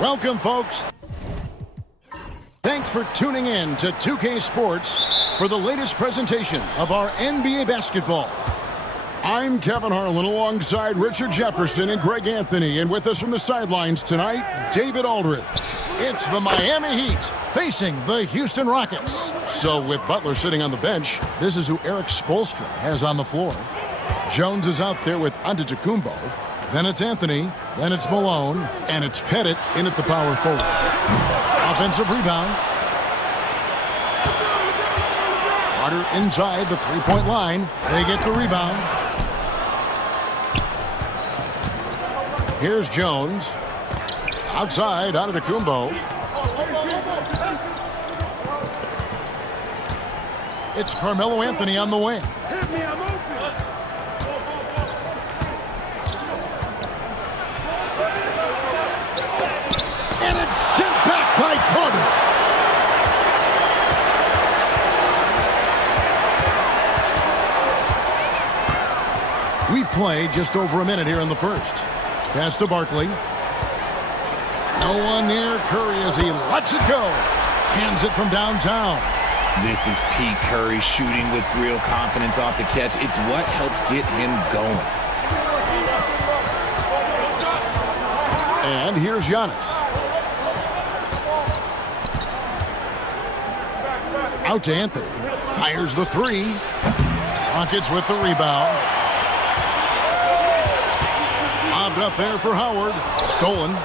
Welcome, folks. Thanks for tuning in to 2K Sports for the latest presentation of our NBA basketball. I'm Kevin Harlan alongside Richard Jefferson and Greg Anthony, and with us from the sidelines tonight, David Aldridge. It's the Miami Heat facing the Houston Rockets. So with Butler sitting on the bench, this is who Erik Spoelstra has on the floor. Jones is out there with Antetokounmpo. Then it's Anthony, then it's Malone, and it's Pettit in at the power forward. Offensive rebound. Carter inside the three-point line. They get the rebound. Here's Jones. Outside, Antetokounmpo. It's Carmelo Anthony on the wing. And it's sent back by Carter. We've played just over a minute here in the first. Pass to Barkley. No one near Curry as he lets it go. Cans it from downtown. This is Pete Curry shooting with real confidence off the catch. It's what helps get him going. And here's Giannis. Out to Anthony. Fires the three. Rockets with the rebound. Lobbed up there for Howard. Stolen.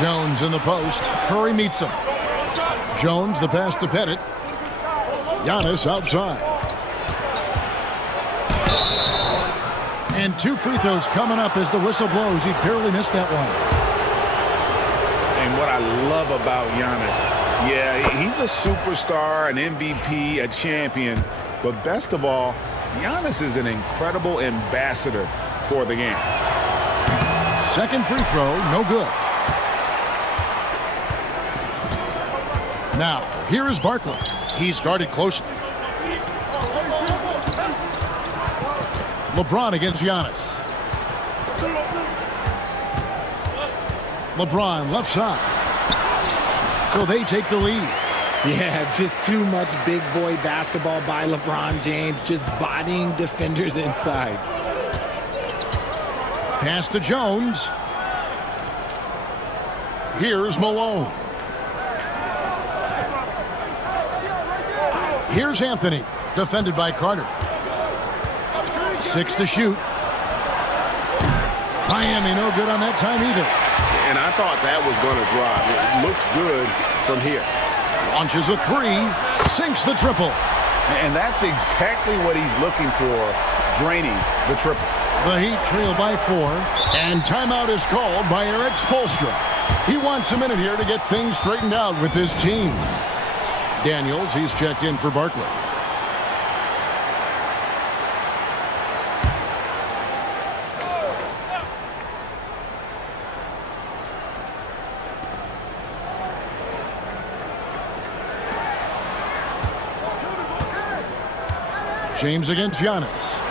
Jones in the post. Curry meets him. Jones the pass to Pettit. Giannis outside. And two free throws coming up as the whistle blows. He barely missed that one. And what I love about Giannis, yeah, he's a superstar, an MVP, a champion. But best of all, Giannis is an incredible ambassador for the game. Second free throw, no good. Now, here is Barkley. He's guarded closely. LeBron against Giannis. LeBron left side. So they take the lead. Yeah, just too much big boy basketball by LeBron James, just bodying defenders inside. Pass to Jones. Here's Malone. Here's Anthony, defended by Carter. 6 to shoot. Miami no good on that time either. And I thought that was going to drop. It looked good from here. Launches a three, sinks the triple. And that's exactly what he's looking for, draining the triple. The Heat trail by 4, and timeout is called by Erik Spoelstra. He wants a minute here to get things straightened out with his team. Daniels, he's checked in for Barkley. James against Giannis.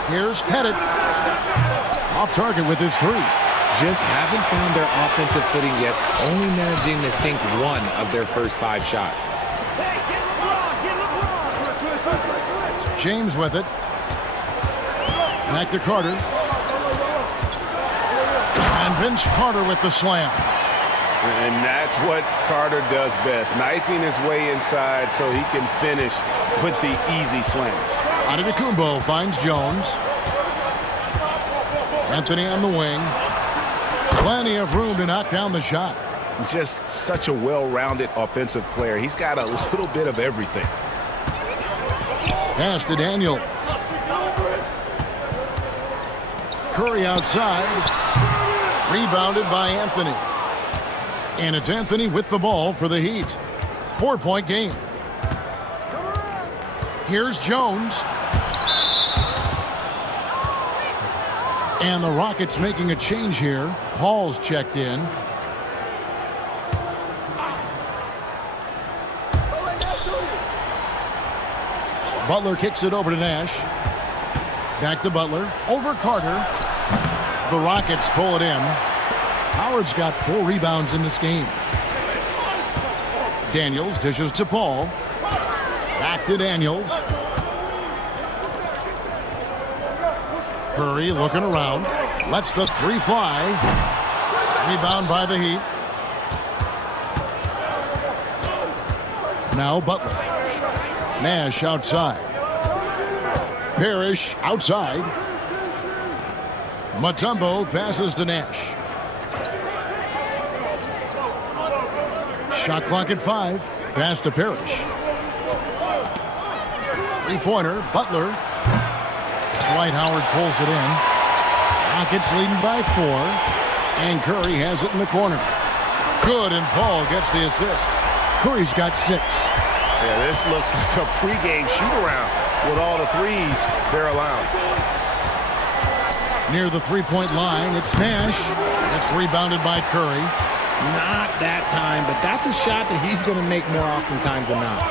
Here's Pettit. Off target with his three. Just haven't found their offensive footing yet, only managing to sink one of their first 5 shots. James with it. Back to Carter. And Vince Carter with the slam. And that's what Carter does best, knifing his way inside so he can finish with the easy slam. Antetokounmpo finds Jones. Anthony on the wing. Plenty of room to knock down the shot. Just such a well-rounded offensive player. He's got a little bit of everything. Pass to Daniel. Curry outside. Rebounded by Anthony. And it's Anthony with the ball for the Heat. 4-point game. Here's Jones. And the Rockets making a change here. Paul's checked in. Butler kicks it over to Nash. Back to Butler. Over Carter. The Rockets pull it in. Howard's got 4 rebounds in this game. Daniels dishes to Paul. Back to Daniels. Curry looking around. Lets the 3 fly. Rebound by the Heat. Now Butler. Nash outside. Parrish outside. Mutombo passes to Nash. Shot clock at 5. Pass to Parrish. 3-pointer, Butler. Dwight Howard pulls it in. Rockets leading by 4. And Curry has it in the corner. Good, and Paul gets the assist. Curry's got 6. Yeah, this looks like a pregame shoot-around with all the threes they're allowing. Near the 3-point line, it's Nash. It's rebounded by Curry. Not that time, but that's a shot that he's going to make more oftentimes than not.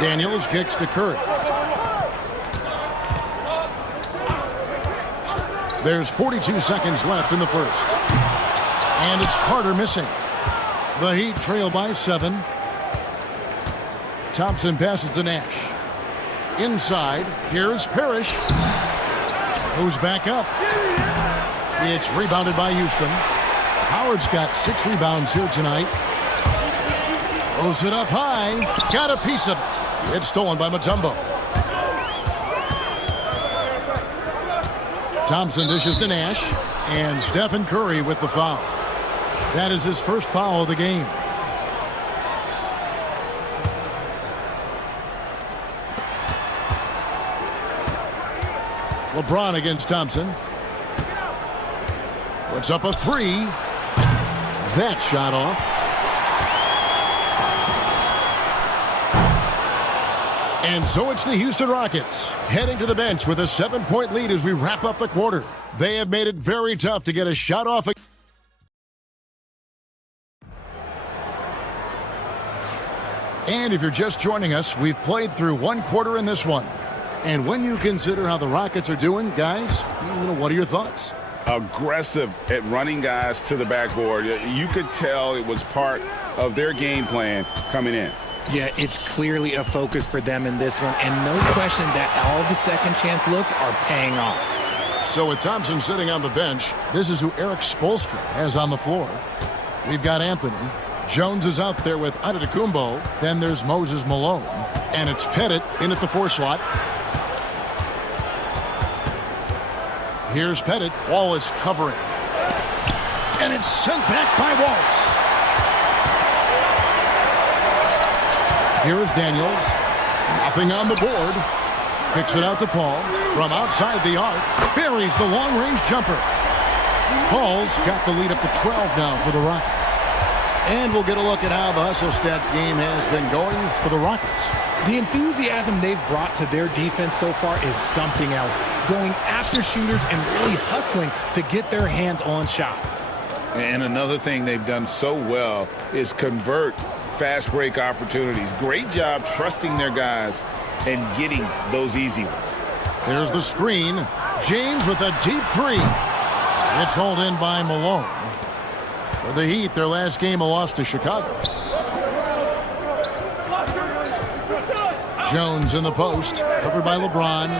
Daniels kicks to Curry. There's 42 seconds left in the first. And it's Carter missing. The Heat trail by 7. Thompson passes to Nash. Inside, here's Parrish. Goes back up. It's rebounded by Houston. Howard's got 6 rebounds here tonight. Throws it up high. Got a piece of it. It's stolen by Mutombo. Thompson dishes to Nash. And Stephen Curry with the foul. That is his first foul of the game. LeBron against Thompson. Puts up a 3. That shot off. And so it's the Houston Rockets heading to the bench with a 7-point lead as we wrap up the quarter. They have made it very tough to get a shot off. And if you're just joining us, we've played through 1 quarter in this one. And when you consider how the Rockets are doing, guys, what are your thoughts? Aggressive at running guys to the backboard. You could tell it was part of their game plan coming in. Yeah, it's clearly a focus for them in this one, and no question that all the second chance looks are paying off. So with Thompson sitting on the bench, this is who Eric Spoelstra has on the floor. We've got Anthony. Jones is out there with Antetokounmpo. Then there's Moses Malone. And it's Pettit in at the 4 slot. Here's Pettit. Wallace covering. And it's sent back by Wallace. Here's Daniels. Nothing on the board. Kicks it out to Paul. From outside the arc. Buries the long-range jumper. Paul's got the lead up to 12 now for the Rockets. And we'll get a look at how the hustle stat game has been going for the Rockets. The enthusiasm they've brought to their defense so far is something else. Going after shooters and really hustling to get their hands on shots. And another thing they've done so well is convert fast break opportunities. Great job trusting their guys and getting those easy ones. There's the screen. James with a deep 3. It's hauled in by Malone. For the Heat, their last game a loss to Chicago. Jones in the post, covered by LeBron.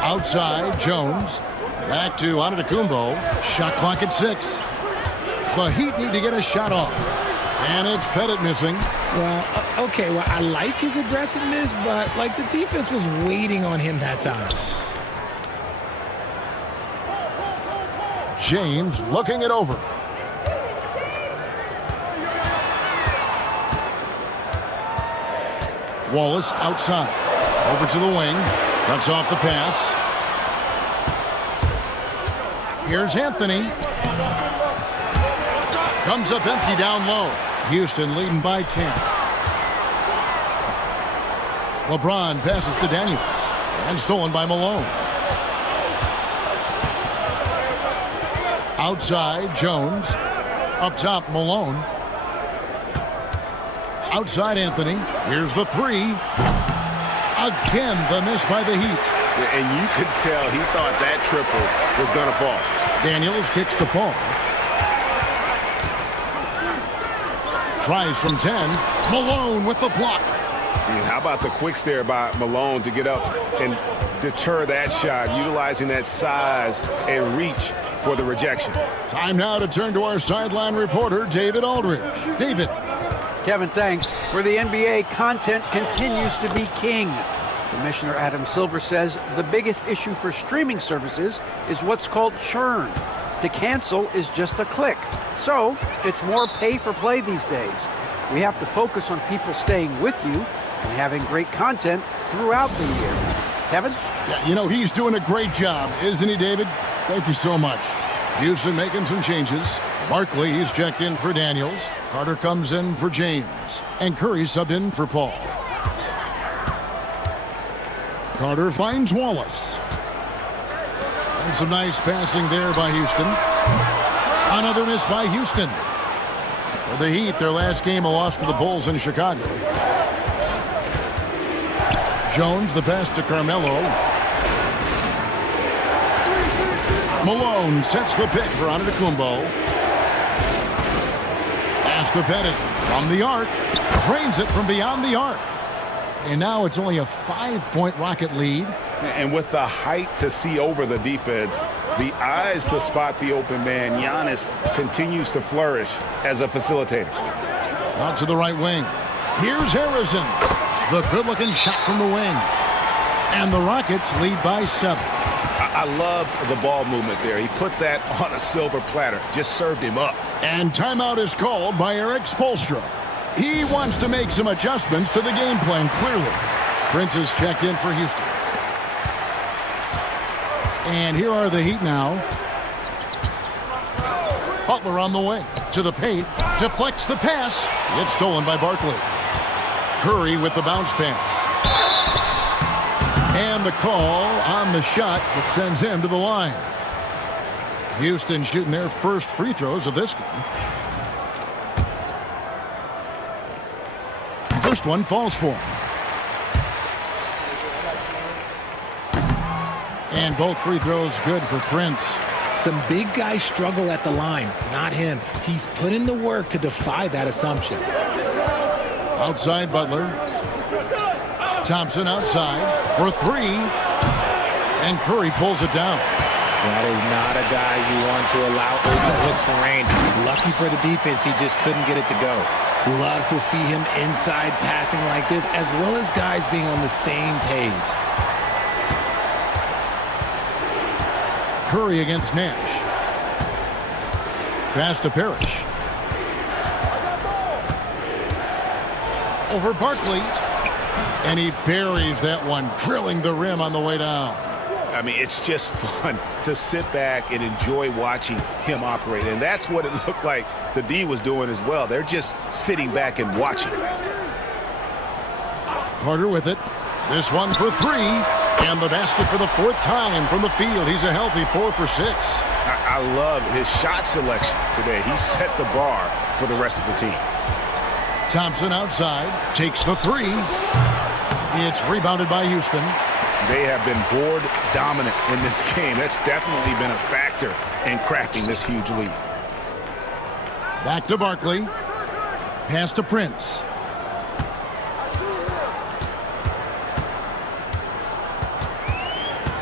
Outside, Jones. Back to Antetokounmpo. Shot clock at 6. The Heat need to get a shot off. And it's Pettit missing. Well, okay, well, I like his aggressiveness, but, the defense was waiting on him that time. James looking it over. Wallace outside. Over to the wing. Cuts off the pass. Here's Anthony. Comes up empty down low. Houston leading by 10. LeBron passes to Daniels. And stolen by Malone. Outside, Jones. Up top, Malone. Outside, Anthony. Here's the 3. Again, the miss by the Heat. And you could tell he thought that triple was going to fall. Daniels kicks to Paul. Tries from 10. Malone with the block. And how about the quick stare by Malone to get up and deter that shot, utilizing that size and reach for the rejection. Time now to turn to our sideline reporter, David Aldridge. David. Kevin, thanks. For the NBA, content continues to be king. Commissioner Adam Silver says the biggest issue for streaming services is what's called churn. To cancel is just a click. So it's more pay for play these days. We have to focus on people staying with you and having great content throughout the year. Kevin? Yeah, you know, he's doing a great job, isn't he, David? Thank you so much. Houston making some changes. Barkley, he's checked in for Daniels. Carter comes in for James. And Curry subbed in for Paul. Carter finds Wallace. And some nice passing there by Houston. Another miss by Houston. For the Heat, their last game, a loss to the Bulls in Chicago. Jones, the pass to Carmelo. Malone sets the pick for Antetokounmpo. Pass to Pettit from the arc. Drains it from beyond the arc. And now it's only a 5-point Rocket lead. And with the height to see over the defense, the eyes to spot the open man, Giannis continues to flourish as a facilitator. Out to the right wing. Here's Harrison. The good-looking shot from the wing. And the Rockets lead by 7. I love the ball movement there. He put that on a silver platter. Just served him up. And timeout is called by Eric Spoelstra. He wants to make some adjustments to the game plan, clearly. Prince is checked in for Houston. And here are the Heat now. Butler on the wing. To the paint. Deflects the pass. It's stolen by Barkley. Curry with the bounce pass. And the call on the shot that sends him to the line. Houston shooting their first free throws of this game. First one falls for him. And both free throws good for Prince. Some big guys struggle at the line, not him. He's put in the work to defy that assumption. Outside Butler. Thompson outside for 3. And Curry pulls it down. That is not a guy you want to allow open looks for range. Lucky for the defense, he just couldn't get it to go. Love to see him inside passing like this, as well as guys being on the same page. Curry against Nash. Pass to Parrish. Over Barkley. And he buries that one, drilling the rim on the way down. I mean, it's just fun to sit back and enjoy watching him operate. And that's what it looked like the D was doing as well. They're just sitting back and watching. Carter with it. This one for 3. And the basket for the 4th time from the field. He's a healthy 4 for 6. I love his shot selection today. He set the bar for the rest of the team. Thompson outside. Takes the 3. It's rebounded by Houston. They have been board dominant in this game. That's definitely been a factor in crafting this huge lead. Back to Barkley. Pass to Prince.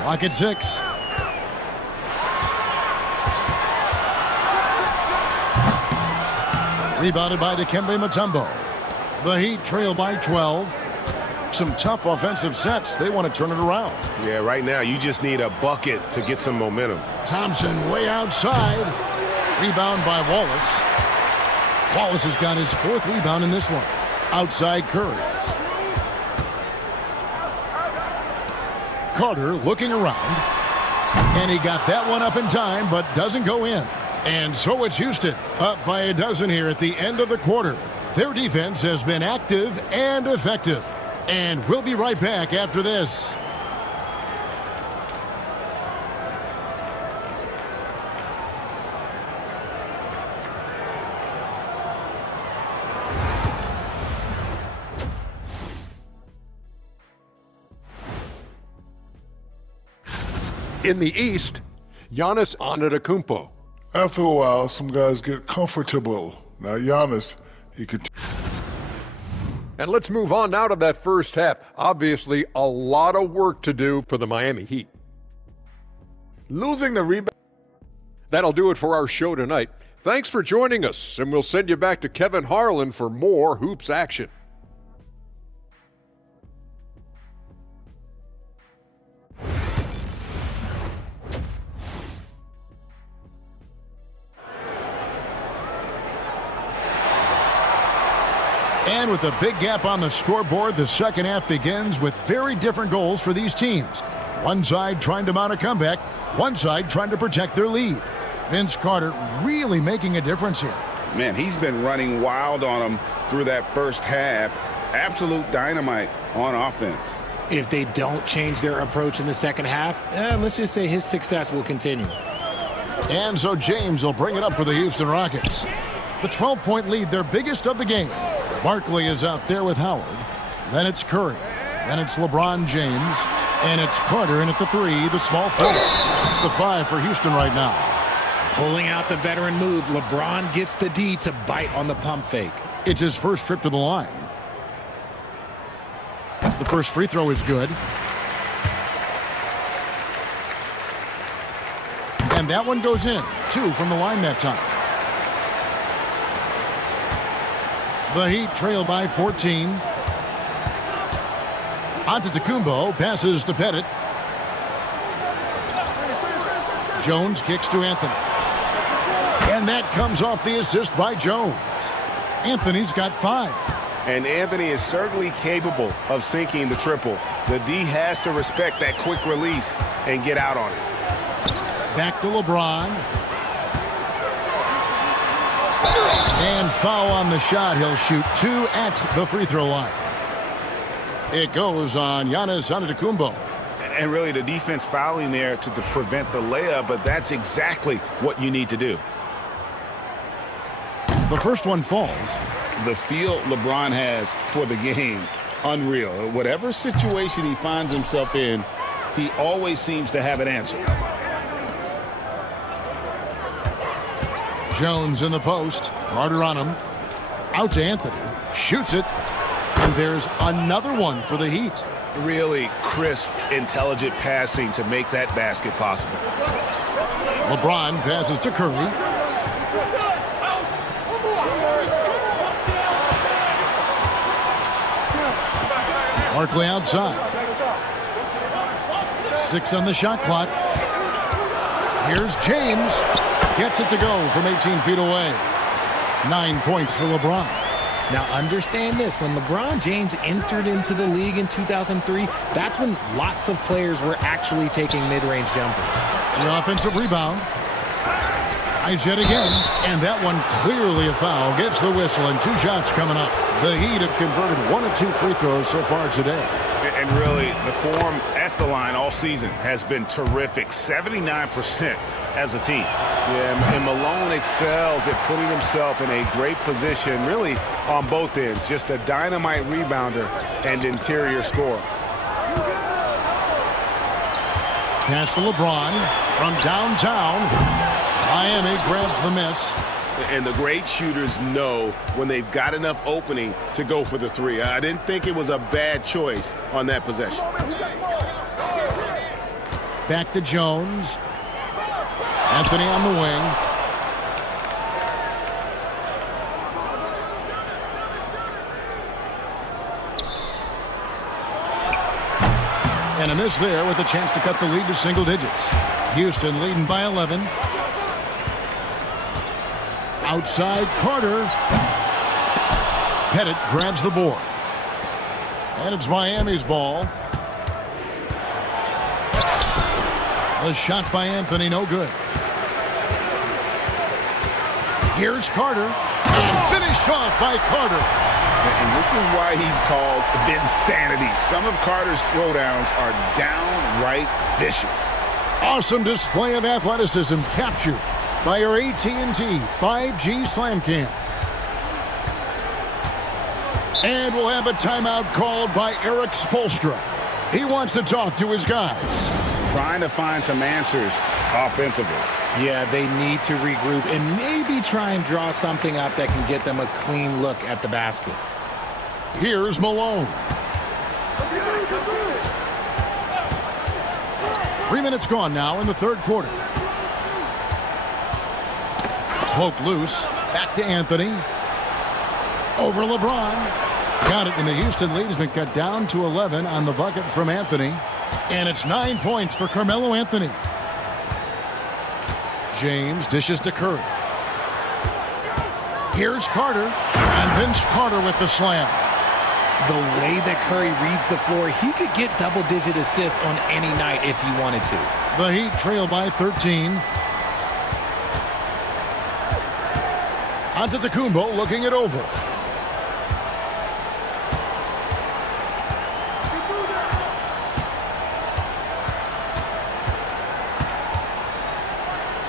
Clock at 6. Rebounded by Dikembe Mutombo. The Heat trail by 12. Some tough offensive sets. They want to turn it around. Yeah, right now you just need a bucket to get some momentum. Thompson way outside. Rebound by Wallace. Wallace has got his 4th rebound in this one. Outside Curry. Carter looking around. And he got that one up in time, but doesn't go in. And so it's Houston, up by a dozen here at the end of the quarter. Their defense has been active and effective. And we'll be right back after this. In the East, Giannis Antetokounmpo. After a while, some guys get comfortable. Now, Giannis, he could. And let's move on now to that first half. Obviously, a lot of work to do for the Miami Heat. Losing the rebound. That'll do it for our show tonight. Thanks for joining us, and we'll send you back to Kevin Harlan for more hoops action. And with a big gap on the scoreboard, the second half begins with very different goals for these teams. One side trying to mount a comeback, one side trying to protect their lead. Vince Carter really making a difference here. Man, he's been running wild on them through that first half. Absolute dynamite on offense. If they don't change their approach in the second half, let's just say his success will continue. And so James will bring it up for the Houston Rockets. The 12-point lead, their biggest of the game. Barkley is out there with Howard. Then it's Curry. Then it's LeBron James. And it's Carter in at the 3, the small forward. It's the 5 for Houston right now. Pulling out the veteran move, LeBron gets the D to bite on the pump fake. It's his first trip to the line. The first free throw is good. And that one goes in. 2 from the line that time. The Heat trail by 14. Antetokounmpo passes to Pettit. Jones kicks to Anthony. And that comes off the assist by Jones. Anthony's got 5. And Anthony is certainly capable of sinking the triple. The D has to respect that quick release and get out on it. Back to LeBron. And foul on the shot. He'll shoot 2 at the free throw line. It goes on Giannis Antetokounmpo. And really the defense fouling there to prevent the layup, but that's exactly what you need to do. The first one falls. The feel LeBron has for the game, unreal. Whatever situation he finds himself in, he always seems to have an answer. Jones in the post. Carter on him. Out to Anthony. Shoots it. And there's another one for the Heat. Really crisp, intelligent passing to make that basket possible. LeBron passes to Curry. Barkley outside. 6 on the shot clock. Here's James. Gets it to go from 18 feet away. 9 points for LeBron. Now understand this, when LeBron James entered into the league in 2003, that's when lots of players were actually taking mid-range jumpers. The offensive rebound. Eyes yet again, and that one clearly a foul. Gets the whistle, and 2 shots coming up. The Heat have converted 1 of 2 free throws so far today. And really, the form at the line all season has been terrific. 79% as a team. Yeah, and Malone excels at putting himself in a great position, really on both ends. Just a dynamite rebounder and interior scorer. Pass to LeBron from downtown. Miami grabs the miss. And the great shooters know when they've got enough opening to go for the 3. I didn't think it was a bad choice on that possession. Back to Jones. Anthony on the wing. And a miss there with a chance to cut the lead to single digits. Houston leading by 11. Outside Carter. Pettit grabs the board. And it's Miami's ball. The shot by Anthony, no good. Here's Carter. And finished off by Carter. And this is why he's called Vinsanity. Some of Carter's throwdowns are downright vicious. Awesome display of athleticism captured by our AT&T 5G Slam Cam. And we'll have a timeout called by Eric Spoelstra. He wants to talk to his guys. trying to find some answers offensively. Yeah, they need to regroup and maybe try and draw something up that can get them a clean look at the basket. Here's Malone. 3 minutes gone now in the third quarter. Poked loose. Back to Anthony. Over LeBron. Got it, and the Houston lead has been cut down to 11 on the bucket from Anthony. And it's 9 points for Carmelo Anthony. James dishes to Curry. Here's Carter. And Vince Carter with the slam. The way that Curry reads the floor, he could get double-digit assists on any night if he wanted to. The Heat trail by 13. Antetokounmpo looking it over.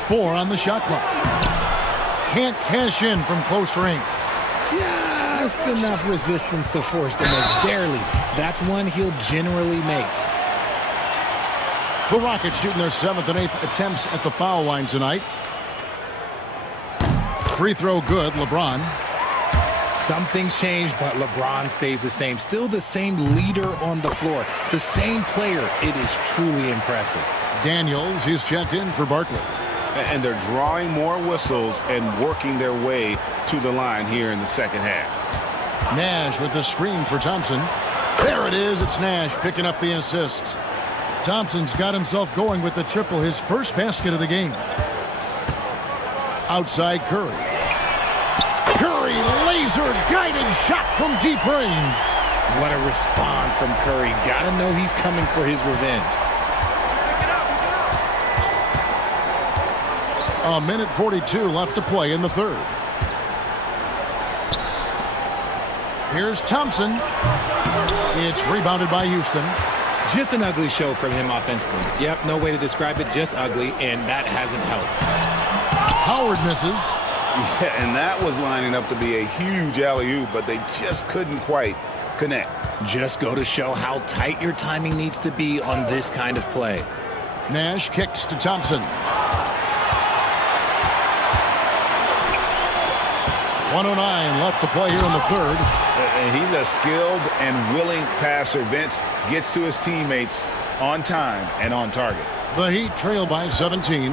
Four on the shot clock. Can't cash in from close range. Just enough resistance to force the miss. Barely. That's one he'll generally make. The Rockets shooting their 7th and 8th attempts at the foul line tonight. Free throw good, LeBron. Some things change, but LeBron stays the same. Still the same leader on the floor. The same player. It is truly impressive. Daniels, he's checked in for Barkley. And they're drawing more whistles and working their way to the line here in the second half. Nash with the screen for Thompson. There it is. It's Nash picking up the assist. Thompson's got himself going with the triple, his first basket of the game. Outside Curry. Curry, laser-guided shot from deep range. What a response from Curry. Gotta know he's coming for his revenge. A minute 42 left to play in the third. Here's Thompson. It's rebounded by Houston. Just an ugly show from him offensively. Yep, no way to describe it, just ugly, and that hasn't helped. Howard misses. Yeah, and that was lining up to be a huge alley-oop, but they just couldn't quite connect. Just go to show how tight your timing needs to be on this kind of play. Nash kicks to Thompson. 109 left to play here in the third. And he's a skilled and willing passer. Vince gets to his teammates on time and on target. The Heat trail by 17.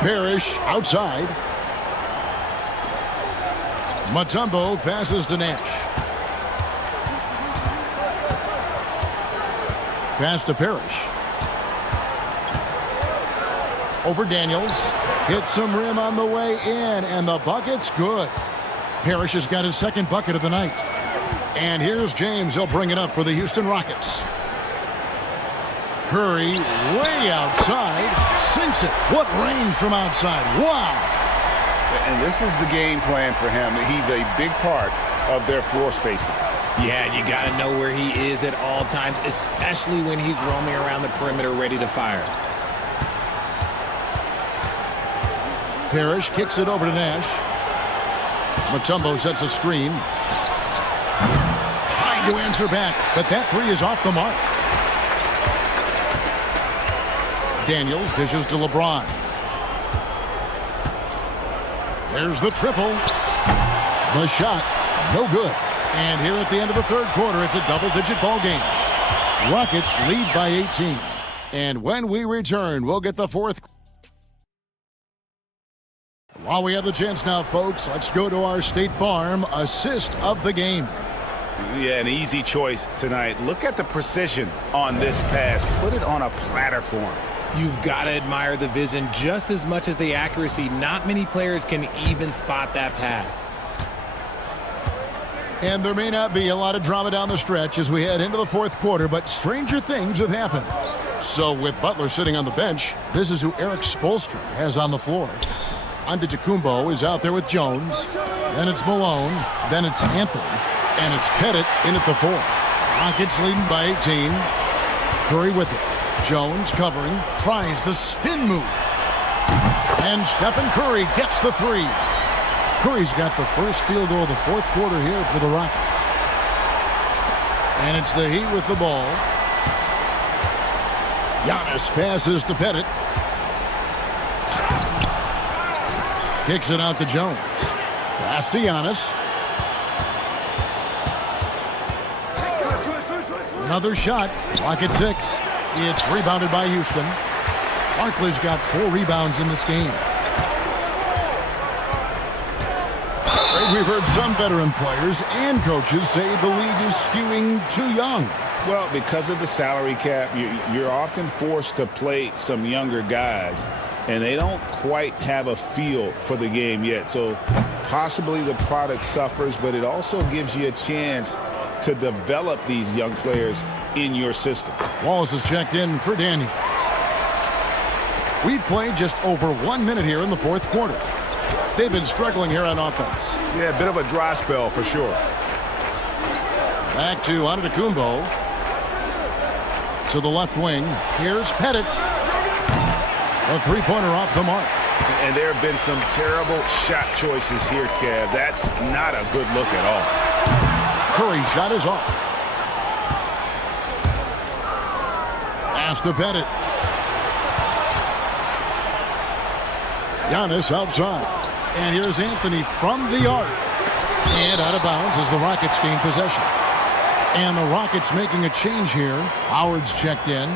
Parrish outside. Mutombo passes to Nash. Pass to Parrish. Over Daniels. Hits some rim on the way in, and the bucket's good. Parrish has got his second bucket of the night. And here's James. He'll bring it up for the Houston Rockets. Curry way outside. Sinks it. What range from outside. Wow. And this is the game plan for him. He's a big part of their floor spacing. Yeah, you got to know where he is at all times, especially when he's roaming around the perimeter ready to fire. Parrish kicks it over to Nash. Mutombo sets a screen. Trying to answer back, but that three is off the mark. Daniels dishes to LeBron. There's the triple. The shot, no good. And here at the end of the third quarter, it's a double-digit ball game. Rockets lead by 18. And when we return, we'll get the fourth. While we have the chance now, folks, let's go to our State Farm assist of the game. Yeah, an easy choice tonight. Look at the precision on this pass. Put it on a platter form. You've got to admire the vision just as much as the accuracy. Not many players can even spot that pass. And there may not be a lot of drama down the stretch as we head into the fourth quarter, but stranger things have happened. So with Butler sitting on the bench, this is who Eric Spoelstra has on the floor. Antetokounmpo is out there with Jones. Then it's Malone. Then it's Anthony. And it's Pettit in at the 4. Rockets leading by 18. Curry with it. Jones covering. Tries the spin move. And Stephen Curry gets the 3. Curry's got the first field goal of the fourth quarter here for the Rockets. And it's the Heat with the ball. Giannis passes to Pettit. Kicks it out to Jones. Pass to Giannis. Another shot. Clock at 6. It's rebounded by Houston. Barkley's got 4 rebounds in this game. We've heard some veteran players and coaches say the league is skewing too young. Well, because of the salary cap, you're often forced to play some younger guys, and they don't quite have a feel for the game yet. So possibly the product suffers, but it also gives you a chance to develop these young players in your system. Wallace is checked in for Daniels. We've played just over 1 minute here in the fourth quarter. They've been struggling here on offense. Yeah, a bit of a dry spell for sure. Back to Antetokounmpo. To the left wing. Here's Pettit. A three-pointer off the mark. And there have been some terrible shot choices here, Kev. That's not a good look at all. Curry's shot is off. Pass to Pettit. Giannis outside. And here's Anthony from the arc. And out of bounds as the Rockets gain possession. And the Rockets making a change here. Howard's checked in.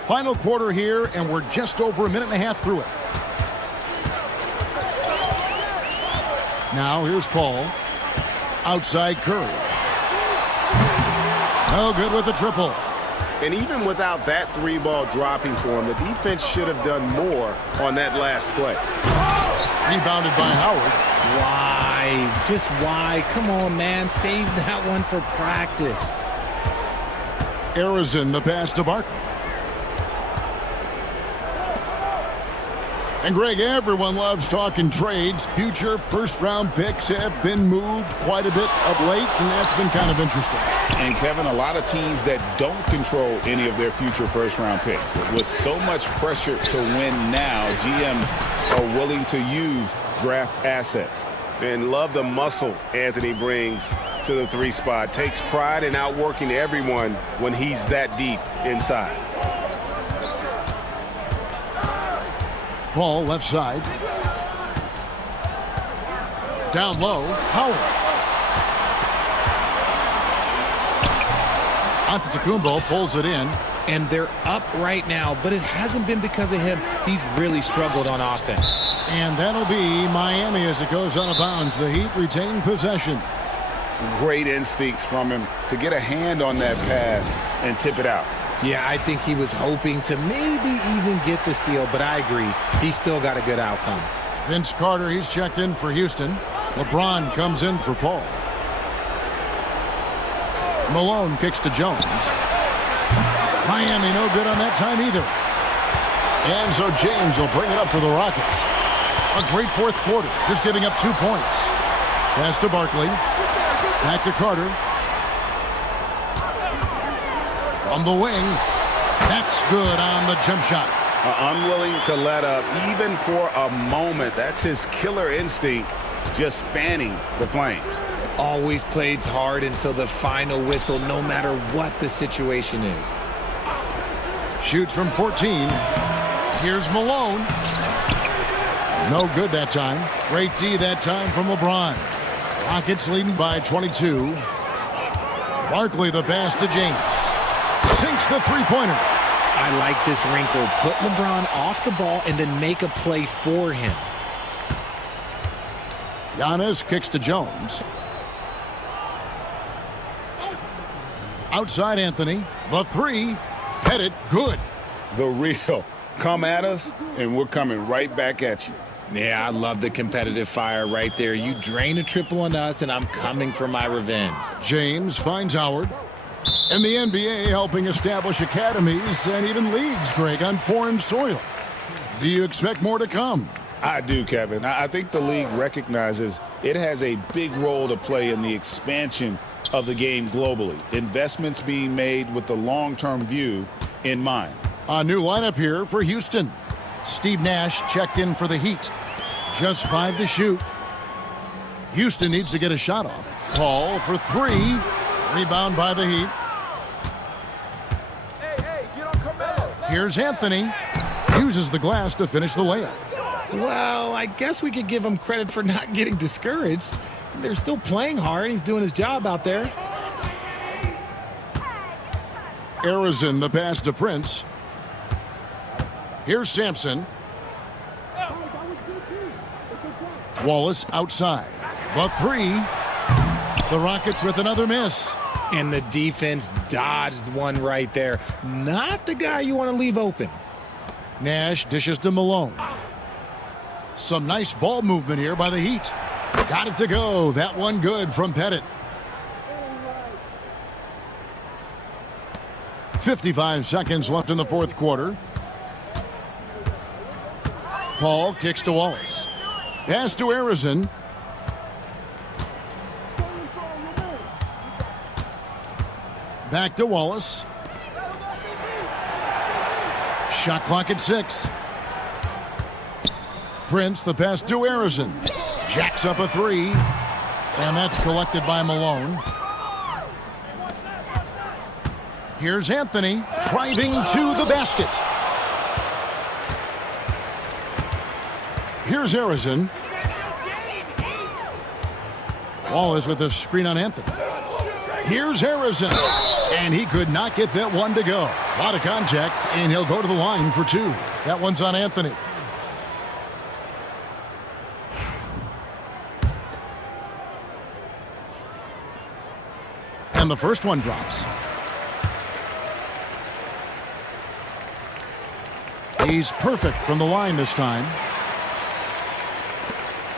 Final quarter here, and we're just over a minute and a half through it. Now here's Paul. Outside Curry. No good with the triple. And even without that 3-ball dropping for him, the defense should have done more on that last play. Rebounded by Howard. Why? Just why? Come on, man. Save that one for practice. Arizin, the pass to Barkley. And Greg, everyone loves talking trades. Future first-round picks have been moved quite a bit of late, and that's been kind of interesting. And, Kevin, a lot of teams that don't control any of their future first-round picks. With so much pressure to win now, GMs are willing to use draft assets. And love the muscle Anthony brings to the 3 spot. Takes pride in outworking everyone when he's that deep inside. Paul left side. Down low, Howard. Antetokounmpo pulls it in. And they're up right now, but it hasn't been because of him. He's really struggled on offense. And that'll be Miami as it goes out of bounds. The Heat retain possession. Great instincts from him to get a hand on that pass and tip it out. Yeah, I think he was hoping to maybe even get the steal, but I agree. He's still got a good outcome. Vince Carter, he's checked in for Houston. LeBron comes in for Paul. Malone kicks to Jones. Miami no good on that time either. And so James will bring it up for the Rockets. A great fourth quarter, just giving up 2 points. Pass to Barkley. Back to Carter. From the wing. That's good on the jump shot. Unwilling to let up even for a moment. That's his killer instinct, just fanning the flames. Always plays hard until the final whistle, no matter what the situation is. Shoots from 14. Here's Malone. No good that time. Great D that time from LeBron. Rockets leading by 22. Barkley the pass to James. Sinks the three-pointer. I like this wrinkle. Put LeBron off the ball and then make a play for him. Giannis kicks to Jones. Outside Anthony. The three. Pettit. Good. The real. Come at us, and we're coming right back at you. Yeah, I love the competitive fire right there. You drain a triple on us, and I'm coming for my revenge. James finds Howard. And the NBA helping establish academies and even leagues, Greg, on foreign soil. Do you expect more to come? I do, Kevin. I think the league recognizes it has a big role to play in the expansion of the game globally. Investments being made with the long-term view in mind. A new lineup here for Houston. Steve Nash checked in for the Heat. Just 5 to shoot. Houston needs to get a shot off. Paul for 3. Rebound by the Heat. Here's Anthony. Uses the glass to finish the layup. Well, I guess we could give him credit for not getting discouraged. They're still playing hard. He's doing his job out there. Arizon the pass to Prince. Here's Sampson. Wallace outside. The three. The Rockets with another miss. And the defense dodged one right there. Not the guy you want to leave open. Nash dishes to Malone. Some nice ball movement here by the Heat. Got it to go. That one good from Pettit. 55 seconds left in the fourth quarter. Paul kicks to Wallace. Pass to Arizon. Back to Wallace. Shot clock at 6. Prince, the pass to Arizon. Jacks up a three. And that's collected by Malone. Here's Anthony driving to the basket. Here's Arizon. Wallace with a screen on Anthony. Here's Arizon. And he could not get that one to go. A lot of contact, and he'll go to the line for 2. That one's on Anthony. And the first one drops. He's perfect from the line this time.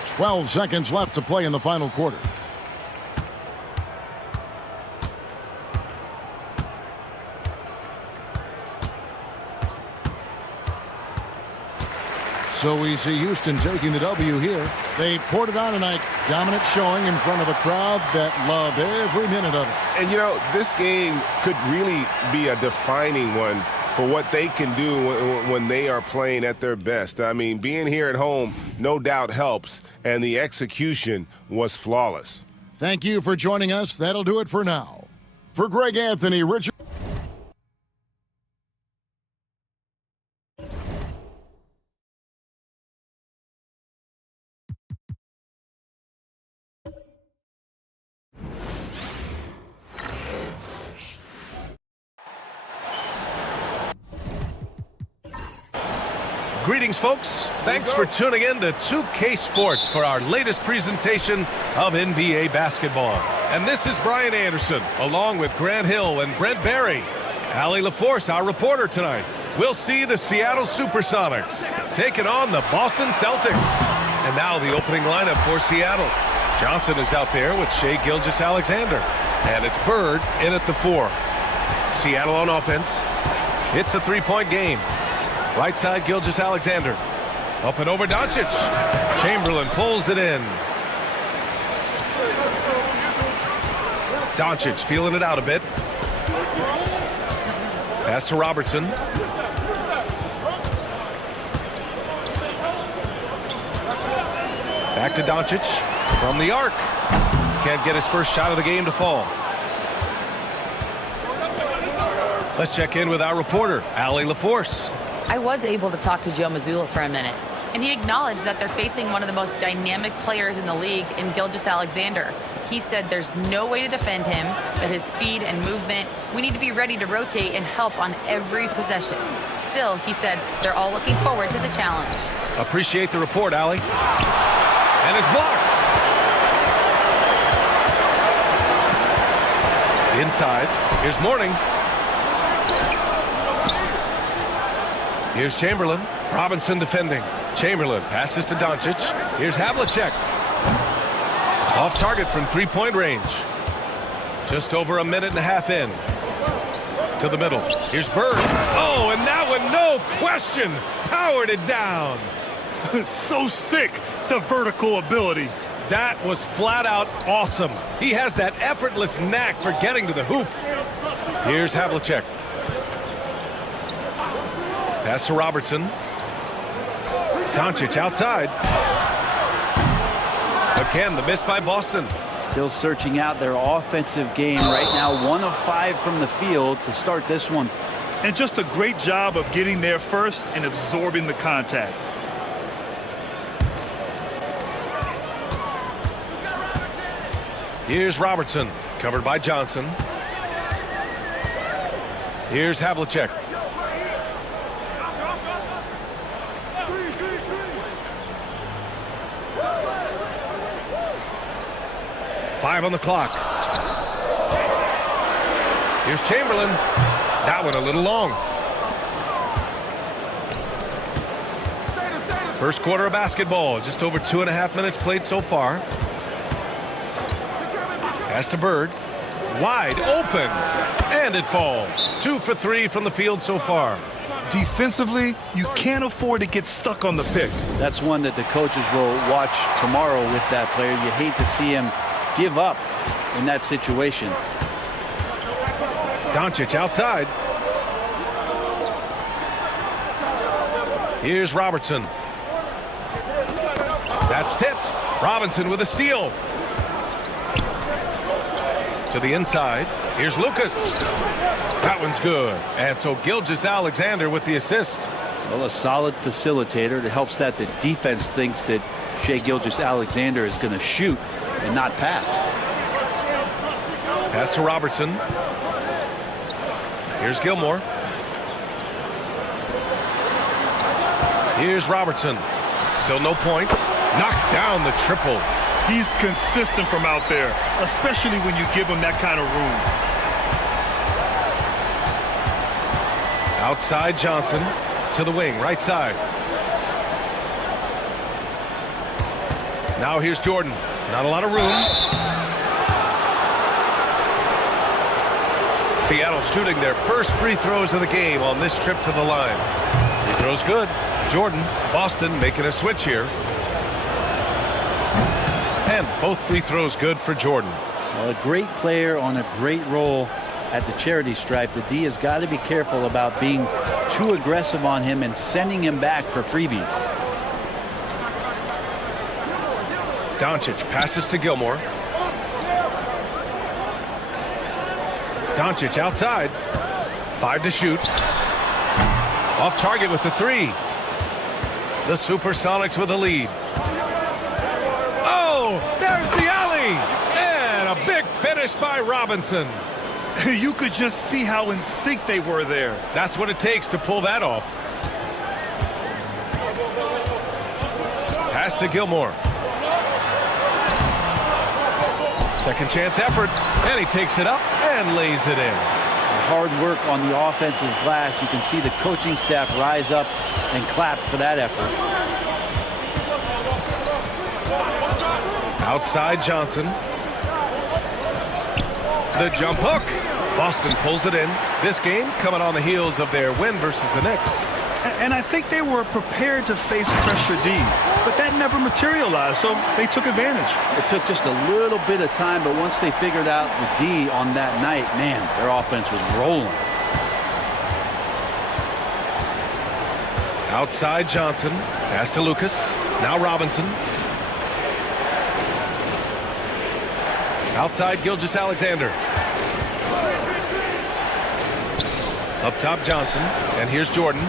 12 seconds left to play in the final quarter. So we see Houston taking the W here. They poured it on tonight. Dominant showing in front of a crowd that loved every minute of it. And, you know, this game could really be a defining one for what they can do when they are playing at their best. I mean, being here at home no doubt helps, and the execution was flawless. Thank you for joining us. That'll do it for now. For Greg Anthony, Richard. Greetings, folks. Thanks for tuning in to 2K Sports for our latest presentation of NBA basketball. And this is Brian Anderson, along with Grant Hill and Brent Barry. Allie LaForce, our reporter tonight. We'll see the Seattle Supersonics taking on the Boston Celtics. And now the opening lineup for Seattle. Johnson is out there with Shai Gilgeous-Alexander. And it's Bird in at the 4. Seattle on offense. It's a three-point game. Right side, Gilgeous-Alexander. Up and over Doncic. Chamberlain pulls it in. Doncic feeling it out a bit. Pass to Robertson. Back to Doncic. From the arc. Can't get his first shot of the game to fall. Let's check in with our reporter, Allie LaForce. I was able to talk to Joe Mazzulla for a minute, and he acknowledged that they're facing one of the most dynamic players in the league in Gilgeous-Alexander. He said there's no way to defend him, that his speed and movement, we need to be ready to rotate and help on every possession. Still, he said they're all looking forward to the challenge. Appreciate the report, Allie. And it's blocked. Inside, here's Mourning. Here's Chamberlain. Robinson defending. Chamberlain passes to Doncic. Here's Havlicek. Off target from three-point range. Just over a minute and a half in. To the middle. Here's Bird. Oh, and that one, no question, powered it down. So sick, the vertical ability. That was flat out awesome. He has that effortless knack for getting to the hoop. Here's Havlicek. Pass to Robertson. Doncic outside. Again, the miss by Boston. Still searching out their offensive game right now. 1 of 5 from the field to start this one. And just a great job of getting there first and absorbing the contact. Here's Robertson, covered by Johnson. Here's Havlicek. Five on the clock. Here's Chamberlain. That one a little long. First quarter of basketball. Just over 2.5 minutes played so far. Pass to Bird. Wide open. And it falls. 2 for 3 from the field so far. Defensively, you can't afford to get stuck on the pick. That's one that the coaches will watch tomorrow with that player. You hate to see him give up in that situation. Doncic outside. Here's Robertson. That's tipped. Robinson with a steal. To the inside. Here's Lucas. That one's good. And so Gilgeous-Alexander with the assist. Well, a solid facilitator that helps that the defense thinks that Shai Gilgeous-Alexander is going to shoot and not pass. Pass to Robertson. Here's Gilmore. Here's Robertson. Still no points. Knocks down the triple. He's consistent from out there, especially when you give him that kind of room. Outside Johnson to the wing, right side. Now here's Jordan. Not a lot of room. Seattle shooting their first free throws of the game on this trip to the line. Free throws good. Jordan, Boston making a switch here. And both free throws good for Jordan. Well, a great player on a great role at the charity stripe. The D has got to be careful about being too aggressive on him and sending him back for freebies. Doncic passes to Gilmore. Doncic outside. 5 to shoot. Off target with the 3. The Supersonics with a lead. Oh, there's the alley. And a big finish by Robinson. You could just see how in sync they were there. That's what it takes to pull that off. Pass to Gilmore. Second chance effort, and he takes it up and lays it in. Hard work on the offensive glass. You can see the coaching staff rise up and clap for that effort. Outside Johnson. The jump hook. Boston pulls it in. This game coming on the heels of their win versus the Knicks. And I think they were prepared to face pressure D, but that never materialized, so they took advantage. It took just a little bit of time, but once they figured out the D on that night, man, their offense was rolling. Outside Johnson. Pass to Lucas. Now Robinson. Outside Gilgeous-Alexander. Up top Johnson. And here's Jordan.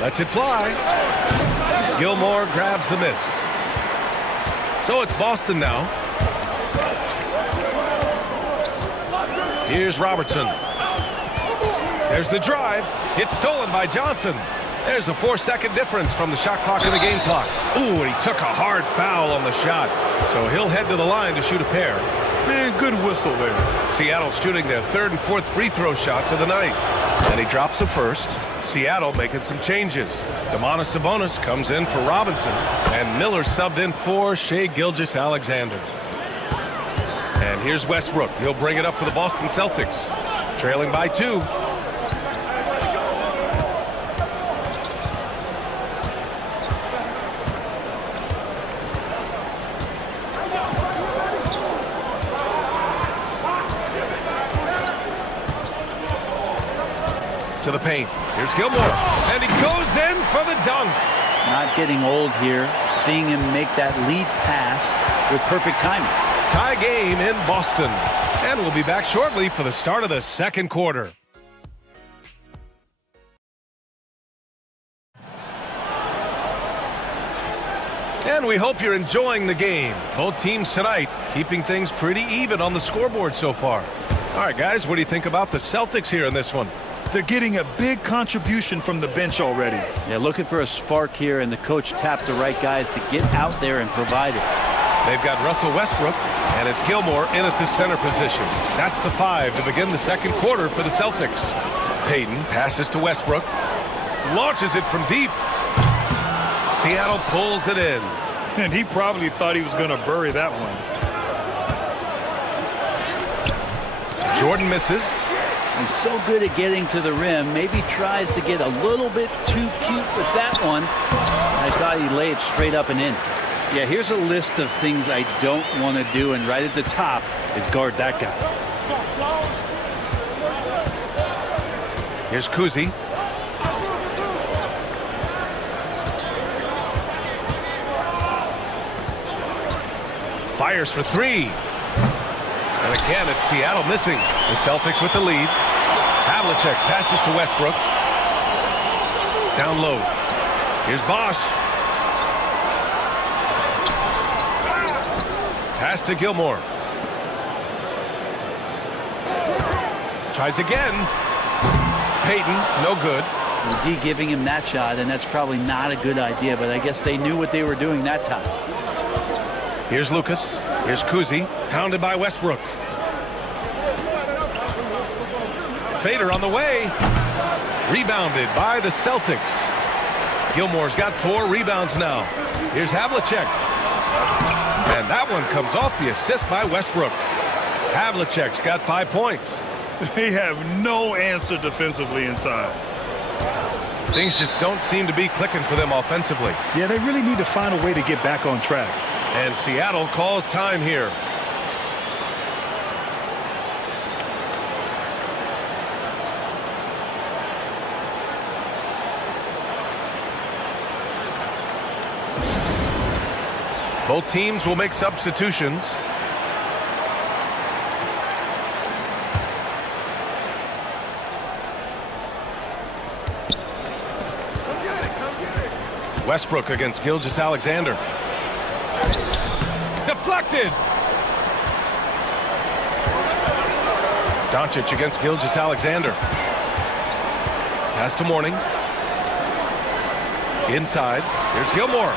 Lets it fly. Gilmore grabs the miss. So it's Boston now. Here's Robertson. There's the drive. It's stolen by Johnson. There's a 4-second difference from the shot clock and the game clock. Ooh, and he took a hard foul on the shot. So he'll head to the line to shoot a pair. Man, good whistle there. Seattle's shooting their 3rd and 4th free throw shots of the night. And he drops the first. Seattle making some changes. Domantas Sabonis comes in for Robinson. And Miller subbed in for Shai Gilgeous-Alexander. And here's Westbrook. He'll bring it up for the Boston Celtics. Trailing by 2. To the paint. Here's Gilmore. And he goes in for the dunk. not getting old here. Seeing him make that lead pass with perfect timing. Tie game in Boston. And we'll be back shortly for the start of the second quarter. And we hope you're enjoying the game. Both teams tonight keeping things pretty even on the scoreboard so far. All right, guys, what do you think about the Celtics here in this one? They're getting a big contribution from the bench already. Yeah, looking for a spark here, and the coach tapped the right guys to get out there and provide it. They've got Russell Westbrook, and it's Gilmore in at the center position. That's the 5 to begin the second quarter for the Celtics. Payton passes to Westbrook, launches it from deep. Seattle pulls it in. And he probably thought he was going to bury that one. Jordan misses. He's so good at getting to the rim. Maybe tries to get a little bit too cute with that one. I thought he laid it straight up and in. Yeah, here's a list of things I don't want to do, and right at the top is guard that guy. Here's Kuzi. Fires for 3. And again, it's Seattle missing. The Celtics with the lead. Havlicek passes to Westbrook. Down low. Here's Bosch. Pass to Gilmore. Tries again. Payton, no good. The D giving him that shot, and that's probably not a good idea, but I guess they knew what they were doing that time. Here's Lucas. Here's Kuzi. Pounded by Westbrook. Fader on the way. Rebounded by the Celtics. Gilmore's got 4 rebounds now. Here's Havlicek. And that one comes off the assist by Westbrook. Havlicek's got 5 points. They have no answer defensively inside. Things just don't seem to be clicking for them offensively. Yeah, they really need to find a way to get back on track. And Seattle calls time here. Both teams will make substitutions. Westbrook against Gilgeous-Alexander. Deflected. Doncic against Gilgeous-Alexander. Pass to Mourning. Inside. Here's Gilmore.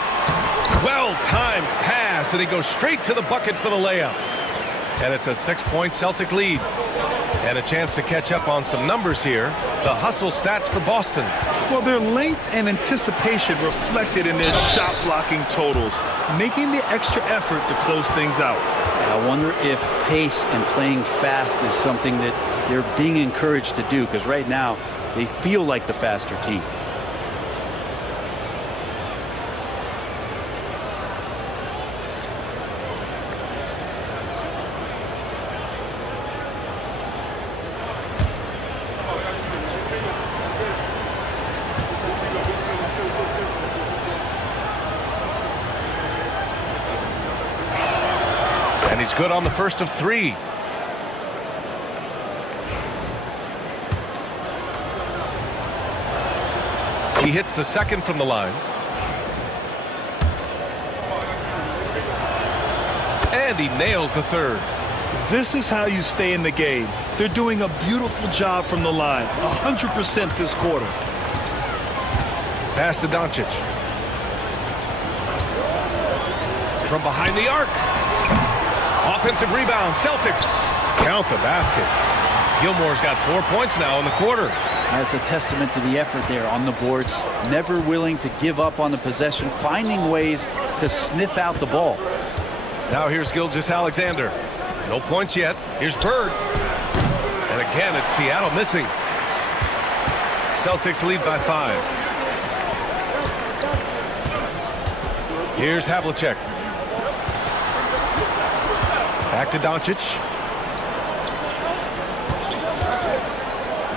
Well-timed pass, and he goes straight to the bucket for the layup. And it's a 6-point Celtic lead. And a chance to catch up on some numbers here. The hustle stats for Boston. Well, their length and anticipation reflected in their shot blocking totals, making the extra effort to close things out. I wonder if pace and playing fast is something that they're being encouraged to do, because right now they feel like the faster team. He's good on the first of 3. He hits the second from the line. And he nails the third. This is how you stay in the game. They're doing a beautiful job from the line. 100% this quarter. Pass to Doncic. From behind the arc. Offensive rebound, Celtics count the basket. Gilmore's got 4 points now in the quarter. That's a testament to the effort there on the boards. Never willing to give up on the possession, finding ways to sniff out the ball. Now here's Gilgeous-Alexander. No points yet. Here's Bird. And again, it's Seattle missing. Celtics lead by 5. Here's Havlicek. Back to Doncic.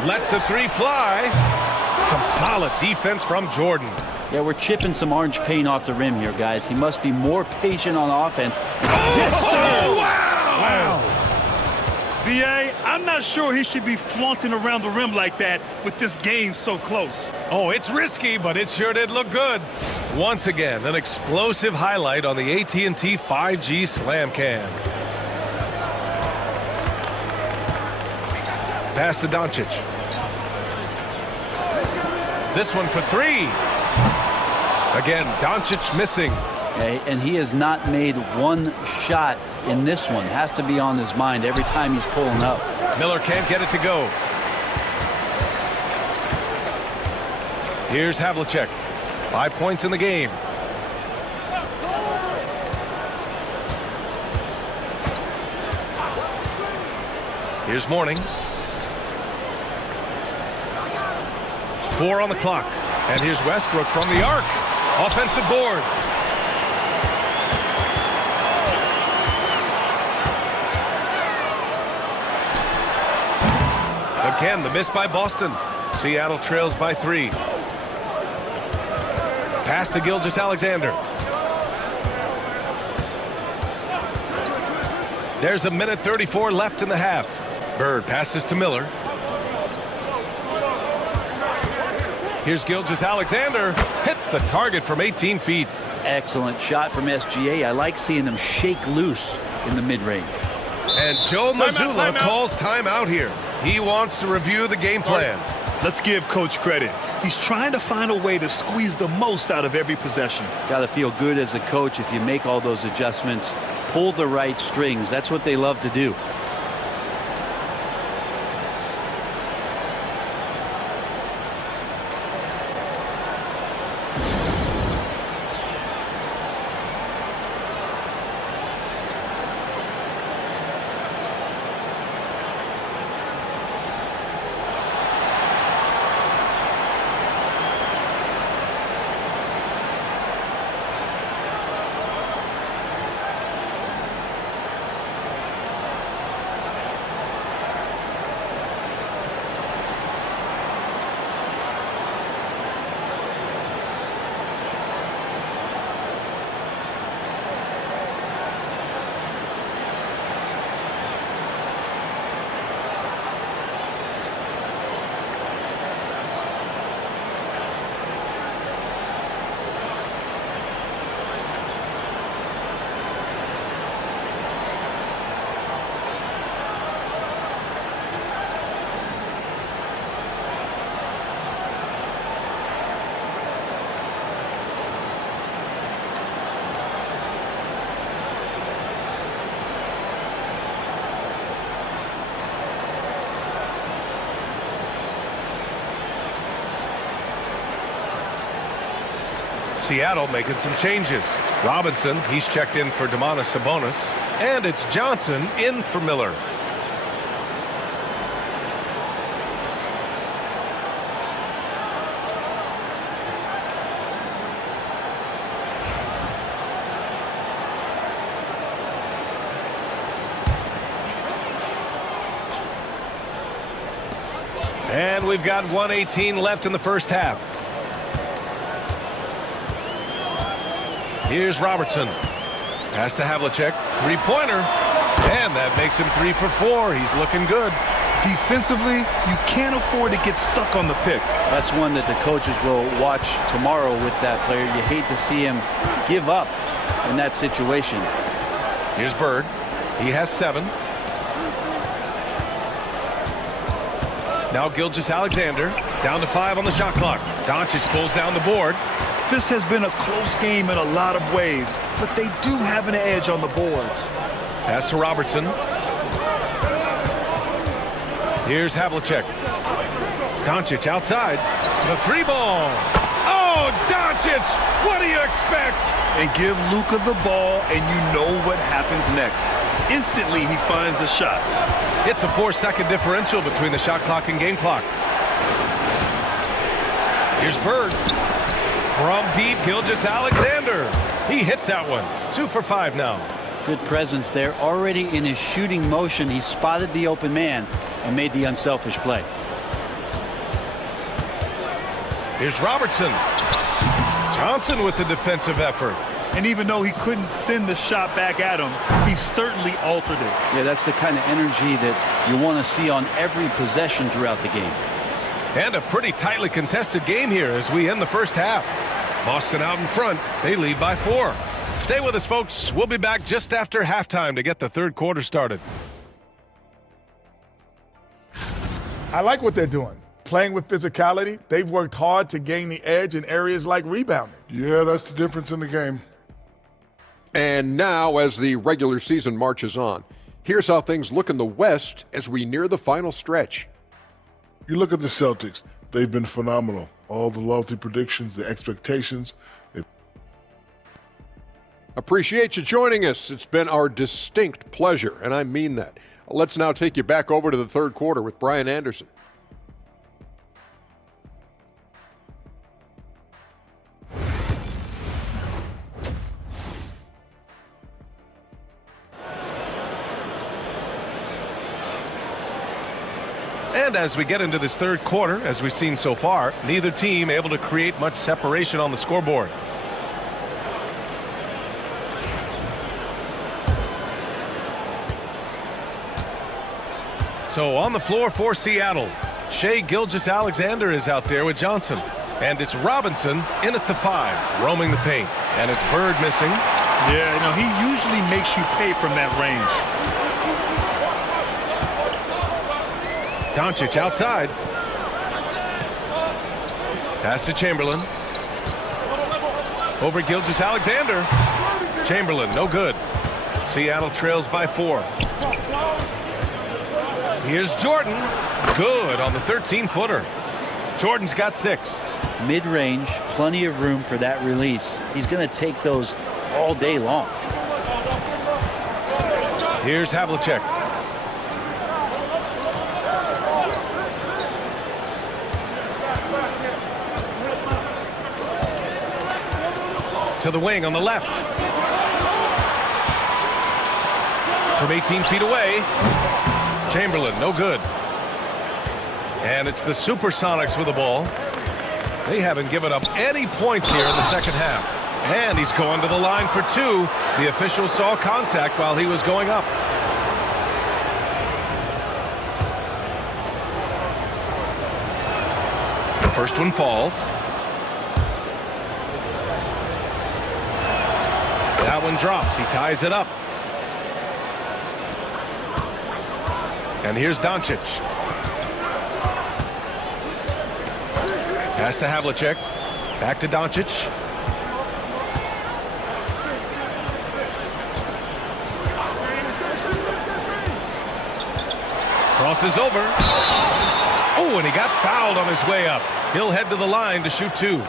Lets the 3 fly. Some solid defense from Jordan. Yeah, we're chipping some orange paint off the rim here, guys. He must be more patient on offense. Yes, sir! Wow! B.A., I'm not sure he should be flaunting around the rim like that with this game so close. Oh, it's risky, but it sure did look good. Once again, an explosive highlight on the AT&T 5G Slam Cam. Pass to Doncic. This one for three. Again, Doncic missing. And he has not made one shot in this one. Has to be on his mind every time he's pulling up. Miller can't get it to go. Here's Havlicek. 5 points in the game. Here's Mourning. 4 on the clock. And here's Westbrook from the arc. Offensive board. Again, the miss by Boston. Seattle trails by 3. Pass to Gilgeous-Alexander. There's a minute 34 left in the half. Bird passes to Miller. Here's Gilgeous-Alexander. Hits the target from 18 feet. Excellent shot from SGA. I like seeing them shake loose in the mid-range. And Joe Mazzulla calls timeout here. He wants to review the game plan. Let's give Coach credit. He's trying to find a way to squeeze the most out of every possession. Got to feel good as a coach if you make all those adjustments, pull the right strings. That's what they love to do. Seattle making some changes. Robinson, he's checked in for Domantas Sabonis. And it's Johnson in for Miller. And we've got 1:18 left in the first half. Here's Robertson. Pass to Havlicek. Three-pointer. And that makes him 3 for 4. He's looking good. Defensively, you can't afford to get stuck on the pick. That's one that the coaches will watch tomorrow with that player. You hate to see him give up in that situation. Here's Bird. He has 7. Now Gilgeous-Alexander. Down to 5 on the shot clock. Doncic pulls down the board. This has been a close game in a lot of ways, but they do have an edge on the boards. Pass to Robertson. Here's Havlicek. Doncic outside. The 3-ball. Oh, Doncic! What do you expect? And give Luka the ball, and you know what happens next. Instantly, he finds the shot. It's a 4-second differential between the shot clock and game clock. Here's Bird. From deep, Gilgeous-Alexander. He hits that one. 2 for 5 now. Good presence there. Already in his shooting motion, he spotted the open man and made the unselfish play. Here's Robertson. Johnson with the defensive effort. And even though he couldn't send the shot back at him, he certainly altered it. Yeah, that's the kind of energy that you want to see on every possession throughout the game. And a pretty tightly contested game here as we end the first half. Boston out in front. They lead by 4. Stay with us, folks. We'll be back just after halftime to get the third quarter started. I like what they're doing. Playing with physicality, they've worked hard to gain the edge in areas like rebounding. Yeah, that's the difference in the game. And now, as the regular season marches on, here's how things look in the West as we near the final stretch. You look at the Celtics. They've been phenomenal. All the lofty predictions, the expectations. Appreciate you joining us. It's been our distinct pleasure, and I mean that. Let's now take you back over to the third quarter with Brian Anderson. And as we get into this third quarter, as we've seen so far, neither team able to create much separation on the scoreboard. So on the floor for Seattle, Shai Gilgeous-Alexander is out there with Johnson. And it's Robinson in at the 5, roaming the paint. And it's Bird missing. Yeah, no, he usually makes you pay from that range. Doncic outside. Pass to Chamberlain. Over Gilgeous-Alexander. Chamberlain, no good. Seattle trails by 4. Here's Jordan. Good on the 13-footer. Jordan's got 6. Mid-range, plenty of room for that release. He's going to take those all day long. Here's Havlicek. To the wing on the left. From 18 feet away. Chamberlain, no good. And it's the Supersonics with the ball. They haven't given up any points here in the second half. And he's going to the line for 2. The official saw contact while he was going up. The first one falls. That one drops. He ties it up. And here's Doncic. Pass to Havlicek. Back to Doncic. Crosses over. Oh, and he got fouled on his way up. He'll head to the line to shoot 2.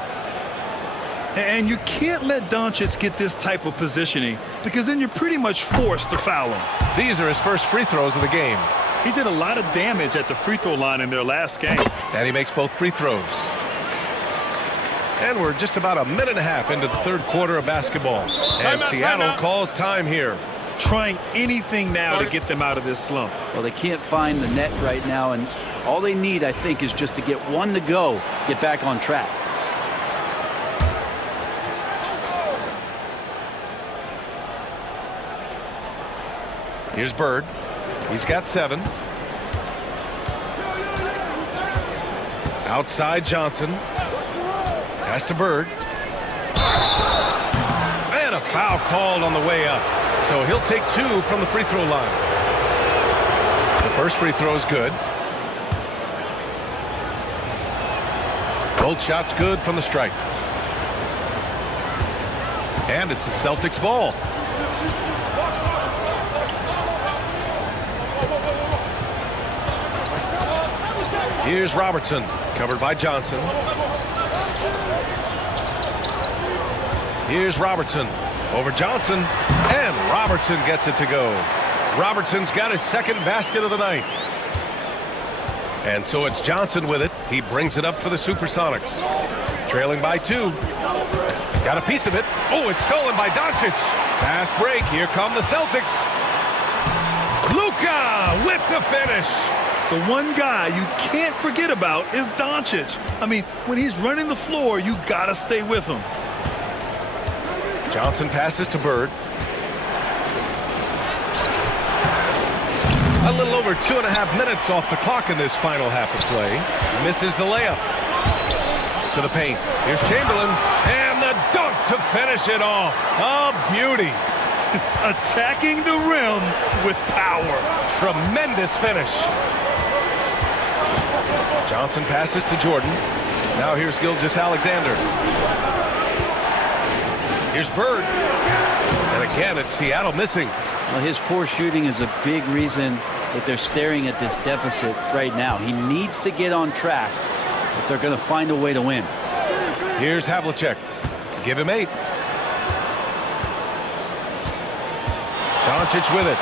And you can't let Doncic get this type of positioning because then you're pretty much forced to foul him. These are his first free throws of the game. He did a lot of damage at the free throw line in their last game. And he makes both free throws. And we're just about a minute and a half into the third quarter of basketball. And Seattle calls time here. Trying anything now to get them out of this slump. Well, they can't find the net right now, and all they need, I think, is just to get one to go, get back on track. Here's Bird. He's got 7. Outside Johnson. Pass to Bird. And a foul called on the way up. So he'll take 2 from the free throw line. The first free throw is good. Both shots good from the stripe. And it's the Celtics ball. Here's Robertson, covered by Johnson. Here's Robertson, over Johnson, and Robertson gets it to go. Robertson's got his second basket of the night. And so it's Johnson with it. He brings it up for the Supersonics. Trailing by 2. Got a piece of it. Oh, it's stolen by Doncic. Fast break. Here come the Celtics. Luka with the finish. The one guy you can't forget about is Doncic. I mean, when he's running the floor, you got to stay with him. Johnson passes to Bird. A little over 2.5 minutes off the clock in this final half of play. Misses the layup. To the paint. Here's Chamberlain. And the dunk to finish it off. A beauty. Attacking the rim with power. Tremendous finish. Johnson passes to Jordan. Now here's Gilgeous-Alexander. Here's Bird. And again, it's Seattle missing. Well, his poor shooting is a big reason that they're staring at this deficit right now. He needs to get on track if they're going to find a way to win. Here's Havlicek. Give him 8. Doncic with it.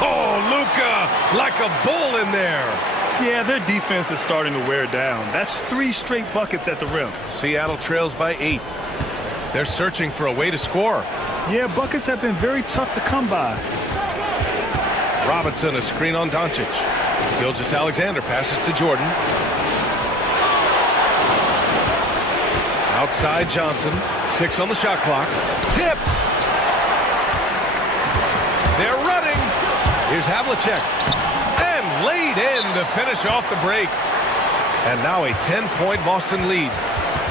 Oh, Luka, like a bull in there. Yeah, their defense is starting to wear down. That's 3 straight buckets at the rim. Seattle trails by 8. They're searching for a way to score. Yeah, buckets have been very tough to come by. Robinson, a screen on Doncic. Gilgeous-Alexander passes to Jordan. Outside Johnson. 6 on the shot clock. Tipped. They're running. Here's Havlicek. And laid in to finish off the break. And now a 10-point Boston lead.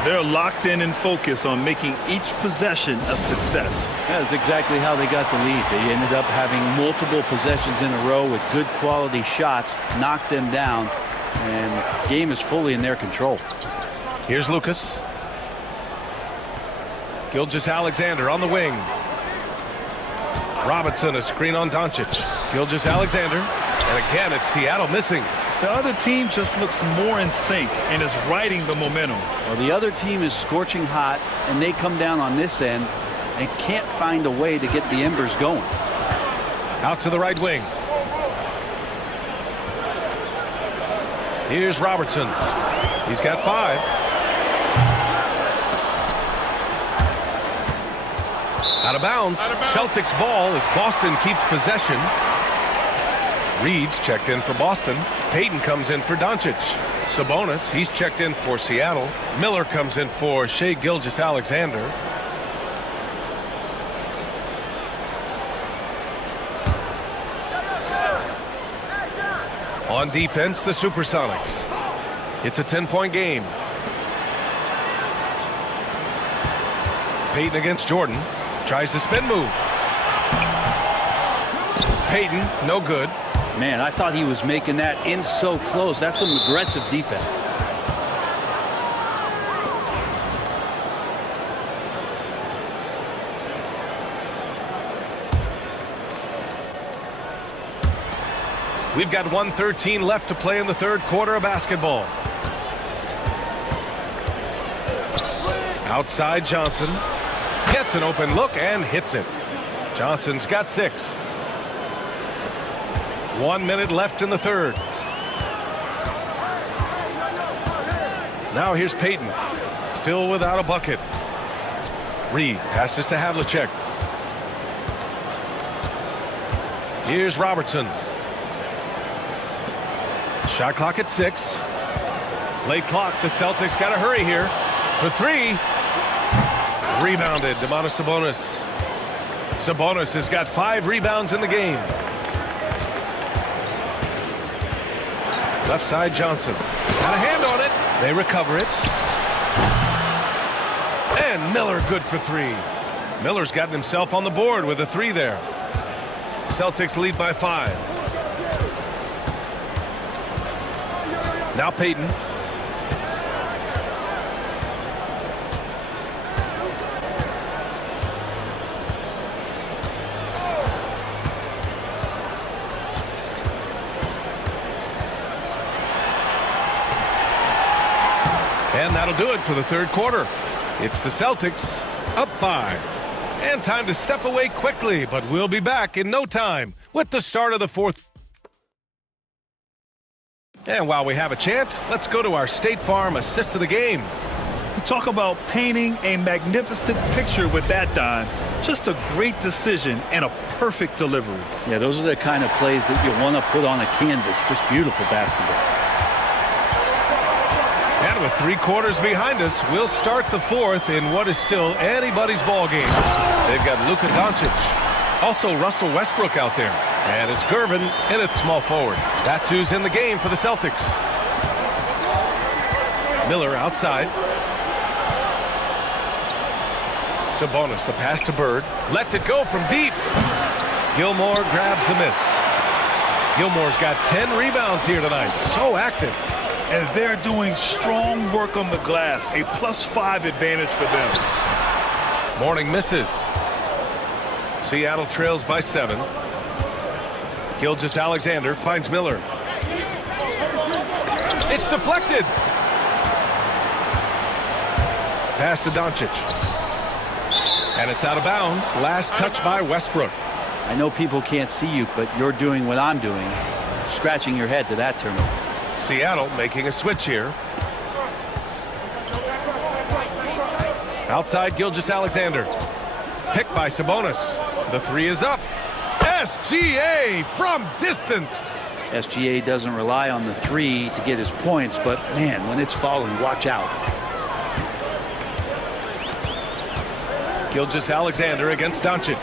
They're locked in and focused on making each possession a success. That's exactly how they got the lead. They ended up having multiple possessions in a row with good quality shots, knocked them down, and the game is fully in their control. Here's Lucas. Gilgeous-Alexander on the wing. Robinson, a screen on Doncic. Gilgeous-Alexander. And again, it's Seattle missing. The other team just looks more in sync and is riding the momentum. Well, the other team is scorching hot, and they come down on this end and can't find a way to get the embers going. Out to the right wing. Here's Robertson. He's got 5. Out of bounds. Celtics ball as Boston keeps possession. Reed's checked in for Boston. Payton comes in for Doncic. Sabonis, he's checked in for Seattle. Miller comes in for Shai Gilgeous-Alexander. On defense, the Supersonics. It's a 10-point game. Payton against Jordan. Tries the spin move. Payton, no good. Man, I thought he was making that in so close. That's some aggressive defense. We've got 1:13 left to play in the third quarter of basketball. Outside Johnson. Gets an open look and hits it. Johnson's got 6. 1 minute left in the third. Now here's Payton. Still without a bucket. Reed passes to Havlicek. Here's Robertson. Shot clock at 6. Late clock. The Celtics got to hurry here. For 3. Rebounded. Domantas Sabonis. Sabonis has got 5 rebounds in the game. Left side Johnson. Got a hand on it. They recover it. And Miller good for 3. Miller's gotten himself on the board with a 3 there. Celtics lead by 5. Now Payton. And that'll do it for the third quarter. It's the Celtics up 5. And time to step away quickly, but we'll be back in no time with the start of the fourth. And while we have a chance, let's go to our State Farm assist of the game. You talk about painting a magnificent picture with that, Don. Just a great decision and a perfect delivery. Yeah, those are the kind of plays that you want to put on a canvas. Just beautiful basketball. And with 3 quarters behind us, we'll start the fourth in what is still anybody's ball game. They've got Luka Doncic, also Russell Westbrook out there, and it's Gervin in at small forward. That's who's in the game for the Celtics. Miller outside. Sabonis, the pass to Bird, lets it go from deep. Gilmore grabs the miss. Gilmore's got 10 rebounds here tonight. So active. And they're doing strong work on the glass. A +5 advantage for them. Mourning misses. Seattle trails by 7. Gilgeous-Alexander finds Miller. It's deflected. Pass to Doncic. And it's out of bounds. Last touch by Westbrook. I know people can't see you, but you're doing what I'm doing. Scratching your head to that turnover. Seattle making a switch here. Outside Gilgeous-Alexander. Picked by Sabonis. The 3 is up. SGA from distance. SGA doesn't rely on the 3 to get his points, but man, when it's falling, watch out. Gilgeous-Alexander against Doncic.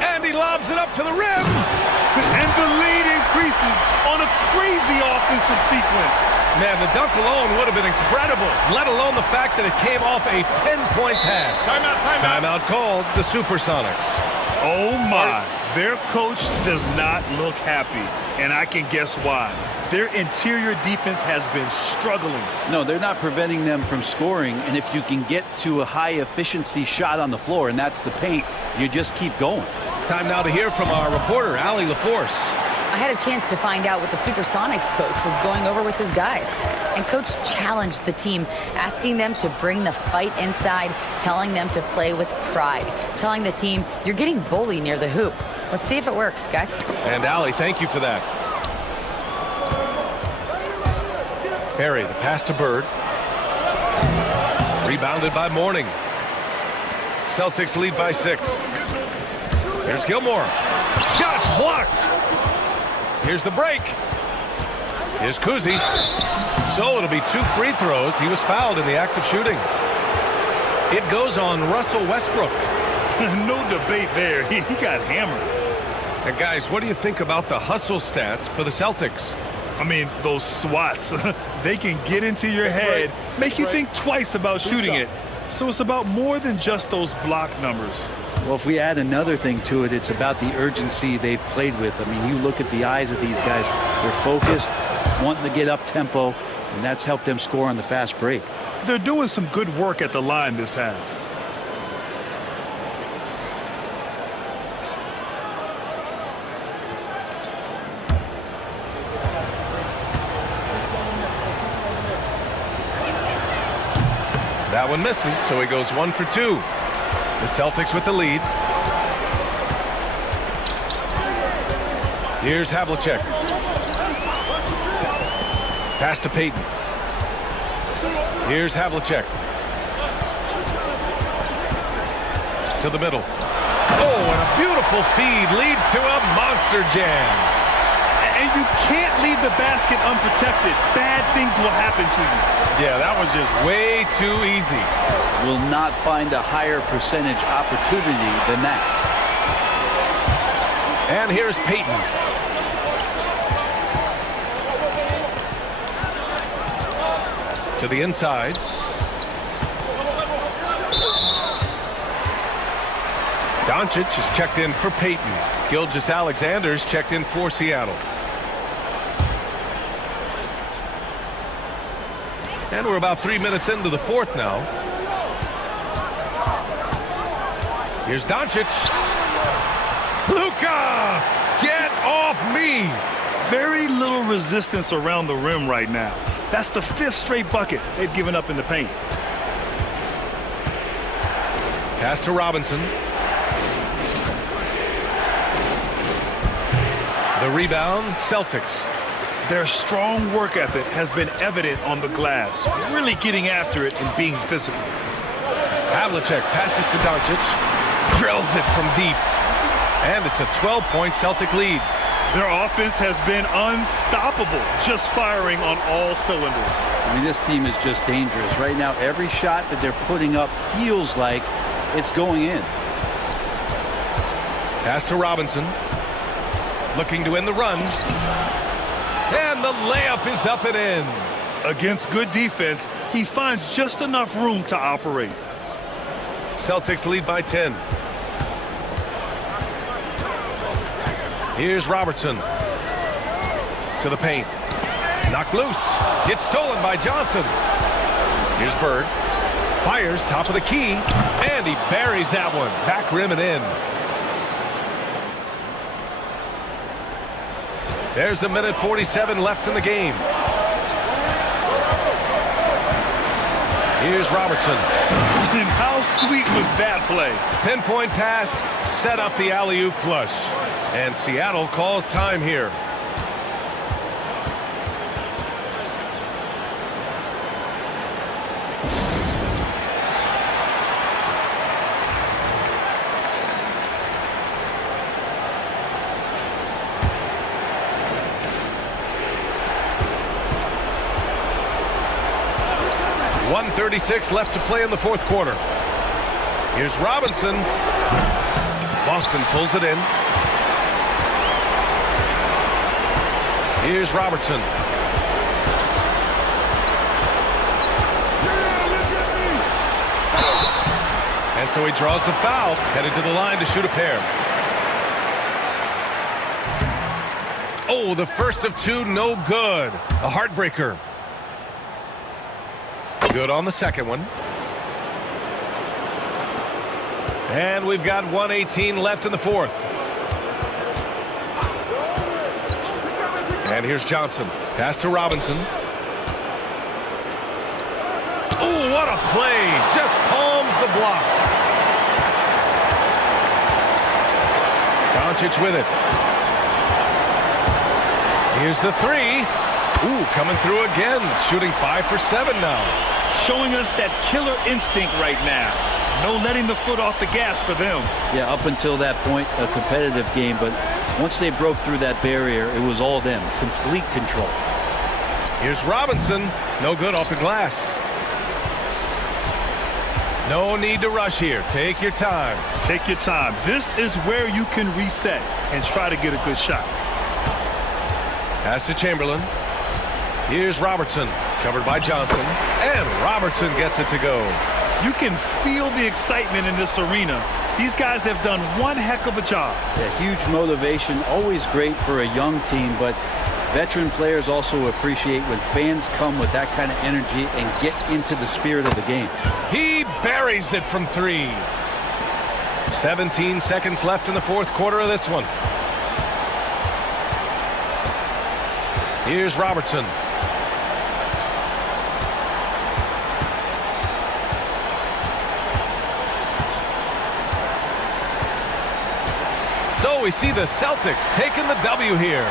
And he lobs it up to the rim. And the lead increases on a crazy offensive sequence. Man, the dunk alone would have been incredible, let alone the fact that it came off a pinpoint pass. Timeout called. The Supersonics. Oh my, their coach does not look happy, and I can guess why. Their interior defense has been struggling. No, they're not preventing them from scoring, and if you can get to a high-efficiency shot on the floor, and that's the paint, you just keep going. Time now to hear from our reporter, Allie LaForce. I had a chance to find out what the Supersonics coach was going over with his guys. And coach challenged the team, asking them to bring the fight inside, telling them to play with pride, telling the team, you're getting bullied near the hoop. Let's see if it works, guys. And Allie, thank you for that. Perry, the pass to Bird. Rebounded by Mourning. Celtics lead by 6. Here's Gilmore. Shots blocked. Here's the break. Here's Kuzi. So it'll be 2 free throws. He was fouled in the act of shooting. It goes on Russell Westbrook. No debate there. He got hammered. And guys, what do you think about the hustle stats for the Celtics? I mean, those swats, they can get into your head, make you think twice about shooting it. So it's about more than just those block numbers. Well, if we add another thing to it, it's about the urgency they've played with. I mean, you look at the eyes of these guys. They're focused, wanting to get up tempo, and that's helped them score on the fast break. They're doing some good work at the line this half. That one misses, so he goes 1 for 2. The Celtics with the lead. Here's Havlicek. Pass to Payton. Here's Havlicek. To the middle. Oh, and a beautiful feed leads to a monster jam. And you can't leave the basket unprotected. Bad things will happen to you. Yeah, that was just way too easy. Will not find a higher percentage opportunity than that. And here's Payton. To the inside. Doncic is checked in for Payton. Gilgeous-Alexander's checked in for Seattle. And we're about 3 minutes into the fourth now. Here's Doncic. Luka! Get off me! Very little resistance around the rim right now. That's the 5th straight bucket they've given up in the paint. Pass to Robinson. The rebound, Celtics. Their strong work ethic has been evident on the glass, really getting after it and being physical. Havlicek passes to Doncic. Drills it from deep. And it's a 12-point Celtic lead. Their offense has been unstoppable, just firing on all cylinders. I mean, this team is just dangerous. Right now, every shot that they're putting up feels like it's going in. Pass to Robinson. Looking to end the run. And the layup is up and in. Against good defense, he finds just enough room to operate. Celtics lead by 10. Here's Robertson. To the paint. Knocked loose. Gets stolen by Johnson. Here's Bird. Fires top of the key. And he buries that one. Back rim and in. There's a minute 47 left in the game. Here's Robertson. And how sweet was that play? Pinpoint pass, set up the alley-oop flush. And Seattle calls time here. .136 left to play in the fourth quarter. Here's Robinson. Boston pulls it in. Here's Robertson. And so he draws the foul, headed to the line to shoot a pair. Oh, the first of two, no good. A heartbreaker. Good on the second one. And we've got 1:18 left in the fourth. And here's Johnson. Pass to Robinson. Oh, what a play. Just palms the block. Doncic with it. Here's the three. Ooh, coming through again. Shooting 5 for 7 now. Showing us that killer instinct right now. No letting the foot off the gas for them. Yeah, up until that point, a competitive game, but once they broke through that barrier, it was all them. Complete control. Here's Robinson. No good off the glass. No need to rush here. Take your time. Take your time. This is where you can reset and try to get a good shot. Pass to Chamberlain. Here's Robertson. Covered by Johnson. And Robertson gets it to go. You can feel the excitement in this arena. These guys have done one heck of a job. Yeah, huge motivation. Always great for a young team, but veteran players also appreciate when fans come with that kind of energy and get into the spirit of the game. He buries it from three. 17 seconds left in the fourth quarter of this one. Here's Robertson. So we see the Celtics taking the W here.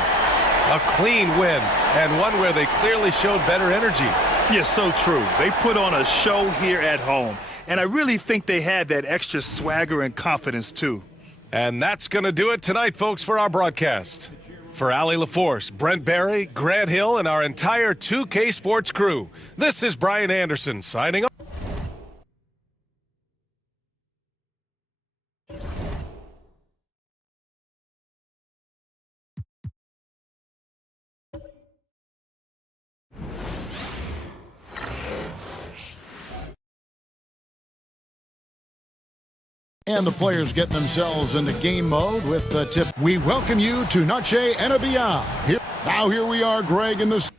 A clean win, and one where they clearly showed better energy. Yes, so true. They put on a show here at home, and I really think they had that extra swagger and confidence, too. And that's going to do it tonight, folks, for our broadcast. For Allie LaForce, Brent Barry, Grant Hill, and our entire 2K Sports crew, this is Brian Anderson signing off. And the players getting themselves into game mode with the tip. We welcome you to Noche NBA. Here we are, Greg, in the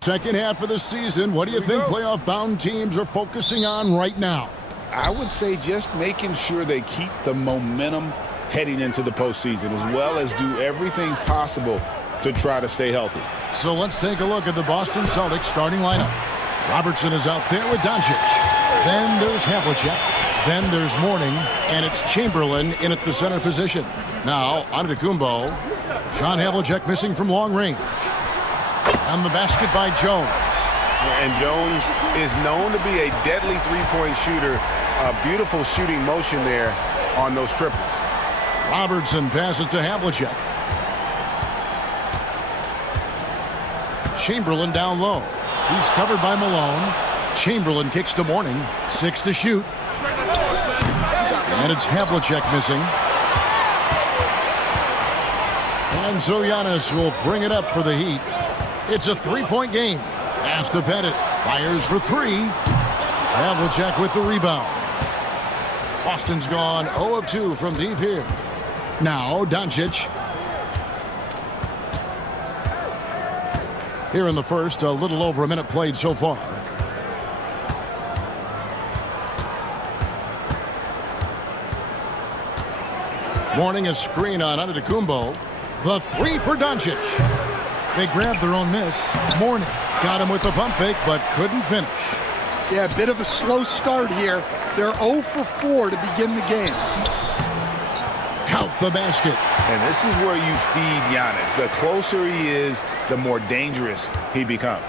second half of the season. What do you think playoff-bound teams are focusing on right now? I would say just making sure they keep the momentum heading into the postseason, as well as do everything possible to try to stay healthy. So let's take a look at the Boston Celtics starting lineup. Robertson is out there with Doncic. Then there's Havlicek. Then there's Mourning, and it's Chamberlain in at the center position. Now, Antetokounmpo. John Havlicek missing from long range. And the basket by Jones. And Jones is known to be a deadly three-point shooter. A beautiful shooting motion there on those triples. Robertson passes to Havlicek. Chamberlain down low. He's covered by Malone. Chamberlain kicks to Mourning. 6 to shoot. And it's Havlicek missing. And so Giannis will bring it up for the Heat. It's a three-point game. Pass to Pettit. Fires for 3. Havlicek with the rebound. Boston's gone 0 of 2 from deep here. Now Doncic. Here in the first, a little over a minute played so far. Mourning a screen on Antetokounmpo. The 3 for Doncic. They grabbed their own miss. Mourning got him with the pump fake, but couldn't finish. Yeah, a bit of a slow start here. They're 0 for 4 to begin the game. Count the basket. And this is where you feed Giannis. The closer he is, the more dangerous he becomes.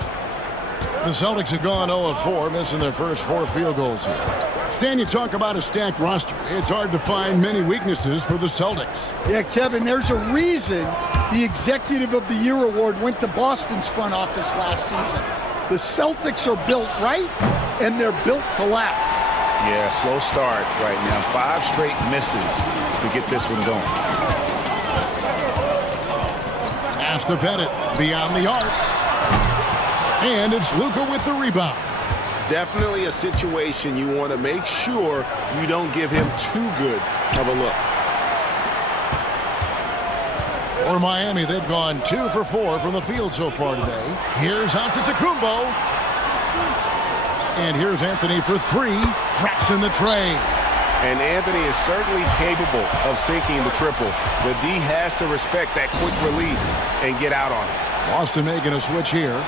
The Celtics have gone 0 of 4, missing their first 4 field goals here. Stan, you talk about a stacked roster. It's hard to find many weaknesses for the Celtics. Yeah, Kevin, there's a reason the Executive of the Year award went to Boston's front office last season. The Celtics are built right, and they're built to last. Yeah, slow start right now. 5 straight misses to get this one going. Pass to Pettit, beyond the arc. And it's Luka with the rebound. Definitely a situation you want to make sure you don't give him too good of a look. For Miami, they've gone 2 for 4 from the field so far today. Here's Antetokounmpo. And here's Anthony for 3. Drops in the tray. And Anthony is certainly capable of sinking the triple. The D has to respect that quick release and get out on it. Boston making a switch here.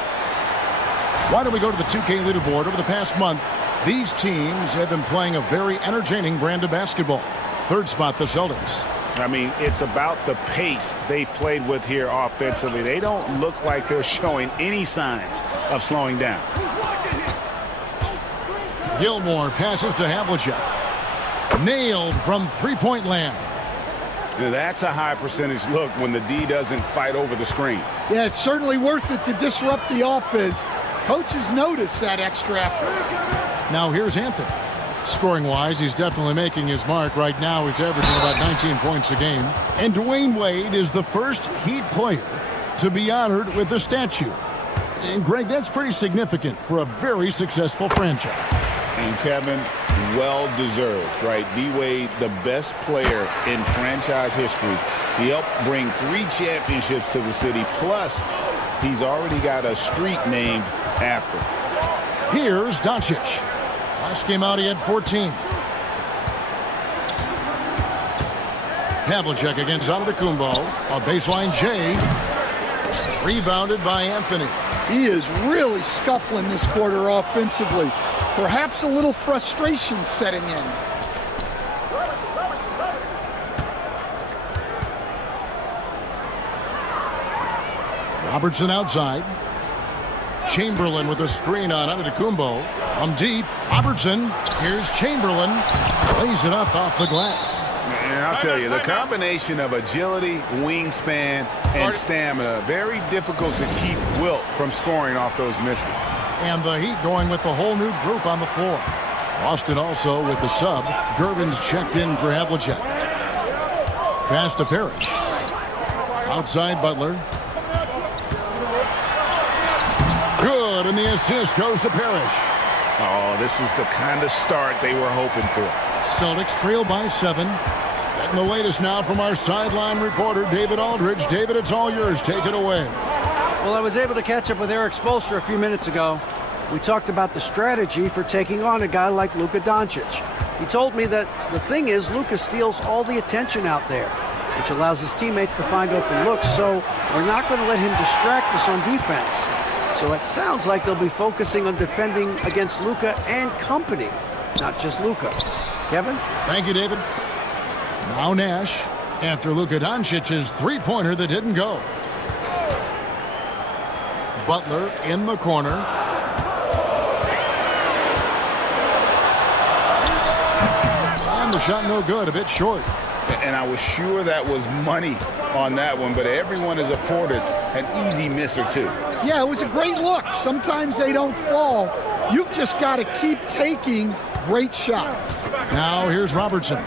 Why don't we go to the 2K leaderboard? Over the past month, these teams have been playing a very entertaining brand of basketball. Third spot, the Celtics. I mean, it's about the pace they've played with here offensively. They don't look like they're showing any signs of slowing down. Gilmore passes to Havlicek. Nailed from three-point land. Now that's a high percentage look when the D doesn't fight over the screen. Yeah, it's certainly worth it to disrupt the offense. Coaches notice that extra effort. Now here's Anthony. Scoring-wise, he's definitely making his mark. Right now, he's averaging about 19 points a game. And Dwayne Wade is the first Heat player to be honored with a statue. And Greg, that's pretty significant for a very successful franchise. And Kevin, well-deserved, right? D-Wade, the best player in franchise history. He helped bring 3 championships to the city. Plus, he's already got a street named after him. Here's Doncic. Last game out, he had 14. Havlicek against Antetokounmpo. A baseline J. Rebounded by Anthony. He is really scuffling this quarter offensively. Perhaps a little frustration setting in. Robertson outside. Chamberlain with a screen on Antetokounmpo. From deep, Robertson. Here's Chamberlain. Lays it up off the glass. And I'll tell you, the combination of agility, wingspan, and stamina, very difficult to keep Wilt from scoring off those misses. And the Heat going with the whole new group on the floor. Boston also with the sub. Gervin's checked in for Havlicek. Pass to Parrish. Outside Butler. Good, and the assist goes to Parrish. Oh, this is the kind of start they were hoping for. Celtics trail by 7. Getting the latest now from our sideline reporter, David Aldridge. David, it's all yours. Take it away. Well, I was able to catch up with Eric Spoelstra a few minutes ago. We talked about the strategy for taking on a guy like Luka Doncic. He told me that the thing is Luka steals all the attention out there, which allows his teammates to find open looks, so we're not going to let him distract us on defense. So it sounds like they'll be focusing on defending against Luka and company, not just Luka. Kevin? Thank you, David. Now Nash, after Luka Doncic's three-pointer that didn't go. Butler in the corner. shot no good, a bit short. And I was sure that was money on that one, but everyone is afforded an easy miss or two. Yeah, it was a great look. Sometimes they don't fall. You've just got to keep taking great shots. Now here's Robertson.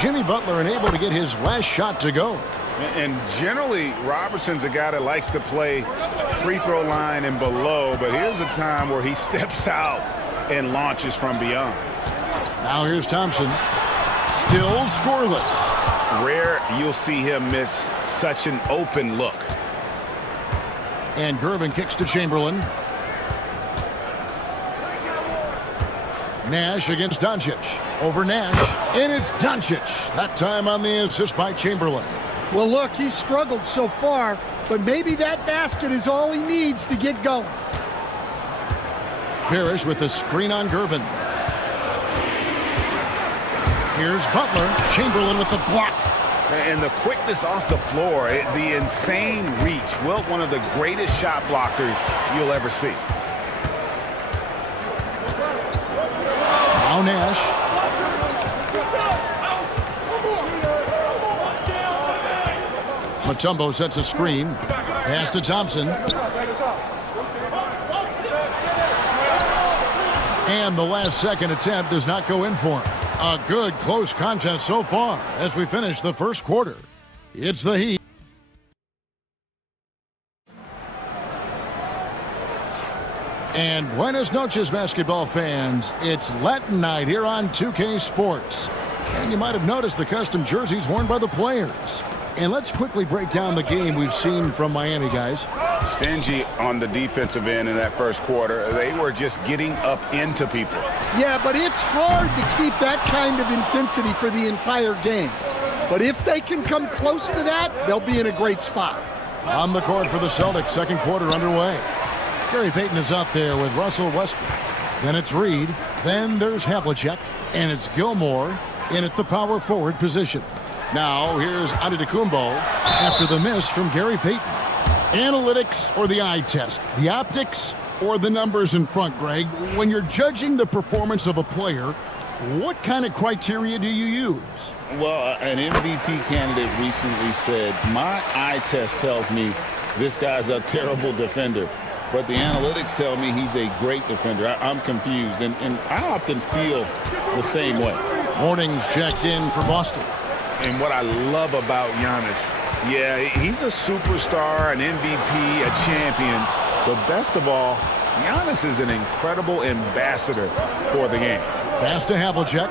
Jimmy Butler unable to get his last shot to go. And generally, Robertson's a guy that likes to play free throw line and below, but here's a time where he steps out and launches from beyond. Now here's Thompson. Still scoreless. Rare you'll see him miss such an open look. And Gervin kicks to Chamberlain. Nash against Doncic. Over Nash. And it's Doncic. That time on the assist by Chamberlain. Well, look, he's struggled so far, but maybe that basket is all he needs to get going. Parrish with the screen on Gervin. Here's Butler. Chamberlain with the block. And the quickness off the floor, the insane reach. Wilt, one of the greatest shot blockers you'll ever see. Now Nash. Mutombo sets a screen. Pass to Thompson. And the last second attempt does not go in for him. A good close contest so far as we finish the first quarter. It's the Heat. And buenas noches, basketball fans. It's Latin night here on 2K Sports. And you might have noticed the custom jerseys worn by the players. And let's quickly break down the game we've seen from Miami, guys. Stingy on the defensive end in that first quarter. They were just getting up into people. Yeah, but it's hard to keep that kind of intensity for the entire game. But if they can come close to that, they'll be in a great spot. On the court for the Celtics, second quarter underway. Gary Payton is out there with Russell Westbrook. Then it's Reed. Then there's Havlicek. And it's Gilmore in at the power forward position. Now here's Antetokounmpo after the miss from Gary Payton. Analytics or the eye test? The optics or the numbers in front, Greg? When you're judging the performance of a player, what kind of criteria do you use? Well, an MVP candidate recently said, my eye test tells me this guy's a terrible defender, but the analytics tell me he's a great defender. I'm confused, and I often feel the same way. Warnings checked in for Boston. And what I love about Giannis, yeah, he's a superstar, an MVP, a champion, but best of all, Giannis is an incredible ambassador for the game. Pass to Havlicek.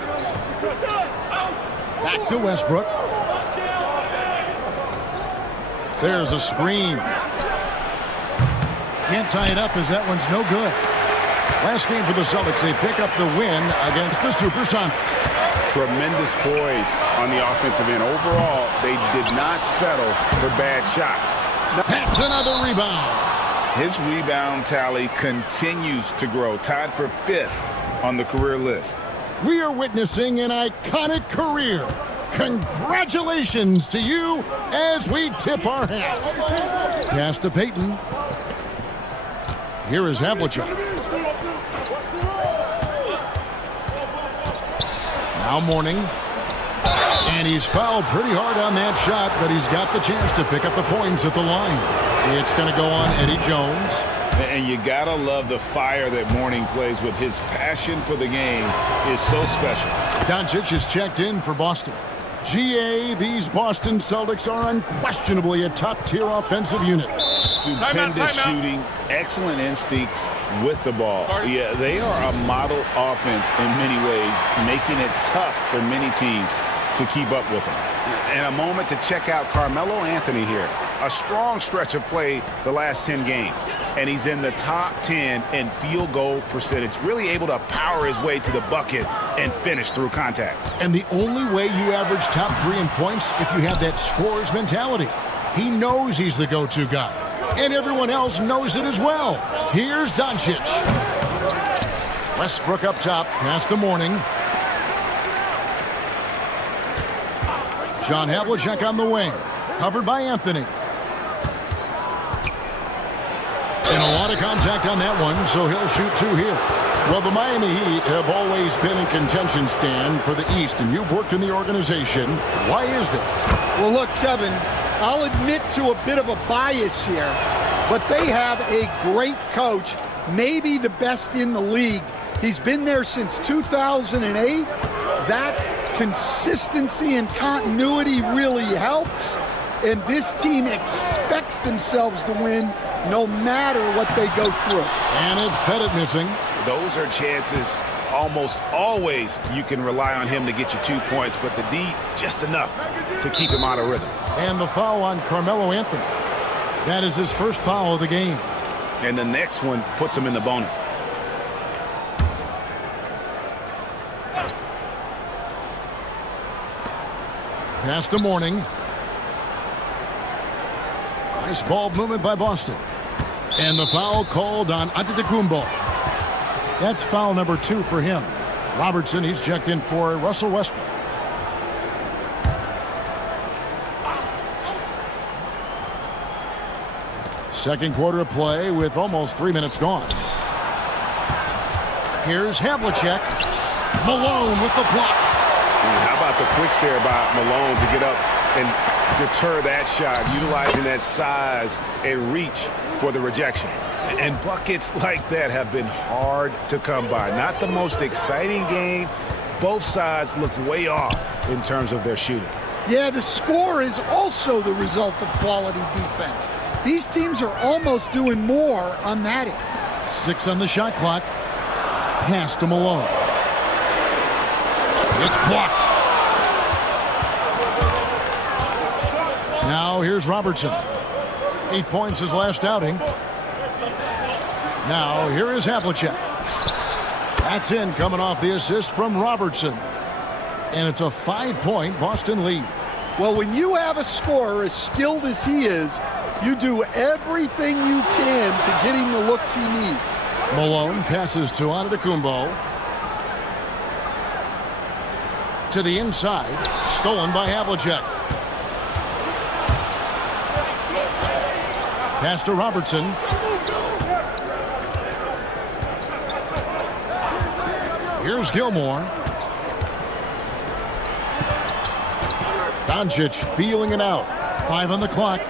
Back to Westbrook. There's a screen. Can't tie it up as that one's no good. Last game for the Celtics, they pick up the win against the Supersonics. Tremendous poise on the offensive end. Overall, they did not settle for bad shots. That's another rebound. His rebound tally continues to grow, tied for 5th on the career list. We are witnessing an iconic career. Congratulations to you as we tip our hats. Pass to Payton. Here is Havlicek. Now Mourning. And he's fouled pretty hard on that shot, but he's got the chance to pick up the points at the line. It's going to go on Eddie Jones. And you got to love the fire that Mourning plays with. His passion for the game is so special. Doncic is checked in for Boston. GA, these Boston Celtics are unquestionably a top-tier offensive unit. Stupendous shooting, excellent instincts with the ball. Yeah, they are a model offense in many ways, making it tough for many teams to keep up with them. And a moment to check out Carmelo Anthony here. A strong stretch of play the last 10 games. And he's in the top 10 in field goal percentage, really able to power his way to the bucket and finish through contact. And the only way you average top 3 in points if you have that scorer's mentality. He knows he's the go-to guy. And everyone else knows it as well. Here's Doncic. Westbrook up top, pass to Mourning. John Havlicek on the wing, covered by Anthony. And a lot of contact on that one, so he'll shoot 2 here. Well, the Miami Heat have always been in contention, Stan, for the East, and you've worked in the organization. Why is that? Well, look, Kevin, I'll admit to a bit of a bias here, but they have a great coach, maybe the best in the league. He's been there since 2008. That consistency and continuity really helps, and this team expects themselves to win no matter what they go through. And it's Pettit missing. Those are chances almost always you can rely on him to get you 2 points, but the D just enough to keep him out of rhythm. And the foul on Carmelo Anthony. That is his first foul of the game. And the next one puts him in the bonus. Pass to Mourning. Nice ball movement by Boston. And the foul called on Antetokounmpo. That's foul number 2 for him. Robertson, he's checked in for Russell Westbrook. Second quarter of play with almost 3 minutes gone. Here's Havlicek. Malone with the block. How about the quick stare by Malone to get up and deter that shot, utilizing that size and reach for the rejection. And buckets like that have been hard to come by. Not the most exciting game. Both sides look way off in terms of their shooting. Yeah, the score is also the result of quality defense. These teams are almost doing more on that end. 6 on the shot clock. Pass to Malone. It's blocked. Now here's Robertson. 8 points his last outing. Now here is Havlicek. That's in, coming off the assist from Robertson. And it's a 5-point Boston lead. Well, when you have a scorer as skilled as he is, you do everything you can to get him the looks he needs. Malone passes to Antetokounmpo. To the inside, stolen by Havlicek. Pass to Robertson. Here's Gilmore. Doncic feeling it out. 5 on the clock.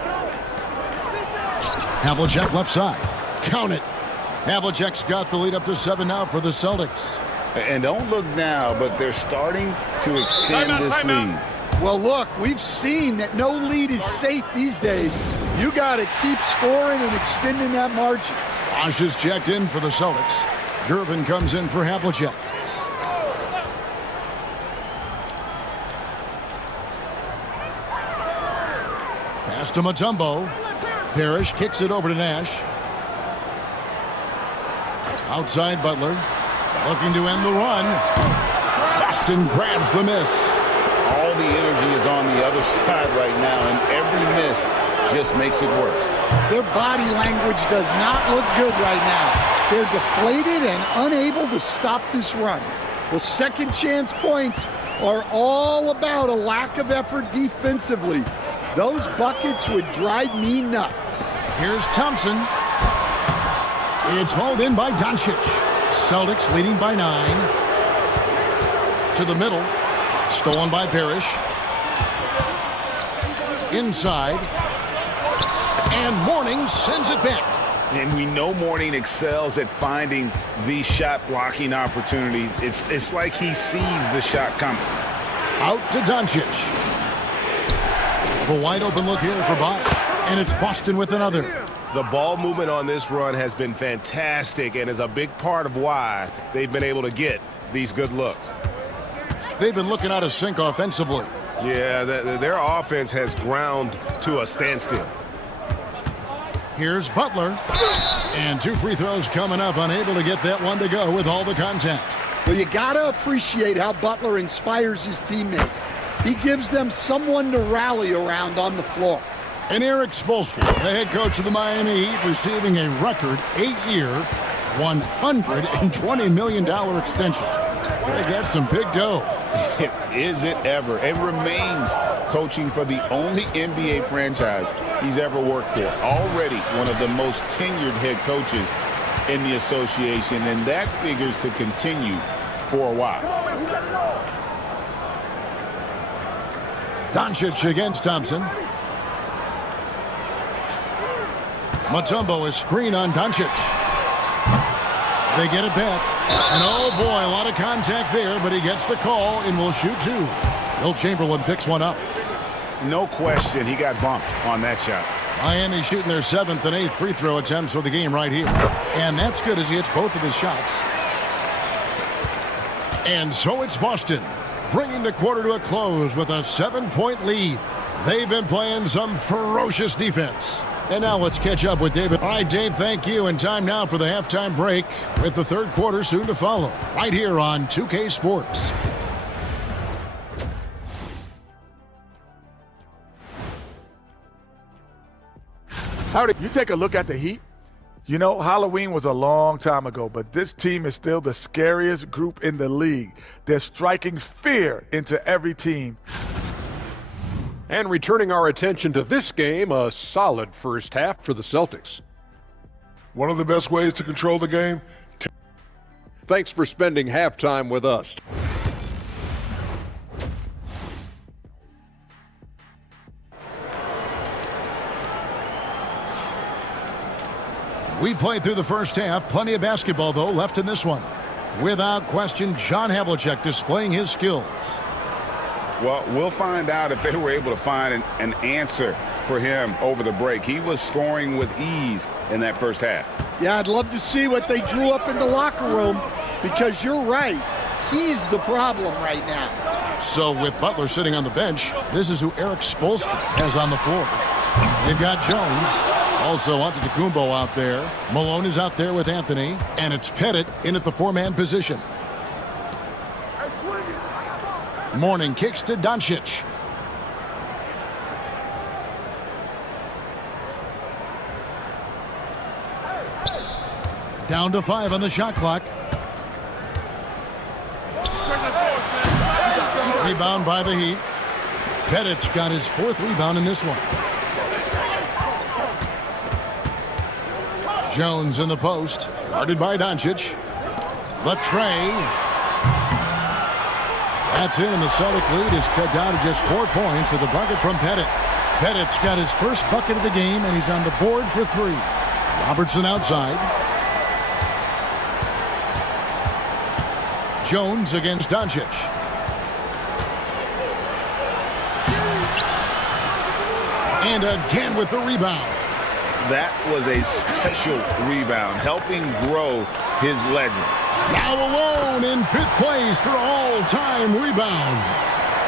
Havlicek left side. Count it. Havlicek's got the lead up to 7 now for the Celtics. And don't look now, but they're starting to extend this lead. Well, look, we've seen that no lead is safe these days. You got to keep scoring and extending that margin. Bosh is checked in for the Celtics. Gervin comes in for Havlicek. Pass to Mutombo. Parrish kicks it over to Nash. Outside Butler. Looking to end the run. Boston grabs the miss. All the energy is on the other side right now, and every miss just makes it worse. Their body language does not look good right now. They're deflated and unable to stop this run. The second chance points are all about a lack of effort defensively. Those buckets would drive me nuts. Here's Thompson. It's hauled in by Doncic. Celtics leading by 9. To the middle. Stolen by Parrish. Inside. And Mourning sends it back. And we know Mourning excels at finding these shot blocking opportunities. It's like he sees the shot coming. Out to Doncic. The wide open look here for Bosh. And it's Boston with another. The ball movement on this run has been fantastic and is a big part of why they've been able to get these good looks. They've been looking out of sync offensively. Yeah, their offense has ground to a standstill. Here's Butler. And 2 free throws coming up, unable to get that one to go with all the contact. Well, you got to appreciate how Butler inspires his teammates. He gives them someone to rally around on the floor. And Eric Spoelstra, the head coach of the Miami Heat, receiving a record 8-year, $120 million extension. They got some big dough. Is it ever? It remains coaching for the only NBA franchise he's ever worked for. Already one of the most tenured head coaches in the association, and that figures to continue for a while. Doncic against Thompson. Mutombo is screen on Doncic. They get it back. And oh boy, a lot of contact there, but he gets the call and will shoot two. Will Chamberlain picks one up. No question, he got bumped on that shot. Miami shooting their 7th and 8th free throw attempts for the game right here. And that's good as he hits both of his shots. And so it's Boston, bringing the quarter to a close with a 7-point lead. They've been playing some ferocious defense. And now let's catch up with David. All right, Dave, thank you. And time now for the halftime break with the third quarter soon to follow. Right here on 2K Sports. Howdy. You take a look at the Heat. You know, Halloween was a long time ago, but this team is still the scariest group in the league. They're striking fear into every team. And returning our attention to this game, a solid first half for the Celtics. One of the best ways to control the game. Thanks for spending halftime with us. We played through the first half. Plenty of basketball, though, left in this one. Without question, John Havlicek displaying his skills. Well, we'll find out if they were able to find an answer for him over the break. He was scoring with ease in that first half. Yeah, I'd love to see what they drew up in the locker room, because you're right. He's the problem right now. So with Butler sitting on the bench, this is who Eric Spoelstra has on the floor. They've got Jones. Also Antetokounmpo out there. Malone is out there with Anthony. And it's Pettit in at the four-man position. Morning kicks to Doncic. Down to 5 on the shot clock. Rebound by the Heat. Pettit's got his 4th rebound in this one. Jones in the post, guarded by Doncic. The tray. That's in, and the Celtic lead is cut down to just 4 points with a bucket from Pettit. Pettit's got his first bucket of the game, and he's on the board for 3. Robertson outside. Jones against Doncic. And again with the rebound. That was a special rebound, helping grow his legend. Now alone in 5th place for all-time rebound.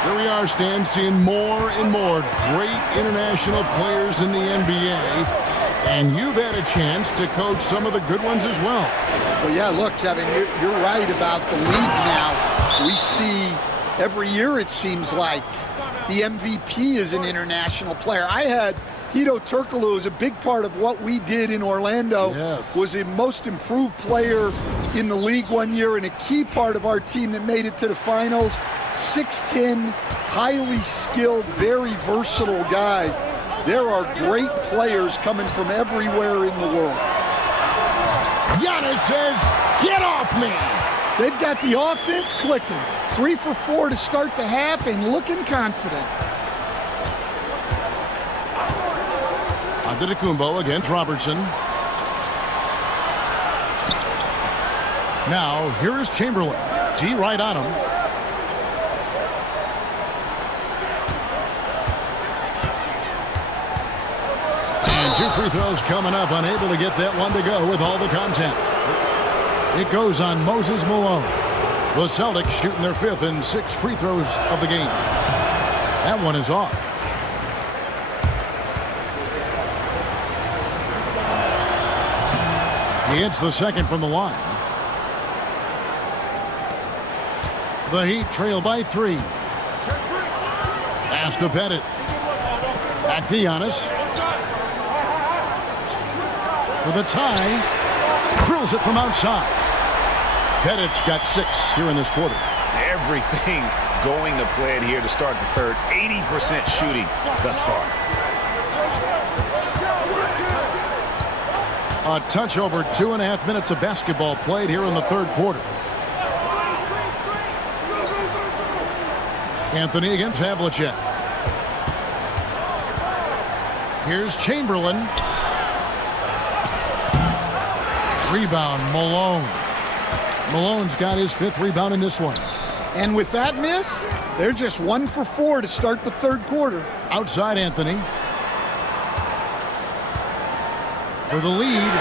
Here we are, Stan, seeing more and more great international players in the NBA. And you've had a chance to coach some of the good ones as well. Well, yeah, look, Kevin, you're right about the league now. We see every year, it seems like, the MVP is an international player. I had Hedo Turkoglu, who was a big part of what we did in Orlando. Yes. Was a most improved player in the league one year and a key part of our team that made it to the finals. 6'10", highly skilled, very versatile guy. There are great players coming from everywhere in the world. Giannis says, get off me. They've got the offense clicking. 3 for 4 to start the half and looking confident. Antetokounmpo against Robertson. Now, here's Chamberlain. D right on him. And 2 free throws coming up. Unable to get that one to go with all the contact. It goes on Moses Malone. The Celtics shooting their 5th and 6th free throws of the game. That one is off. He hits the 2nd from the line. The Heat trail by 3. Pass to Pettit. Back to Giannis. For the tie. Drills it from outside. Pettit's got 6 here in this quarter. Everything going to plan here to start the third. 80% shooting thus far. A touch over 2.5 minutes of basketball played here in the third quarter. Anthony against Havlicek. Here's Chamberlain. Rebound, Malone. Malone's got his 5th rebound in this one. And with that miss, they're just 1 for 4 to start the third quarter. Outside Anthony. For the lead.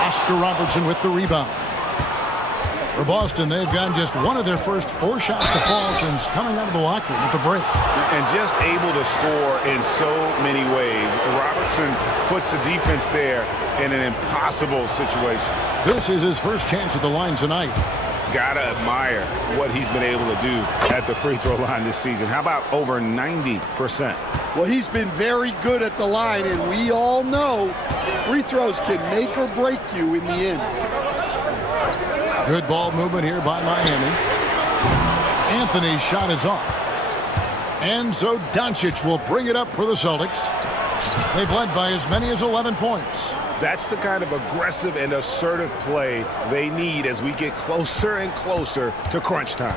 Oscar Robertson with the rebound. For Boston, they've gotten just one of their first 4 shots to fall since coming out of the locker room at the break. And just able to score in so many ways. Robertson puts the defense there in an impossible situation. This is his first chance at the line tonight. Gotta admire what he's been able to do at the free throw line this season. How about over 90%? Well, he's been very good at the line, and we all know free throws can make or break you in the end. Good ball movement here by Miami. Anthony's shot is off. And so Doncic will bring it up for the Celtics. They've led by as many as 11 points. That's the kind of aggressive and assertive play they need as we get closer and closer to crunch time.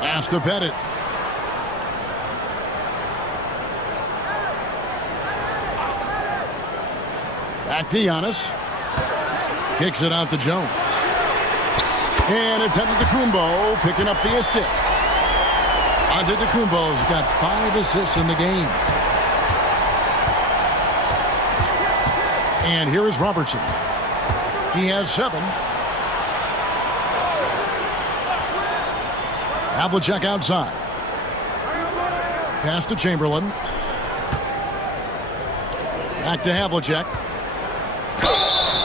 Pass to Pettit. Back to Giannis. Kicks it out to Jones. And it's Antetokounmpo picking up the assist. Antetokounmpo's got 5 assists in the game. And here is Robertson. He has 7. Havlicek outside. Pass to Chamberlain. Back to Havlicek.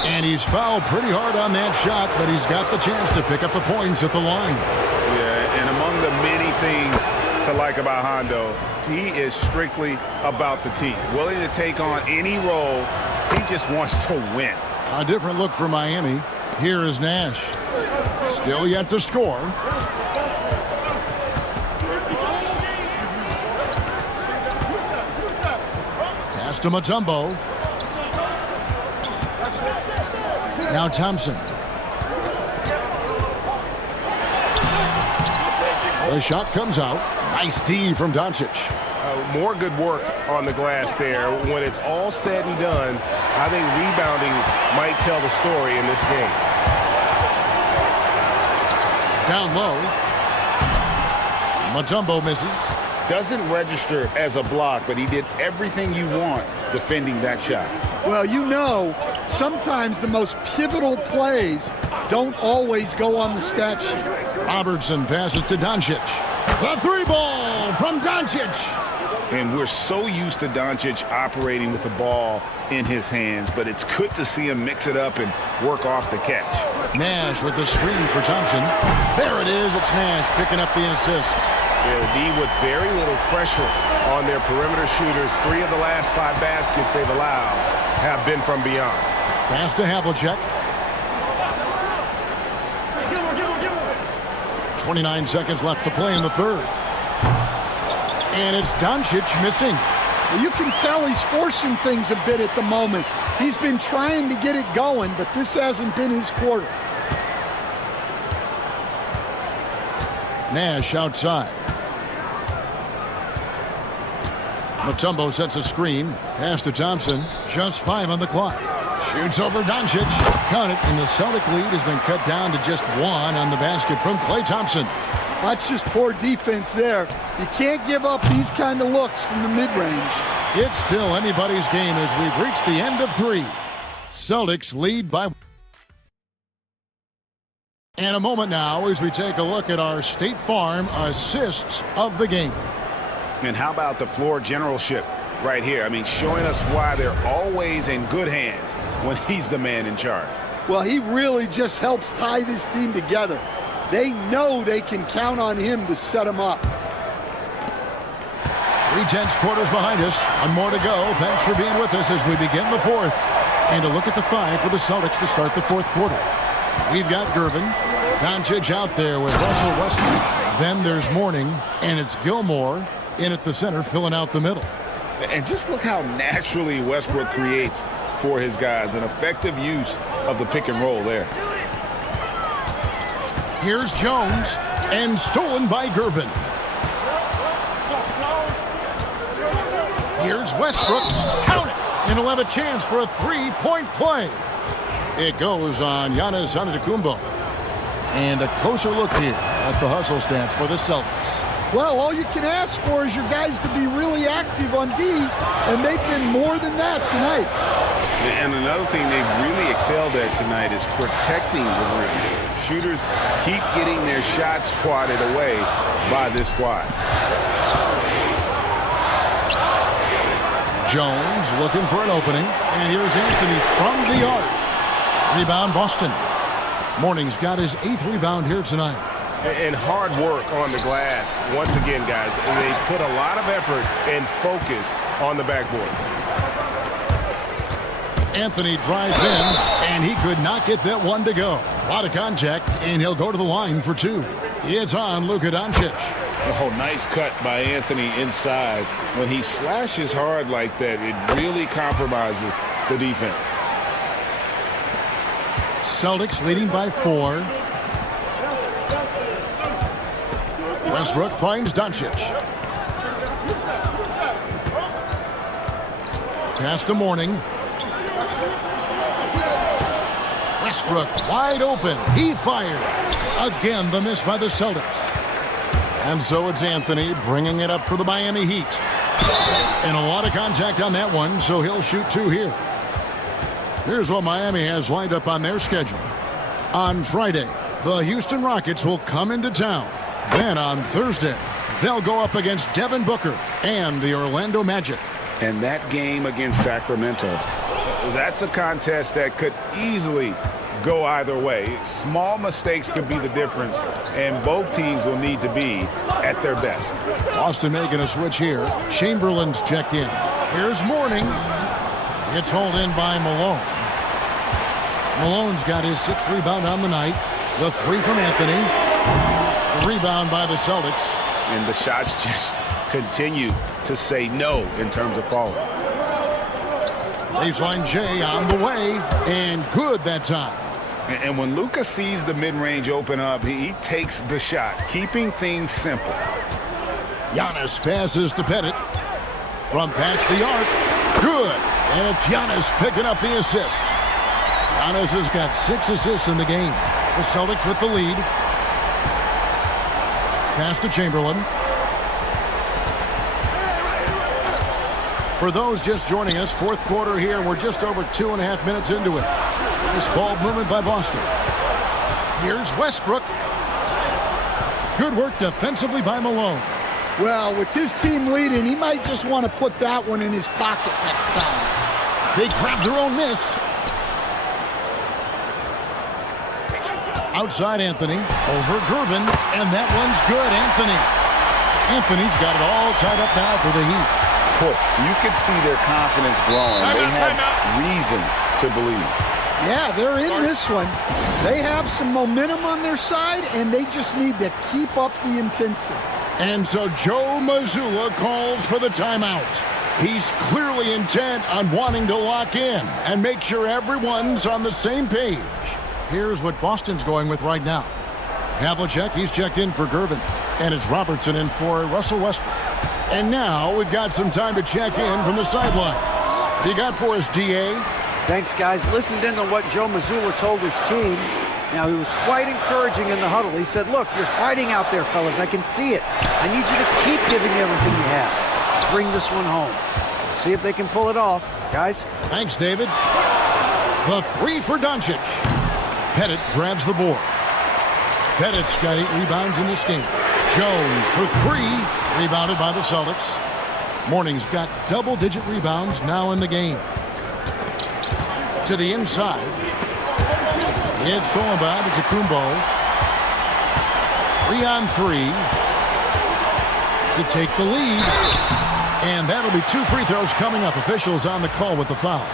And he's fouled pretty hard on that shot, but he's got the chance to pick up the points at the line. Yeah, and among the many things to like about Hondo, he is strictly about the team. Willing to take on any role. He just wants to win. A different look for Miami. Here is Nash. Still yet to score. Pass to Mutombo. Now Thompson. The shot comes out. Nice D from Doncic. More good work on the glass there. When it's all said and done, I think rebounding might tell the story in this game. Down low. Mutombo misses. Doesn't register as a block, but he did everything you want defending that shot. Well, you know, sometimes the most pivotal plays don't always go on the stat sheet. Robertson passes to Doncic. The 3-ball from Doncic. And we're so used to Doncic operating with the ball in his hands, but it's good to see him mix it up and work off the catch. Nash with the screen for Thompson. There it is. It's Nash picking up the assist. Yeah, the D with very little pressure on their perimeter shooters. 3 of the last 5 baskets they've allowed have been from beyond. Pass to Havlicek. 29 seconds left to play in the third. And it's Doncic missing. Well, you can tell he's forcing things a bit at the moment. He's been trying to get it going, but this hasn't been his quarter. Nash outside. Mutombo sets a screen. Pass to Thompson. Just 5 on the clock. Shoots over Doncic. Count it, and the Celtic lead has been cut down to just 1 on the basket from Klay Thompson. That's just poor defense there. You can't give up these kind of looks from the mid-range. It's still anybody's game as we've reached the end of 3. Celtics lead by. And a moment now as we take a look at our State Farm assists of the game. And how about the floor generalship right here? I mean, showing us why they're always in good hands when he's the man in charge. Well, he really just helps tie this team together. They know they can count on him to set them up. 3/10 quarters behind us. 1 more to go. Thanks for being with us as we begin the 4th. And a look at the 5 for the Celtics to start the 4th quarter. We've got Gervin. Doncic out there with Russell Westbrook. Then there's Mourning, and it's Gilmore in at the center, filling out the middle. And just look how naturally Westbrook creates for his guys. An effective use of the pick and roll there. Here's Jones, and stolen by Gervin. Here's Westbrook. Count it! And he'll have a chance for a three-point play. It goes on Giannis Antetokounmpo. And a closer look here at the hustle stats for the Celtics. Well, all you can ask for is your guys to be really active on D, and they've been more than that tonight. And another thing they've really excelled at tonight is protecting the rim. Shooters keep getting their shots swatted away by this squad. Jones looking for an opening, and here's Anthony from the arc. Rebound, Boston. Mourning's got his 8th rebound here tonight. And hard work on the glass once again, guys. And they put a lot of effort and focus on the backboard. Anthony drives in, and he could not get that one to go. A lot of contact, and he'll go to the line for 2. It's on Luka Doncic. Oh, nice cut by Anthony inside. When he slashes hard like that, it really compromises the defense. Celtics leading by 4. Westbrook finds Doncic. Pass to Mourning. Westbrook wide open. He fires. Again, the miss by the Celtics. And so it's Anthony bringing it up for the Miami Heat. And a lot of contact on that one, so he'll shoot 2 here. Here's what Miami has lined up on their schedule. On Friday, the Houston Rockets will come into town. Then on Thursday, they'll go up against Devin Booker and the Orlando Magic. And that game against Sacramento, that's a contest that could easily go either way. Small mistakes could be the difference, and both teams will need to be at their best. Boston making a switch here. Chamberlain's checked in. Here's Mourning. It's hauled in by Malone. Malone's got his 6th rebound on the night. The 3 from Anthony. The rebound by the Celtics. And the shots just continue to say no in terms of falling. Baseline J on the way, and good that time. And when Luka sees the mid-range open up, he takes the shot, keeping things simple. Giannis passes to Pettit. From past the arc. Good. And it's Giannis picking up the assist. Giannis has got 6 assists in the game. The Celtics with the lead. Pass to Chamberlain. For those just joining us, 4th quarter here. We're just over 2.5 minutes into it. This ball movement by Boston. Here's Westbrook. Good work defensively by Malone. Well, with his team leading, he might just want to put that one in his pocket next time. They grab their own miss. Outside Anthony, over Gervin, and that one's good, Anthony. Anthony's got it all tied up now for the Heat. You can see their confidence growing. They have reason to believe. Yeah, they're in this one. They have some momentum on their side, and they just need to keep up the intensity. And so Joe Mazzulla calls for the timeout. He's clearly intent on wanting to lock in and make sure everyone's on the same page. Here's what Boston's going with right now. Havlicek, he's checked in for Gervin. And it's Robertson in for Russell Westbrook. And now we've got some time to check in from the sidelines. What you got for us, DA? Thanks, guys. Listened in to what Joe Mazzulla told his team. Now, he was quite encouraging in the huddle. He said, look, you're fighting out there, fellas. I can see it. I need you to keep giving everything you have. Bring this one home. See if they can pull it off. Guys? Thanks, David. The 3 for Doncic. Pettit grabs the board. Pettit's got 8 rebounds in this game. Jones for 3. Rebounded by the Celtics. Mourning's got double-digit rebounds now in the game. To the inside. It's thrown by Antetokounmpo. 3-on-3 to take the lead. And that'll be 2 free throws coming up. Officials on the call with the foul.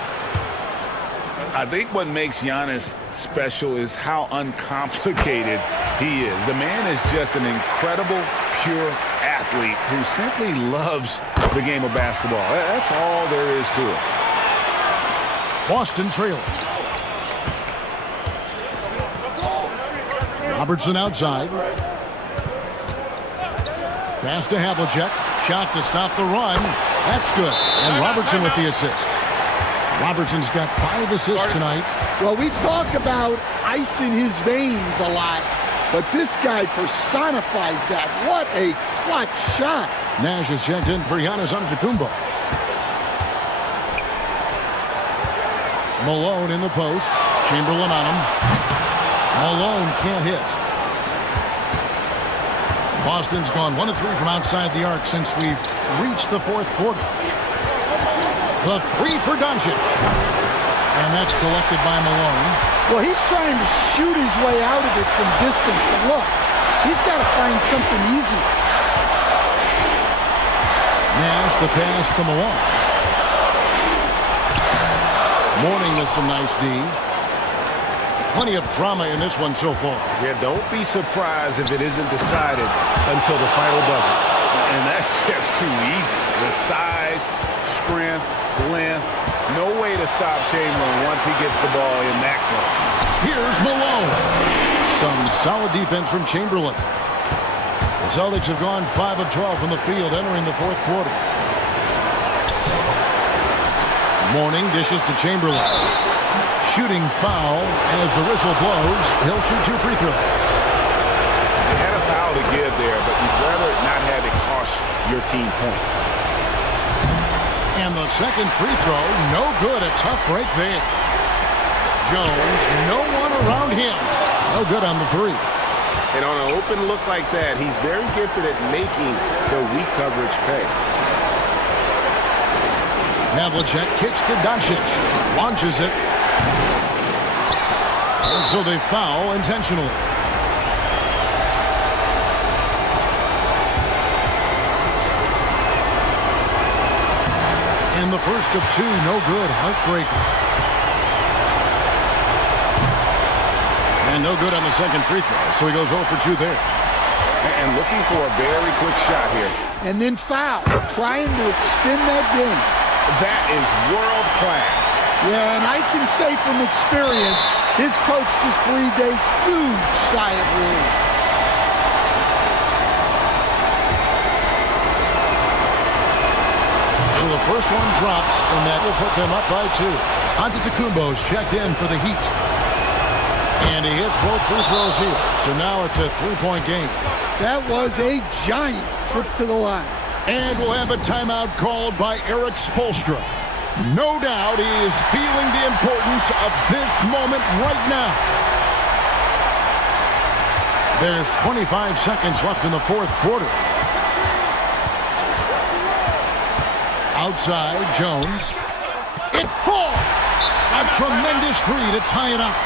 I think what makes Giannis special is how uncomplicated he is. The man is just an incredible, pure athlete who simply loves the game of basketball. That's all there is to it. Boston trailing. Robertson outside. Pass to Havlicek. Shot to stop the run. That's good. And Robertson with the assist. Robertson's got 5 assists tonight. Well, we talk about ice in his veins a lot, but this guy personifies that. What a clutch shot. Nash is checked in for Giannis Antetokounmpo. Malone in the post. Chamberlain on him. Malone can't hit. Boston's gone 1 of 3 from outside the arc since we've reached the 4th quarter. The 3 for Doncic. And that's collected by Malone. Well, he's trying to shoot his way out of it from distance. But look, he's got to find something easy. Nash, the pass to Malone. Mourning with some nice D. Plenty of drama in this one so far. Yeah, don't be surprised if it isn't decided until the final buzzer. And that's just too easy. The size, strength, length, no way to stop Chamberlain once he gets the ball in that close. Here's Malone. Some solid defense from Chamberlain. The Celtics have gone 5 of 12 from the field entering the 4th quarter. Mourning dishes to Chamberlain. Shooting foul as the whistle blows. He'll shoot 2 free throws. You had a foul to give there, but you'd rather not have it cost your team points. And the second free throw, no good. A tough break there. Jones, no one around him. No good on the 3. And on an open look like that, he's very gifted at making the weak coverage pay. Havlicek kicks to Doncic. Launches it. And so they foul intentionally. And the first of 2, no good. Heartbreaker. And no good on the second free throw. So he goes 0 for 2 there. And looking for a very quick shot here. And then foul. Trying to extend that game. That is world class. Yeah, and I can say from experience, his coach just breathed a huge sigh of relief. So the first one drops, and that will put them up by 2. Antetokounmpo's checked in for the Heat. And he hits both free throws here. So now it's a 3-point game. That was a giant trip to the line. And we'll have a timeout called by Eric Spoelstra. No doubt he is feeling the importance of this moment right now. There's 25 seconds left in the 4th quarter. Outside, Jones. It falls! A tremendous 3 to tie it up.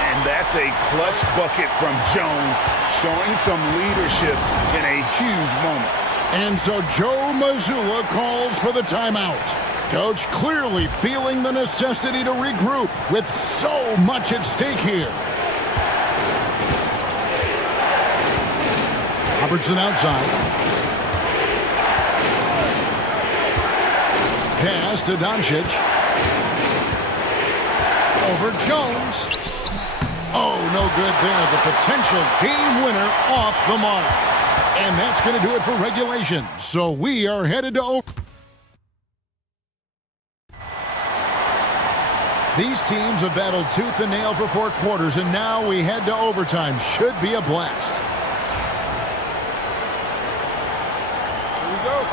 And that's a clutch bucket from Jones, showing some leadership in a huge moment. And so Joe Mazzulla calls for the timeout. Coach clearly feeling the necessity to regroup with so much at stake here. Robertson outside. Pass to Doncic. Over Jones. Oh, no good there. The potential game winner off the mark. And that's going to do it for regulation. So we are headed to over. These teams have battled tooth and nail for 4 quarters, and now we head to overtime. Should be a blast. Here we go.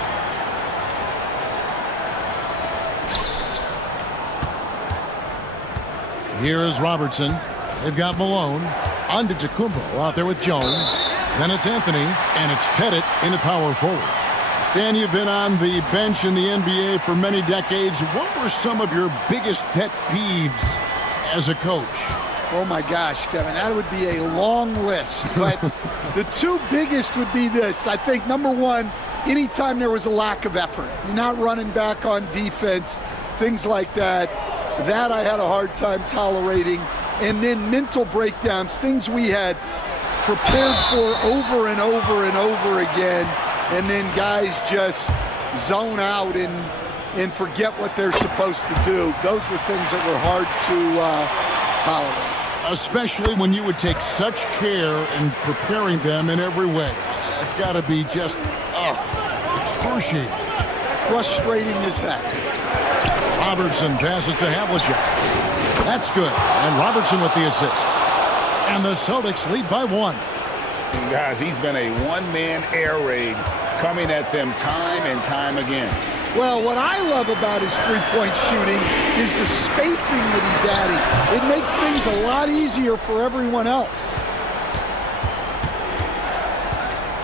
Here is Robertson. They've got Malone. Antetokounmpo out there with Jones. Then it's Anthony, and it's Pettit in the power forward. Stan, you've been on the bench in the NBA for many decades. What were some of your biggest pet peeves as a coach? Oh, my gosh, Kevin, that would be a long list. But the 2 biggest would be this. I think, number 1, anytime there was a lack of effort. You're not running back on defense, things like that. That I had a hard time tolerating. And then mental breakdowns, things we had prepared for over and over and over again, and then guys just zone out and forget what they're supposed to do. Those were things that were hard to tolerate. Especially when you would take such care in preparing them in every way. It's got to be just excruciating. Frustrating as heck. Robertson passes to Havlicek. That's good. And Robertson with the assist. And the Celtics lead by 1. And guys, he's been a one-man air raid coming at them time and time again. Well, what I love about his three-point shooting is the spacing that he's adding. It makes things a lot easier for everyone else.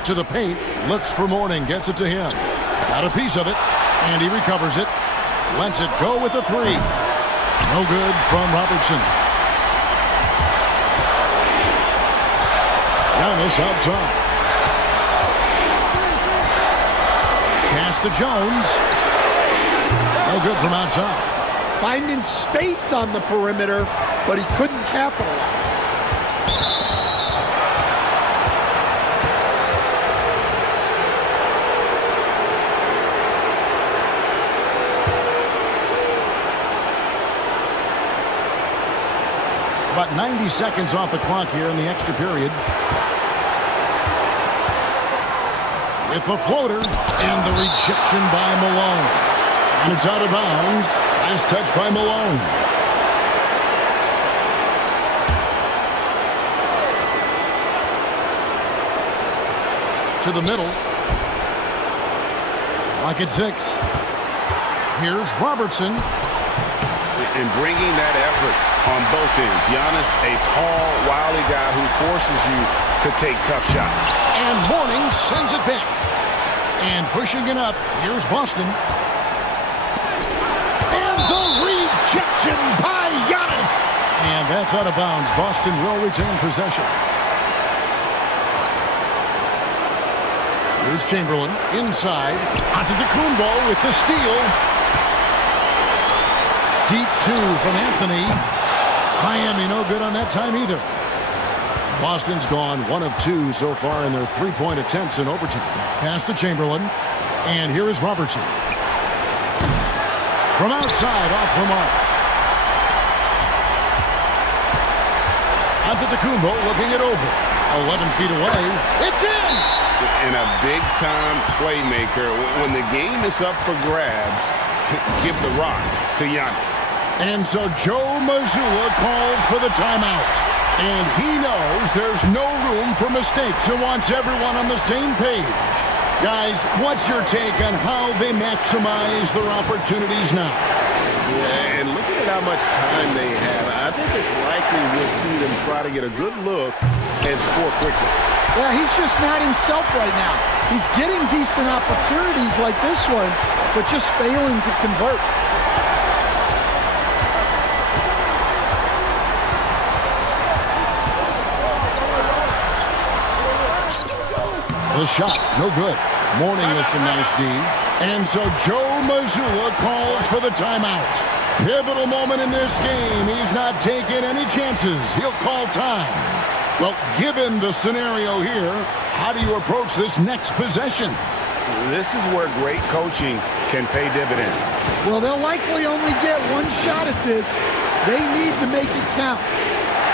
To the paint, looks for Mourning, gets it to him. Got a piece of it, and he recovers it. Lets it go with a 3. No good from Robertson. Giannis outside. Pass to Jones. No good from outside. Finding space on the perimeter, but he couldn't capitalize. About 90 seconds off the clock here in the extra period. With the floater and the rejection by Malone. And it's out of bounds. Last touch by Malone. To the middle. Lock at 6. Here's Robertson. And bringing that effort on both ends. Giannis, a tall, wily guy who forces you to take tough shots. And Mourning sends it back. And pushing it up, here's Boston. And the rejection by Giannis. And that's out of bounds. Boston will retain possession. Here's Chamberlain inside. Antetokounmpo with the steal. Deep 2 from Anthony. Miami no good on that time either. Boston's gone 1 of 2 so far in their three-point attempts in overtime. Pass to Chamberlain. And here is Robertson. From outside, off the mark. Antetokounmpo looking it over. 11 feet away. It's in! And a big-time playmaker. When the game is up for grabs, give the rock to Giannis. And so Joe Mazzulla calls for the timeout. And he knows there's no room for mistakes and wants everyone on the same page. Guys, what's your take on how they maximize their opportunities now? Yeah, and looking at how much time they have, I think it's likely we'll see them try to get a good look and score quickly. Yeah, he's just not himself right now. He's getting decent opportunities like this one, but just failing to convert. The shot, no good. Mourning with some nice D. And so Joe Mazzulla calls for the timeout. Pivotal moment in this game. He's not taking any chances. He'll call time. Well, given the scenario here, how do you approach this next possession? This is where great coaching can pay dividends. Well, they'll likely only get one shot at this. They need to make it count.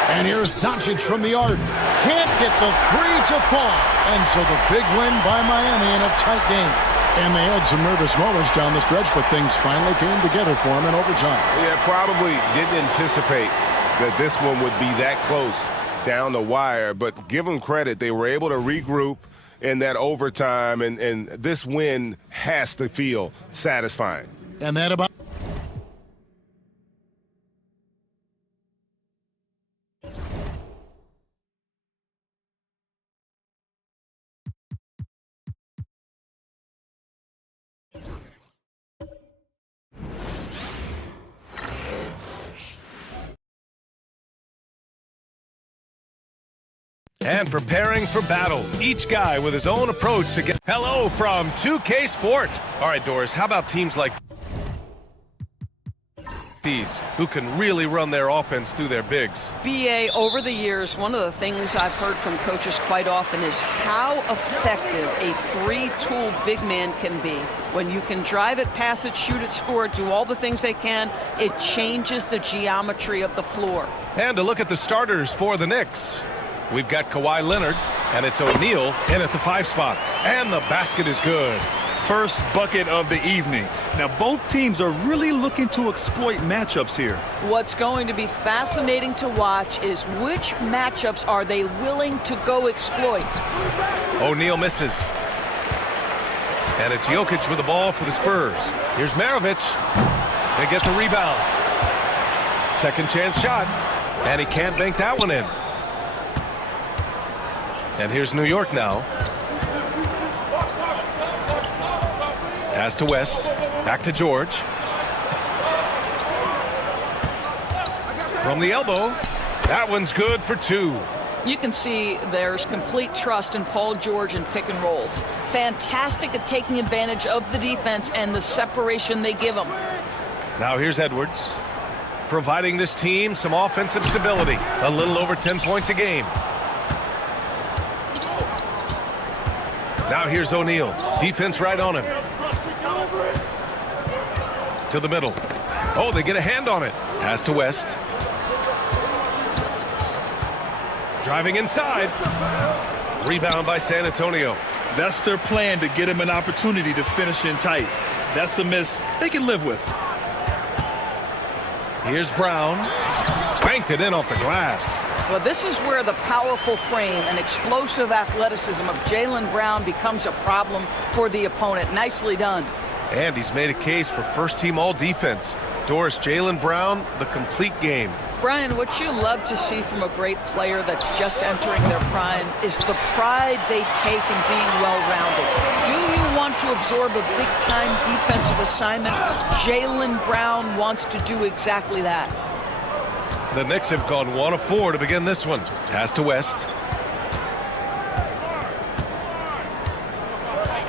And here's Doncic from the arc. Can't get the 3 to fall. And so the big win by Miami in a tight game. And they had some nervous moments down the stretch, but things finally came together for them in overtime. Yeah, probably didn't anticipate that this one would be that close down the wire, but give them credit. They were able to regroup in that overtime, and this win has to feel satisfying. And that about... And preparing for battle, each guy with his own approach to get... Hello from 2K Sports. All right, Doris, how about teams like... These who can really run their offense through their bigs. BA, over the years, one of the things I've heard from coaches quite often is how effective a three-tool big man can be. When you can drive it, pass it, shoot it, score it, do all the things they can, it changes the geometry of the floor. And to look at the starters for the Knicks. We've got Kawhi Leonard, and it's O'Neal in at the 5 spot. And the basket is good. First bucket of the evening. Now, both teams are really looking to exploit matchups here. What's going to be fascinating to watch is which matchups are they willing to go exploit. O'Neal misses. And it's Jokic with the ball for the Spurs. Here's Maravich. They get the rebound. Second chance shot. And he can't bank that one in. And here's New York now. Pass to West. Back to George. From the elbow. That one's good for 2. You can see there's complete trust in Paul George in pick and rolls. Fantastic at taking advantage of the defense and the separation they give him. Now here's Edwards, providing this team some offensive stability. A little over 10 points a game. Now here's O'Neal. Defense right on him. To the middle. Oh, they get a hand on it. Pass to West. Driving inside. Rebound by San Antonio. That's their plan, to get him an opportunity to finish in tight. That's a miss they can live with. Here's Brown. Banked it in off the glass. Well, this is where the powerful frame and explosive athleticism of Jaylen Brown becomes a problem for the opponent. Nicely done. And he's made a case for first-team all-defense. Doris, Jaylen Brown, the complete game. Brian, what you love to see from a great player that's just entering their prime is the pride they take in being well-rounded. Do you want to absorb a big-time defensive assignment? Jaylen Brown wants to do exactly that. The Knicks have gone 1 of 4 to begin this one. Pass to West.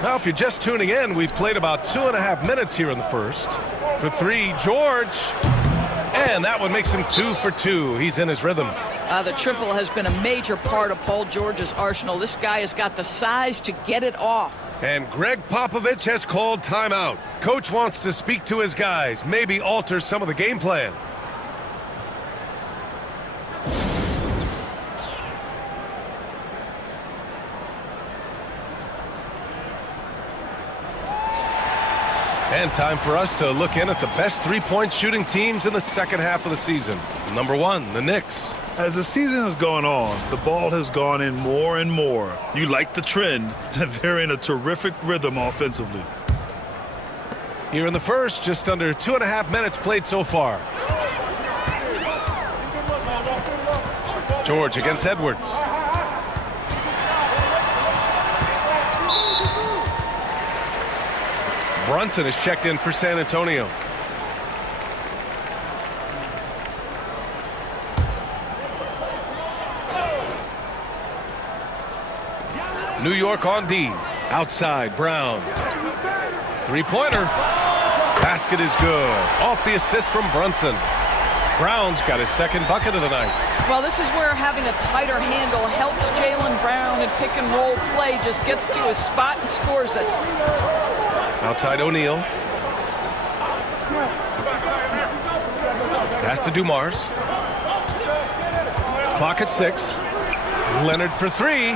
Now, if you're just tuning in, we've played about 2.5 minutes here in the first. For 3, George. And that one makes him 2 for 2. He's in his rhythm. The triple has been a major part of Paul George's arsenal. This guy has got the size to get it off. And Greg Popovich has called timeout. Coach wants to speak to his guys, maybe alter some of the game plan. And time for us to look in at the best three-point shooting teams in the second half of the season. Number 1, the Knicks. As the season has gone on, the ball has gone in more and more. You like the trend. They're in a terrific rhythm offensively. Here in the first, just under 2.5 minutes played so far. George against Edwards. Brunson is checked in for San Antonio. New York on D. Outside, Brown. Three-pointer. Basket is good. Off the assist from Brunson. Brown's got his second bucket of the night. Well, this is where having a tighter handle helps Jaylen Brown in pick-and-roll play. Just gets to his spot and scores it. Outside O'Neal. Pass to Dumars. Clock at 6. Leonard for 3.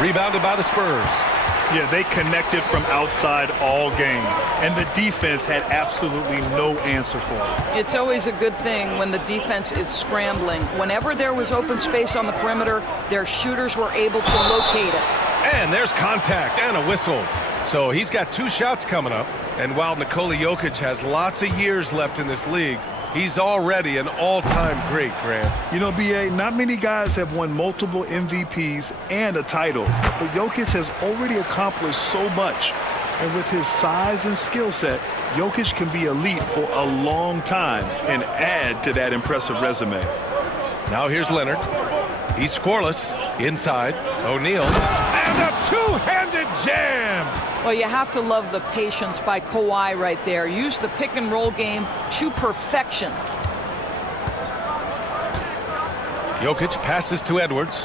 Rebounded by the Spurs. Yeah, they connected from outside all game, and the defense had absolutely no answer for it. It's always a good thing when the defense is scrambling. Whenever there was open space on the perimeter, their shooters were able to locate it. And there's contact and a whistle. So he's got 2 shots coming up. And while Nikola Jokic has lots of years left in this league, he's already an all-time great, Grant. You know, B.A., not many guys have won multiple MVPs and a title, but Jokic has already accomplished so much. And with his size and skill set, Jokic can be elite for a long time and add to that impressive resume. Now here's Leonard. He's scoreless. Inside, O'Neal. And a two-handed jam! Well, you have to love the patience by Kawhi right there. Use the pick and roll game to perfection. Jokic passes to Edwards.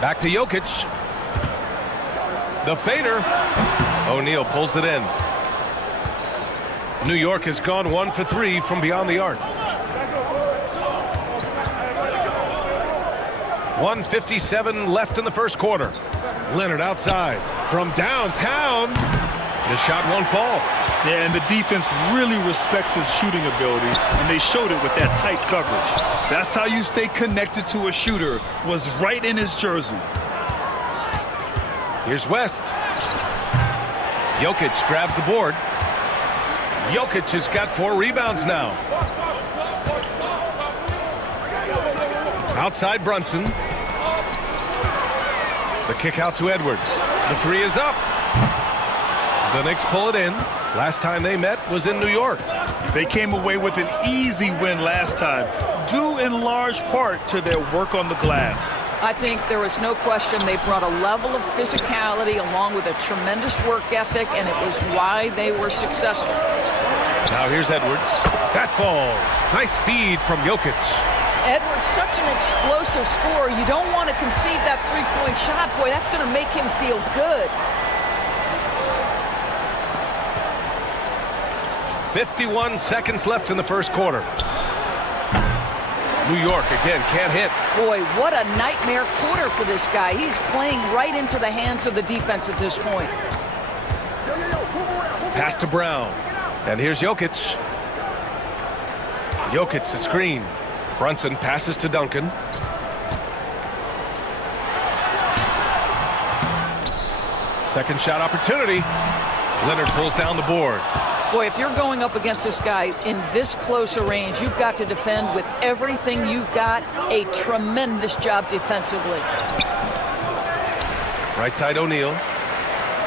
Back to Jokic. The fader. O'Neal pulls it in. New York has gone 1 for 3 from beyond the arc. 1:57 left in the first quarter. Leonard outside from downtown. The shot won't fall. Yeah, and the defense really respects his shooting ability, and they showed it with that tight coverage. That's how you stay connected to a shooter, was right in his jersey. Here's West. Jokic grabs the board. Jokic has got 4 rebounds now. Outside Brunson. The kick out to Edwards. The 3 is up. The Knicks pull it in. Last time they met was in New York. They came away with an easy win last time, due in large part to their work on the glass. I think there was no question they brought a level of physicality along with a tremendous work ethic, and it was why they were successful. Now here's Edwards. That falls. Nice feed from Jokic. Edwards, such an explosive scorer. You don't want to concede that three-point shot. Boy, that's going to make him feel good. 51 seconds left in the first quarter. New York again can't hit. Boy, what a nightmare quarter for this guy. He's playing right into the hands of the defense at this point. Pass to Brown. And here's Jokic. Jokic, the screen. Brunson passes to Duncan. Second shot opportunity. Leonard pulls down the board. Boy, if you're going up against this guy in this close a range, you've got to defend with everything you've got. A tremendous job defensively. Right side O'Neal.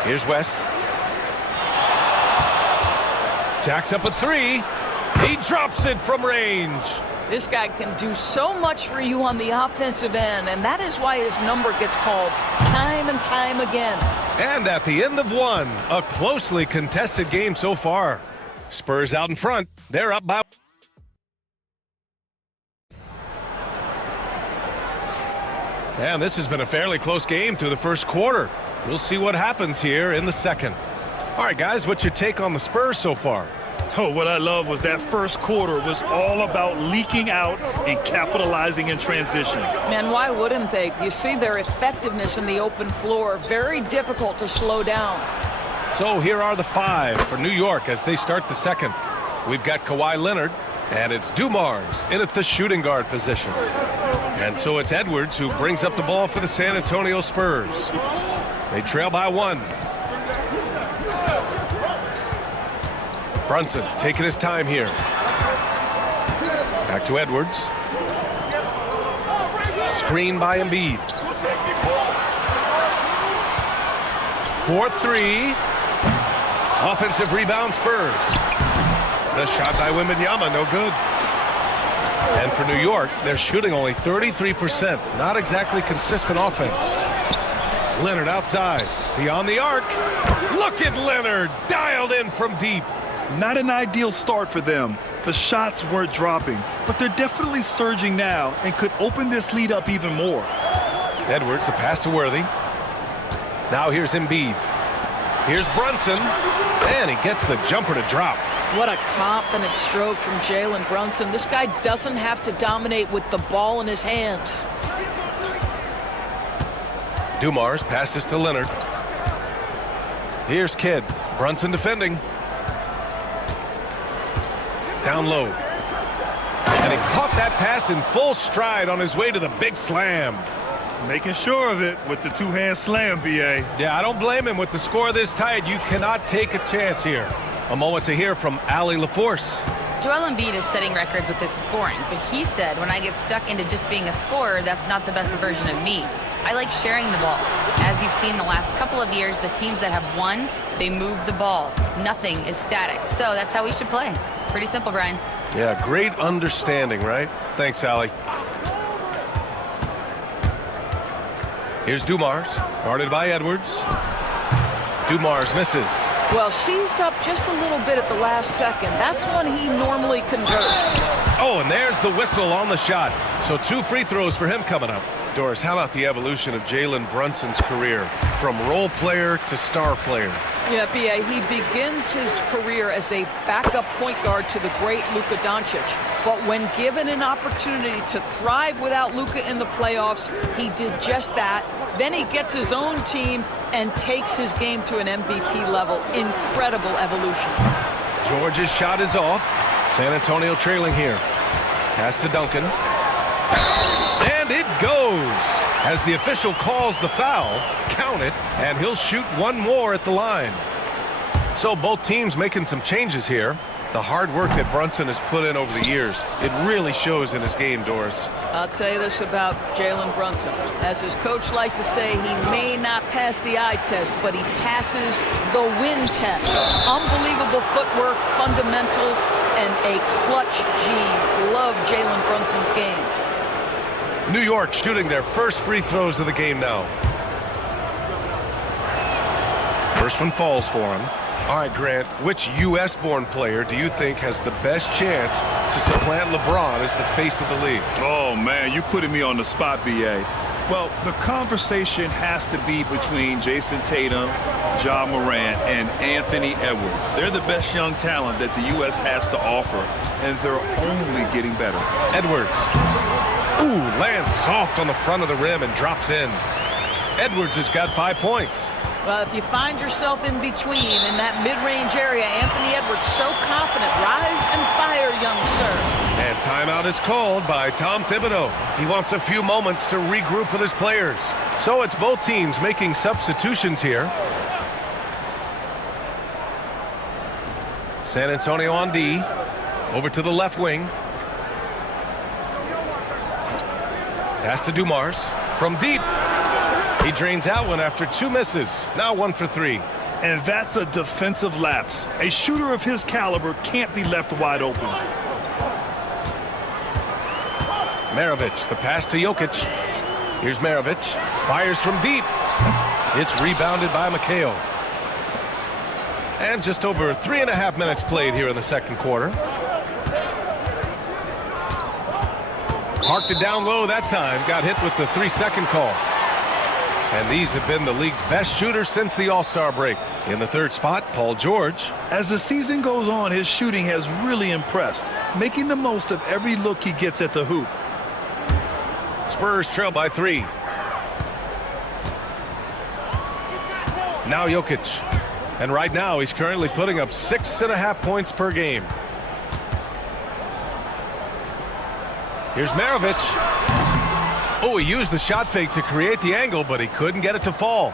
Here's West. Jacks up a 3. He drops it from range. This guy can do so much for you on the offensive end, and that is why his number gets called time and time again. And at the end of 1, a closely contested game so far. Spurs out in front. They're up by. And this has been a fairly close game through the first quarter. We'll see what happens here in the second. All right, guys, what's your take on the Spurs so far? Oh, what I love was that first quarter was all about leaking out and capitalizing in transition. Man, why wouldn't they? You see their effectiveness in the open floor. Very difficult to slow down. So here are the 5 for New York as they start the second. We've got Kawhi Leonard, and it's Dumars in at the shooting guard position. And so it's Edwards who brings up the ball for the San Antonio Spurs. They trail by 1. Brunson taking his time here. Back to Edwards. Screen by Embiid. 4-3. Offensive rebound Spurs. The shot by Wembanyama, no good. And for New York, they're shooting only 33%. Not exactly consistent offense. Leonard outside. Beyond the arc. Look at Leonard. Dialed in from deep. Not an ideal start for them. The shots weren't dropping, but they're definitely surging now and could open this lead up even more. Edwards, a pass to Worthy. Now here's Embiid. Here's Brunson, and he gets the jumper to drop. What a confident stroke from Jalen Brunson. This guy doesn't have to dominate with the ball in his hands. Dumars passes to Leonard. Here's Kidd. Brunson defending. Down low. And he caught that pass in full stride on his way to the big slam. Making sure of it with the two-hand slam, B.A. Yeah, I don't blame him. With the score this tight, you cannot take a chance here. A moment to hear from Allie LaForce. Joel Embiid is setting records with his scoring, but he said, when I get stuck into just being a scorer, that's not the best version of me. I like sharing the ball. As you've seen the last couple of years, the teams that have won, they move the ball. Nothing is static. So that's how we should play. Pretty simple, Brian. Yeah, great understanding, right? Thanks, Allie. Here's Dumars, guarded by Edwards. Dumars misses. Well, seized up just a little bit at the last second. That's when he normally converts. Oh, and there's the whistle on the shot. So 2 free throws for him coming up. Doris, how about the evolution of Jalen Brunson's career from role player to star player? Yeah, B.A., he begins his career as a backup point guard to the great Luka Doncic. But when given an opportunity to thrive without Luka in the playoffs, he did just that. Then he gets his own team and takes his game to an MVP level. Incredible evolution. George's shot is off. San Antonio trailing here. Pass to Duncan. And it goes. As the official calls the foul, count it, and he'll shoot one more at the line. So both teams making some changes here. The hard work that Brunson has put in over the years, it really shows in his game, Doris. I'll tell you this about Jalen Brunson. As his coach likes to say, he may not pass the eye test, but he passes the win test. Unbelievable footwork, fundamentals, and a clutch G. Love Jalen Brunson's game. New York shooting their first free throws of the game now. First one falls for him. All right, Grant, which U.S.-born player do you think has the best chance to supplant LeBron as the face of the league? Oh, man, you're putting me on the spot, B.A. Well, the conversation has to be between Jason Tatum, Ja Morant, and Anthony Edwards. They're the best young talent that the U.S. has to offer, and they're only getting better. Edwards. Ooh, lands soft on the front of the rim and drops in. Edwards has got 5 points. Well, if you find yourself in between in that mid-range area, Anthony Edwards so confident. Rise and fire, young sir. And timeout is called by Tom Thibodeau. He wants a few moments to regroup with his players. So it's both teams making substitutions here. San Antonio on D. Over to the left wing. Pass to Dumars. From deep. He drains that one after 2 misses. Now 1 for 3. And that's a defensive lapse. A shooter of his caliber can't be left wide open. Maravich, the pass to Jokic. Here's Maravich. Fires from deep. It's rebounded by McHale. And just over 3.5 minutes played here in the second quarter. Parked it down low that time. Got hit with the 3-second call. And these have been the league's best shooters since the All-Star break. In the third spot, Paul George. As the season goes on, his shooting has really impressed, making the most of every look he gets at the hoop. Spurs trail by 3. Now Jokic. And right now, he's currently putting up 6.5 points per game. Here's Maravich. Oh, he used the shot fake to create the angle, but he couldn't get it to fall.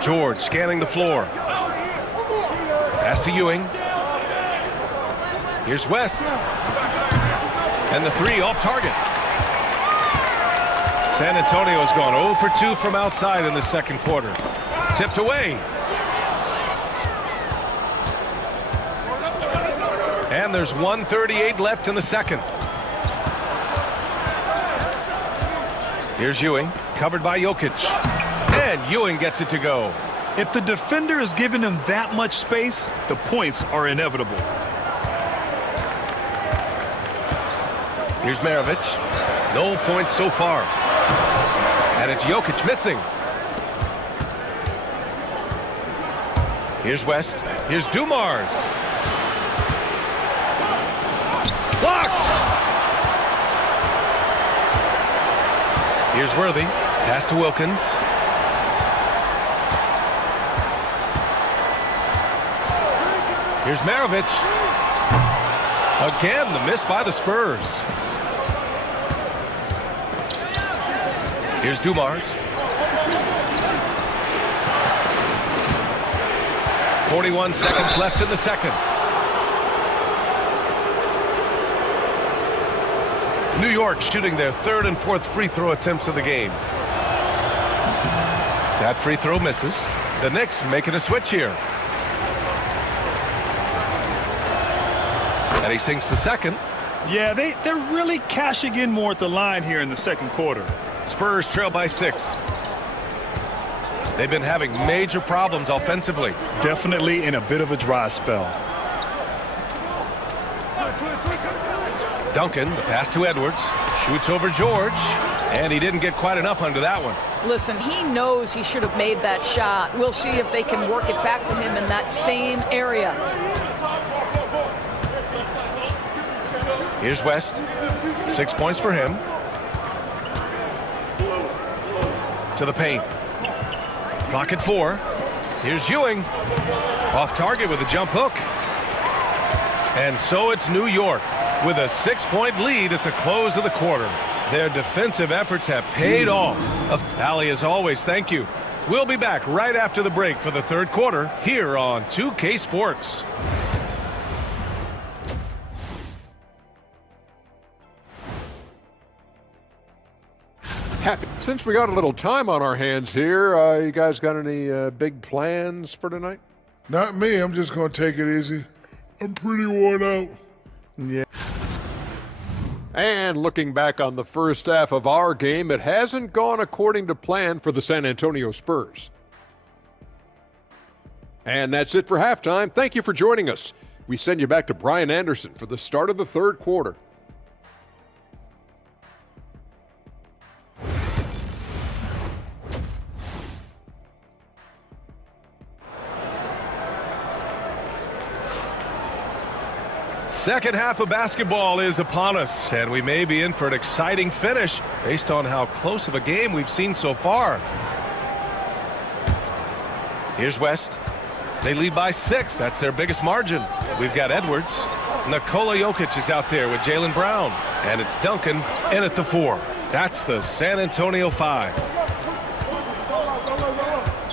George scanning the floor. Pass to Ewing. Here's West. And the 3 off target. San Antonio has gone 0 for 2 from outside in the second quarter. Tipped away. And there's 1:38 left in the second. Here's Ewing, covered by Jokic. And Ewing gets it to go. If the defender is giving him that much space, the points are inevitable. Here's Maravich. No points so far. And it's Jokic missing. Here's West. Here's Dumars. Blocked! Here's Worthy. Pass to Wilkins. Here's Maravich. Again, the miss by the Spurs. Here's Dumars. 41 seconds left in the second. New York shooting their 3rd and 4th free throw attempts of the game. That free throw misses. The Knicks making a switch here. And he sinks the second. Yeah, they're really cashing in more at the line here in the second quarter. Spurs trail by 6. They've been having major problems offensively. Definitely in a bit of a dry spell. Duncan, the pass to Edwards, shoots over George, and he didn't get quite enough under that one. Listen, he knows he should have made that shot. We'll see if they can work it back to him in that same area. Here's West. 6 points for him. To the paint. Clock at 4. Here's Ewing. Off target with a jump hook. And so it's New York with a 6-point lead at the close of the quarter. Their defensive efforts have paid off. Allie, as always, thank you. We'll be back right after the break for the third quarter here on 2K Sports. Since we got a little time on our hands here, you guys got any big plans for tonight? Not me. I'm just going to take it easy. I'm pretty worn out. Yeah. And looking back on the first half of our game, it hasn't gone according to plan for the San Antonio Spurs. And that's it for halftime. Thank you for joining us. We send you back to Brian Anderson for the start of the third quarter. Second half of basketball is upon us, and we may be in for an exciting finish based on how close of a game we've seen so far. Here's West. They lead by 6. That's their biggest margin. We've got Edwards. Nikola Jokic is out there with Jaylen Brown. And it's Duncan in at the 4. That's the San Antonio 5.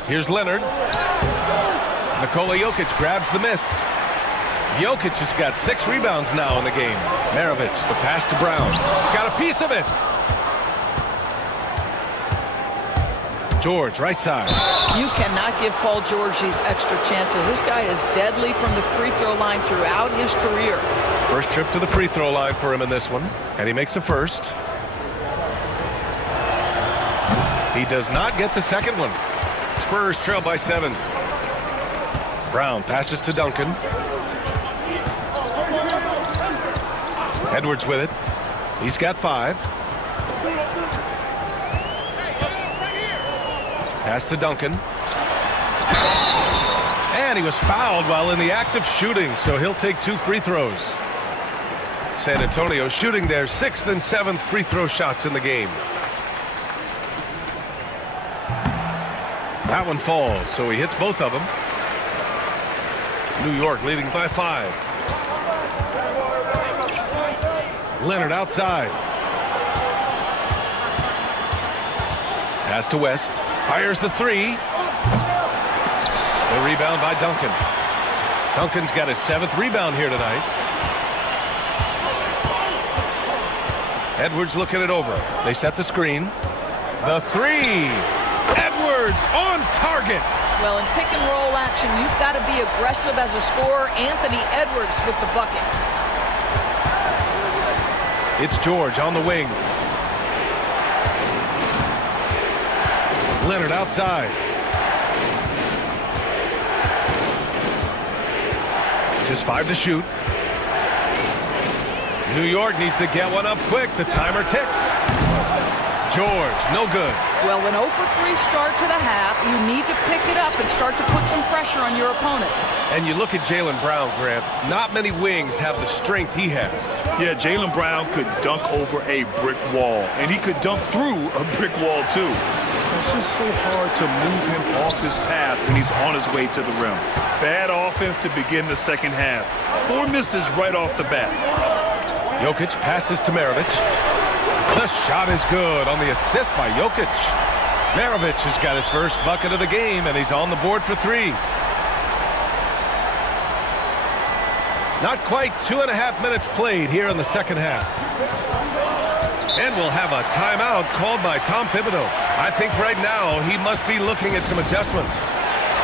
Here's Leonard. Nikola Jokic grabs the miss. Jokic has got 6 rebounds now in the game. Maravich, the pass to Brown. Got a piece of it. George, right side. You cannot give Paul George these extra chances. This guy is deadly from the free throw line throughout his career. First trip to the free throw line for him in this one, and he makes the first. He does not get the second one. Spurs trail by 7. Brown passes to Duncan. Edwards with it. He's got 5. Pass to Duncan. And he was fouled while in the act of shooting, so he'll take 2 free throws. San Antonio shooting their 6th and 7th free throw shots in the game. That one falls, so he hits both of them. New York leading by 5. Leonard outside. Pass to West. Fires the 3. The rebound by Duncan. Duncan's got his 7th rebound here tonight. Edwards looking it over. They set the screen. The 3. Edwards on target. Well, in pick and roll action, you've got to be aggressive as a scorer. Anthony Edwards with the bucket. It's George on the wing. Leonard outside. Just 5 to shoot. New York needs to get one up quick. The timer ticks. George, no good. Well, an 0 for 3 start to the half, you need to pick it up and start to put some pressure on your opponent. And you look at Jaylen Brown, Grant. Not many wings have the strength he has. Yeah, Jaylen Brown could dunk over a brick wall, and he could dunk through a brick wall, too. It's just so hard to move him off his path when he's on his way to the rim. Bad offense to begin the second half. 4 misses right off the bat. Jokic passes to Maravich. The shot is good on the assist by Jokic. Maravich has got his first bucket of the game, and he's on the board for 3. Not quite 2.5 minutes played here in the second half. And we'll have a timeout called by Tom Thibodeau. I think right now he must be looking at some adjustments.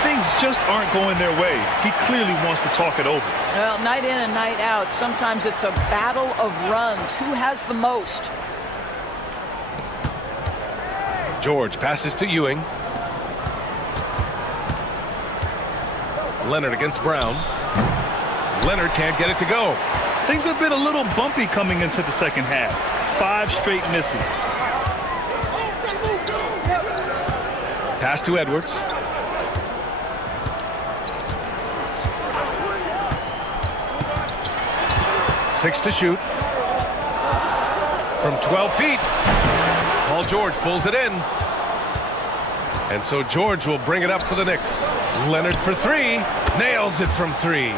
things just aren't going their way, he clearly wants to talk it over. Well, night in and night out, sometimes it's a battle of runs. Who has the most? George passes to Ewing. Leonard against Brown. Leonard can't get it to go. Things have been a little bumpy coming into the second half. 5 straight misses. Pass to Edwards. Six to shoot. From 12 feet. Paul George pulls it in. And so George will bring it up for the Knicks. Leonard for 3. Nails it from 3.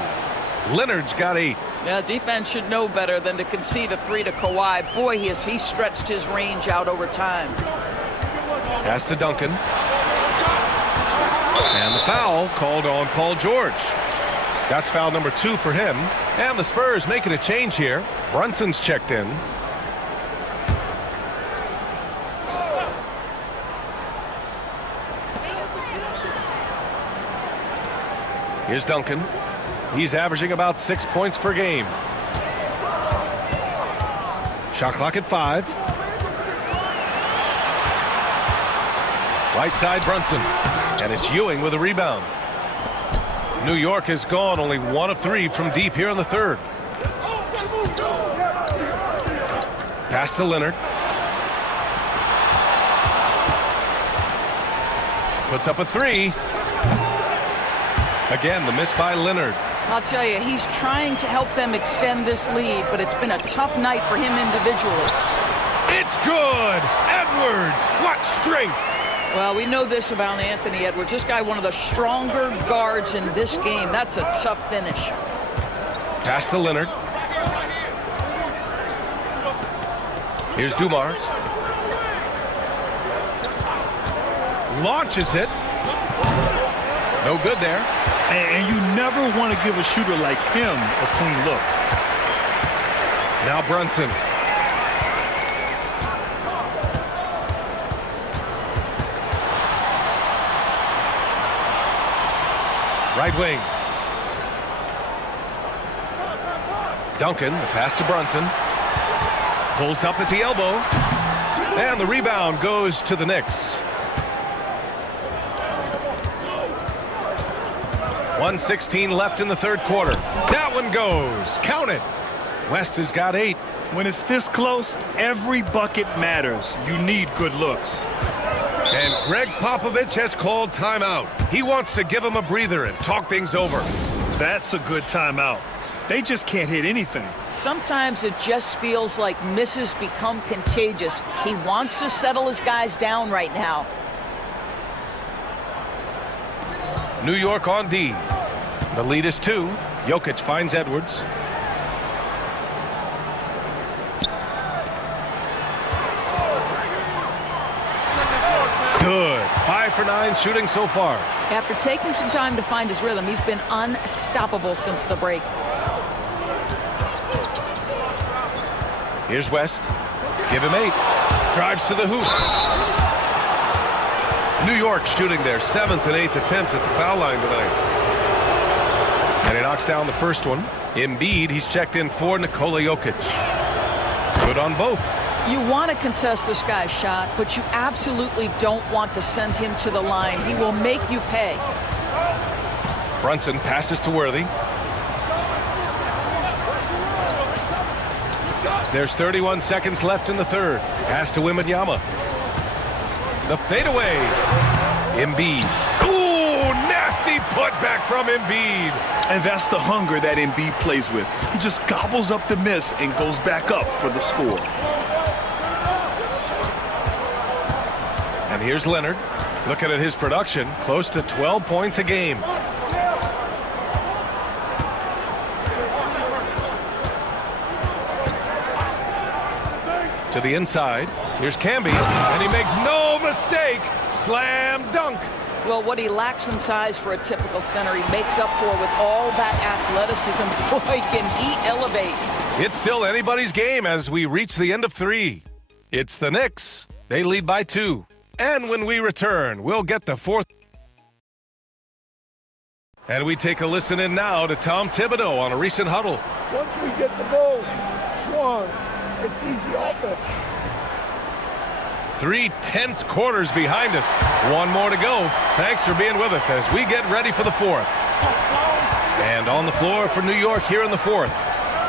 Leonard's got 8. Yeah, defense should know better than to concede a 3 to Kawhi. Boy, he stretched his range out over time. Pass to Duncan. And the foul called on Paul George. That's foul number 2 for him. And the Spurs making a change here. Brunson's checked in. Here's Duncan. He's averaging about 6 points per game. Shot clock at 5. Right side Brunson. And it's Ewing with a rebound. New York has gone only 1 of 3 from deep here in the third. Pass to Leonard. Puts up a 3. Again, the miss by Leonard. I'll tell you, he's trying to help them extend this lead, but it's been a tough night for him individually. It's good! Edwards, what strength! Well, we know this about Anthony Edwards. This guy, one of the stronger guards in this game. That's a tough finish. Pass to Leonard. Here's Dumars. Launches it. No good there. And you never want to give a shooter like him a clean look. Now Brunson. Right wing. Duncan, the pass to Brunson. Pulls up at the elbow. And the rebound goes to the Knicks. 1:16 left in the third quarter. That one goes. Count it. West has got 8. When it's this close, every bucket matters. You need good looks. And Greg Popovich has called timeout. He wants to give him a breather and talk things over. That's a good timeout. They just can't hit anything. Sometimes it just feels like misses become contagious. He wants to settle his guys down right now. New York on D. The lead is 2. Jokic finds Edwards. Good. 5 for 9 shooting so far. After taking some time to find his rhythm, he's been unstoppable since the break. Here's West. Give him 8. Drives to the hoop. New York shooting their 7th and 8th attempts at the foul line tonight. And he knocks down the first one. Embiid, he's checked in for Nikola Jokic. Good on both. You want to contest this guy's shot, but you absolutely don't want to send him to the line. He will make you pay. Brunson passes to Worthy. There's 31 seconds left in the third. Pass to Wembanyama. The fadeaway. Embiid. Ooh, nasty putback from Embiid. And that's the hunger that Embiid plays with. He just gobbles up the miss and goes back up for the score. And here's Leonard. Looking at his production, close to 12 points a game. To the inside. Here's Camby, and he makes no mistake. Slam dunk. Well, what he lacks in size for a typical center, he makes up for with all that athleticism. Boy, can he elevate. It's still anybody's game as we reach the end of 3. It's the Knicks. They lead by 2. And when we return, we'll get the fourth. And we take a listen in now to Tom Thibodeau on a recent huddle. Once we get the ball, Schwan, it's easy offense. 3 tense quarters behind us. One more to go. Thanks for being with us as we get ready for the fourth. And on the floor for New York here in the fourth,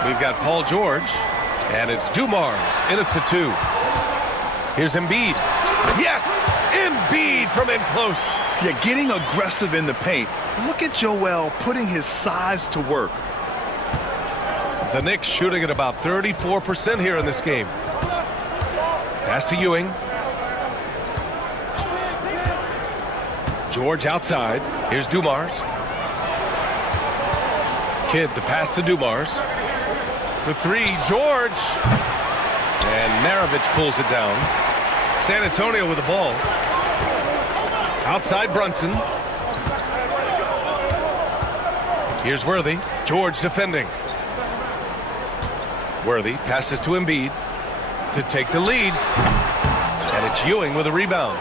we've got Paul George, and it's Dumars in at the 2. Here's Embiid. Yes! Embiid from in close. Yeah, getting aggressive in the paint. Look at Joel putting his size to work. The Knicks shooting at about 34% here in this game. Pass to Ewing. George outside. Here's Dumars. Kidd, the pass to Dumars. For 3, George. And Maravich pulls it down. San Antonio with the ball. Outside Brunson. Here's Worthy. George defending. Worthy passes to Embiid to take the lead. And it's Ewing with a rebound.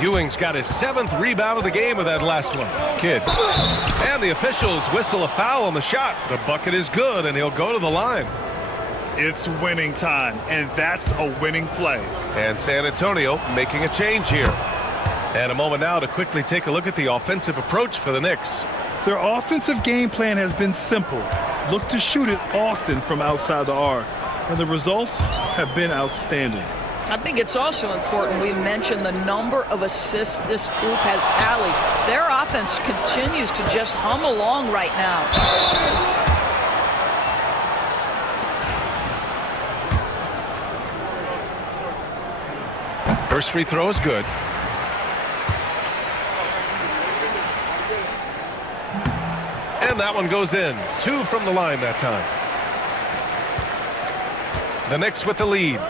Ewing's got his 7th rebound of the game with that last one. Kidd. And the officials whistle a foul on the shot. The bucket is good, and he'll go to the line. It's winning time, and that's a winning play. And San Antonio making a change here. And a moment now to quickly take a look at the offensive approach for the Knicks. Their offensive game plan has been simple. Look to shoot it often from outside the arc, and the results have been outstanding. I think it's also important we mention the number of assists this group has tallied. Their offense continues to just hum along right now. First free throw is good. And that one goes in. 2 from the line that time. The Knicks with the lead.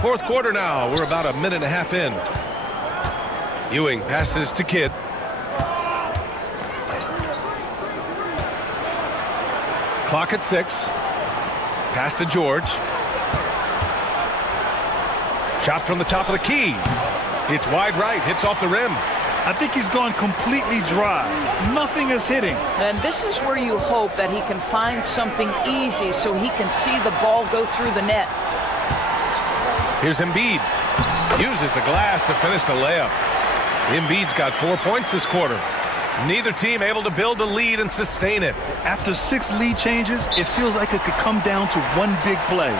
Fourth quarter now. We're about a minute and a half in. Ewing passes to Kidd. Clock at 6. Pass to George. Shot from the top of the key. It's wide right. Hits off the rim. I think he's gone completely dry. Nothing is hitting. And this is where you hope that he can find something easy so he can see the ball go through the net. Here's Embiid. Uses the glass to finish the layup. Embiid's got 4 points this quarter. Neither team able to build a lead and sustain it. After 6 lead changes, it feels like it could come down to one big play.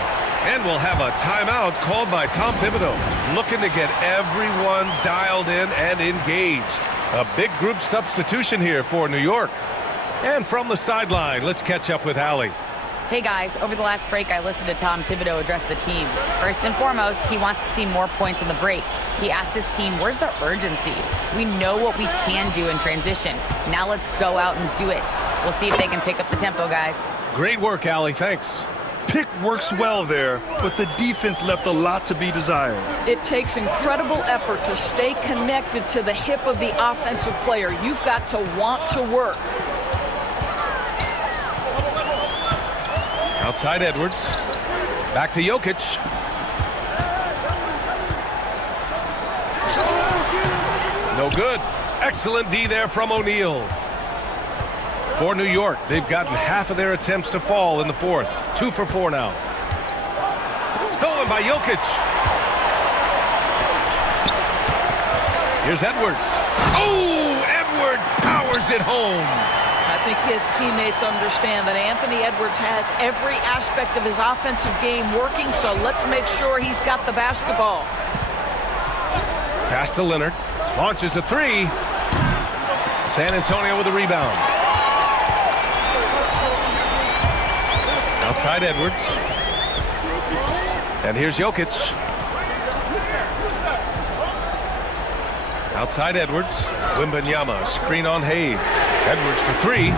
And we'll have a timeout called by Tom Thibodeau, looking to get everyone dialed in and engaged. A big group substitution here for New York. And from the sideline, let's catch up with Allie. Hey guys, over the last break, I listened to Tom Thibodeau address the team. First and foremost, he wants to see more points in the break. He asked his team, where's the urgency? We know what we can do in transition. Now let's go out and do it. We'll see if they can pick up the tempo, guys. Great work, Allie. Thanks. Pick works well there, but the defense left a lot to be desired. It takes incredible effort to stay connected to the hip of the offensive player. You've got to want to work. Outside Edwards. Back to Jokic. No good. Excellent D there from O'Neal. For New York, they've gotten half of their attempts to fall in the fourth. 2 for 4 now. Stolen by Jokic. Here's Edwards. Oh, Edwards powers it home. I think his teammates understand that Anthony Edwards has every aspect of his offensive game working, so let's make sure he's got the basketball. Pass to Leonard. Launches a 3. San Antonio with a rebound. Outside Edwards. And here's Jokic. Outside Edwards. Wembanyama, screen on Hayes. Edwards for 3.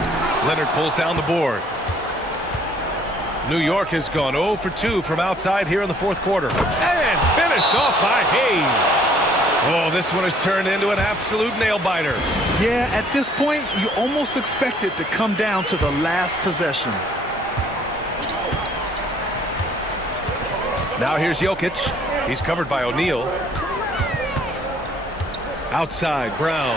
Leonard pulls down the board. New York has gone 0 for 2 from outside here in the fourth quarter. And finished off by Hayes. Oh, this one has turned into an absolute nail-biter. Yeah, at this point, you almost expect it to come down to the last possession. Now here's Jokic. He's covered by O'Neal. Outside, Brown.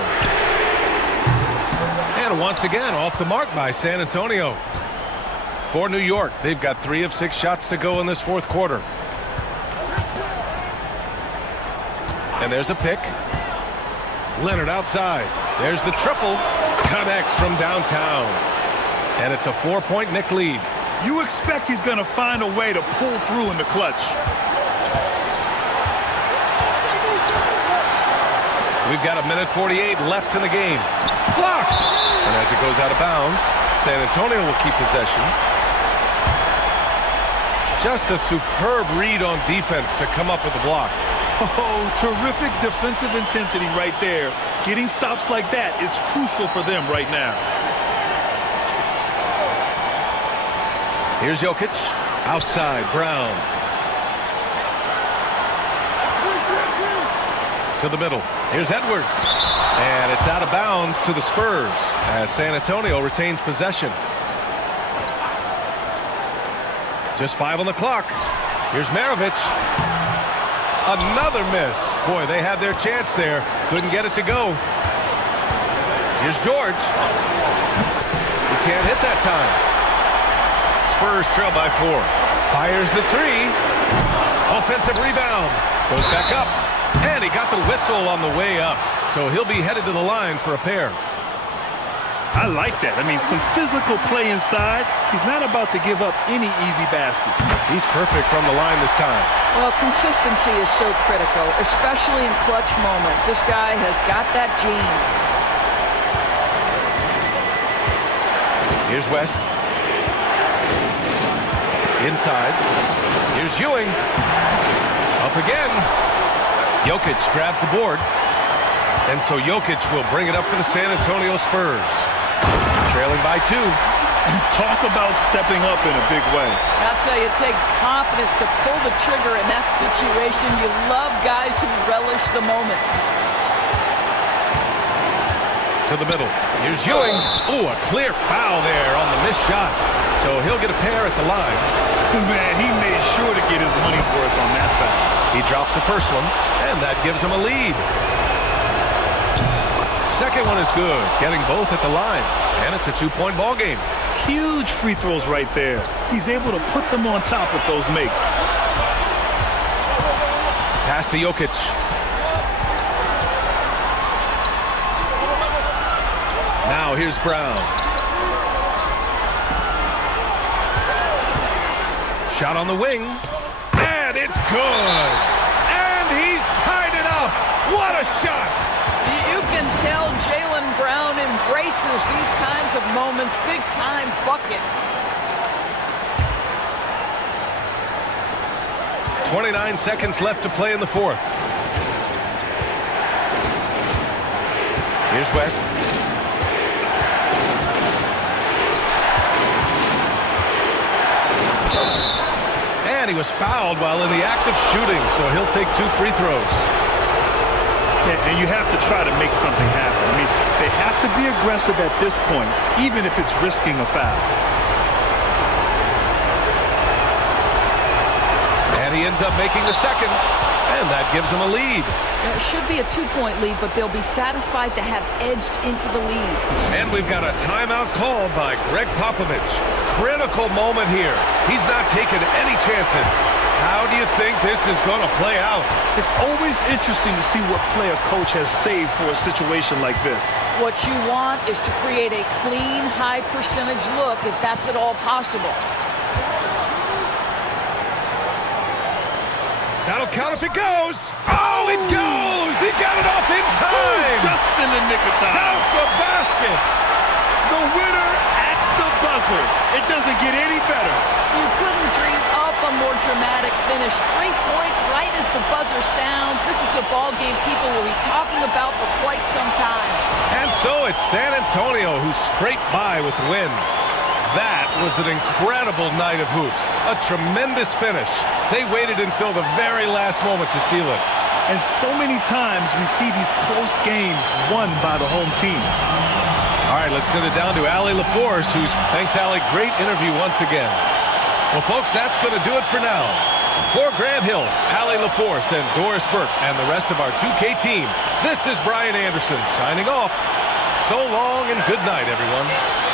And once again, off the mark by San Antonio. For New York, they've got 3 of 6 shots to go in this fourth quarter. And there's a pick. Leonard outside. There's the triple. Connects from downtown. And it's a 4-point Knick lead. You expect he's going to find a way to pull through in the clutch. We've got 1:48 left in the game. Blocked! And as it goes out of bounds, San Antonio will keep possession. Just a superb read on defense to come up with the block. Oh, terrific defensive intensity right there. Getting stops like that is crucial for them right now. Here's Jokic. Outside, Brown. To the middle. Here's Edwards. And it's out of bounds to the Spurs as San Antonio retains possession. Just 5 on the clock. Here's Maravich. Another miss. Boy, they had their chance there. Couldn't get it to go. Here's George. He can't hit that time. Spurs trail by 4. Fires the 3. Offensive rebound. Goes back up. And he got the whistle on the way up. So he'll be headed to the line for a pair. I like that. I mean, some physical play inside. He's not about to give up any easy baskets. He's perfect from the line this time. Well, consistency is so critical, especially in clutch moments. This guy has got that gene. Here's West. Inside. Here's Ewing. Up again. Jokic grabs the board. And so Jokic will bring it up for the San Antonio Spurs. Trailing by 2. And talk about stepping up in a big way. I'll tell you, it takes confidence to pull the trigger in that situation. You love guys who relish the moment. To the middle. Here's Ewing. Ooh, a clear foul there on the missed shot. So he'll get a pair at the line. Man, he made sure to get his money's worth on that foul. He drops the first one, and that gives him a lead. Second one is good, getting both at the line. And it's a 2-point ball game. Huge free throws right there. He's able to put them on top with those makes. Pass to Jokic. Now here's Brown. Shot on the wing. And it's good. And he's tied it up. What a shot. You can tell Jaylen Brown embraces these kinds of moments. Big-time bucket. 29 seconds left to play in the fourth. Here's West. And he was fouled while in the act of shooting, so he'll take 2 free throws. Yeah, and you have to try to make something happen. I mean, they have to be aggressive at this point, even if it's risking a foul. And he ends up making the second, and that gives him a lead. It should be a 2-point lead, but they'll be satisfied to have edged into the lead. And we've got a timeout called by Greg Popovich. Critical moment here. He's not taking any chances. How do you think this is going to play out? It's always interesting to see what play a coach has saved for a situation like this. What you want is to create a clean, high-percentage look, if that's at all possible. That'll count if it goes. Oh, it goes! He got it off in time! Just in the nick of time. Count the basket! The winner at the buzzer. It doesn't get any better. You couldn't dream up a more dramatic finish. 3 points right as the buzzer sounds. This is a ball game people will be talking about for quite some time. And so it's San Antonio who scraped by with the win. That was an incredible night of hoops. A tremendous finish. They waited until the very last moment to seal it. And so many times we see these close games won by the home team. All right, let's send it down to Allie LaForce, thanks, Allie, great interview once again. Well, folks, that's going to do it for now. For Grant Hill, Allie LaForce, and Doris Burke, and the rest of our 2K team, this is Brian Anderson signing off. So long and good night, everyone.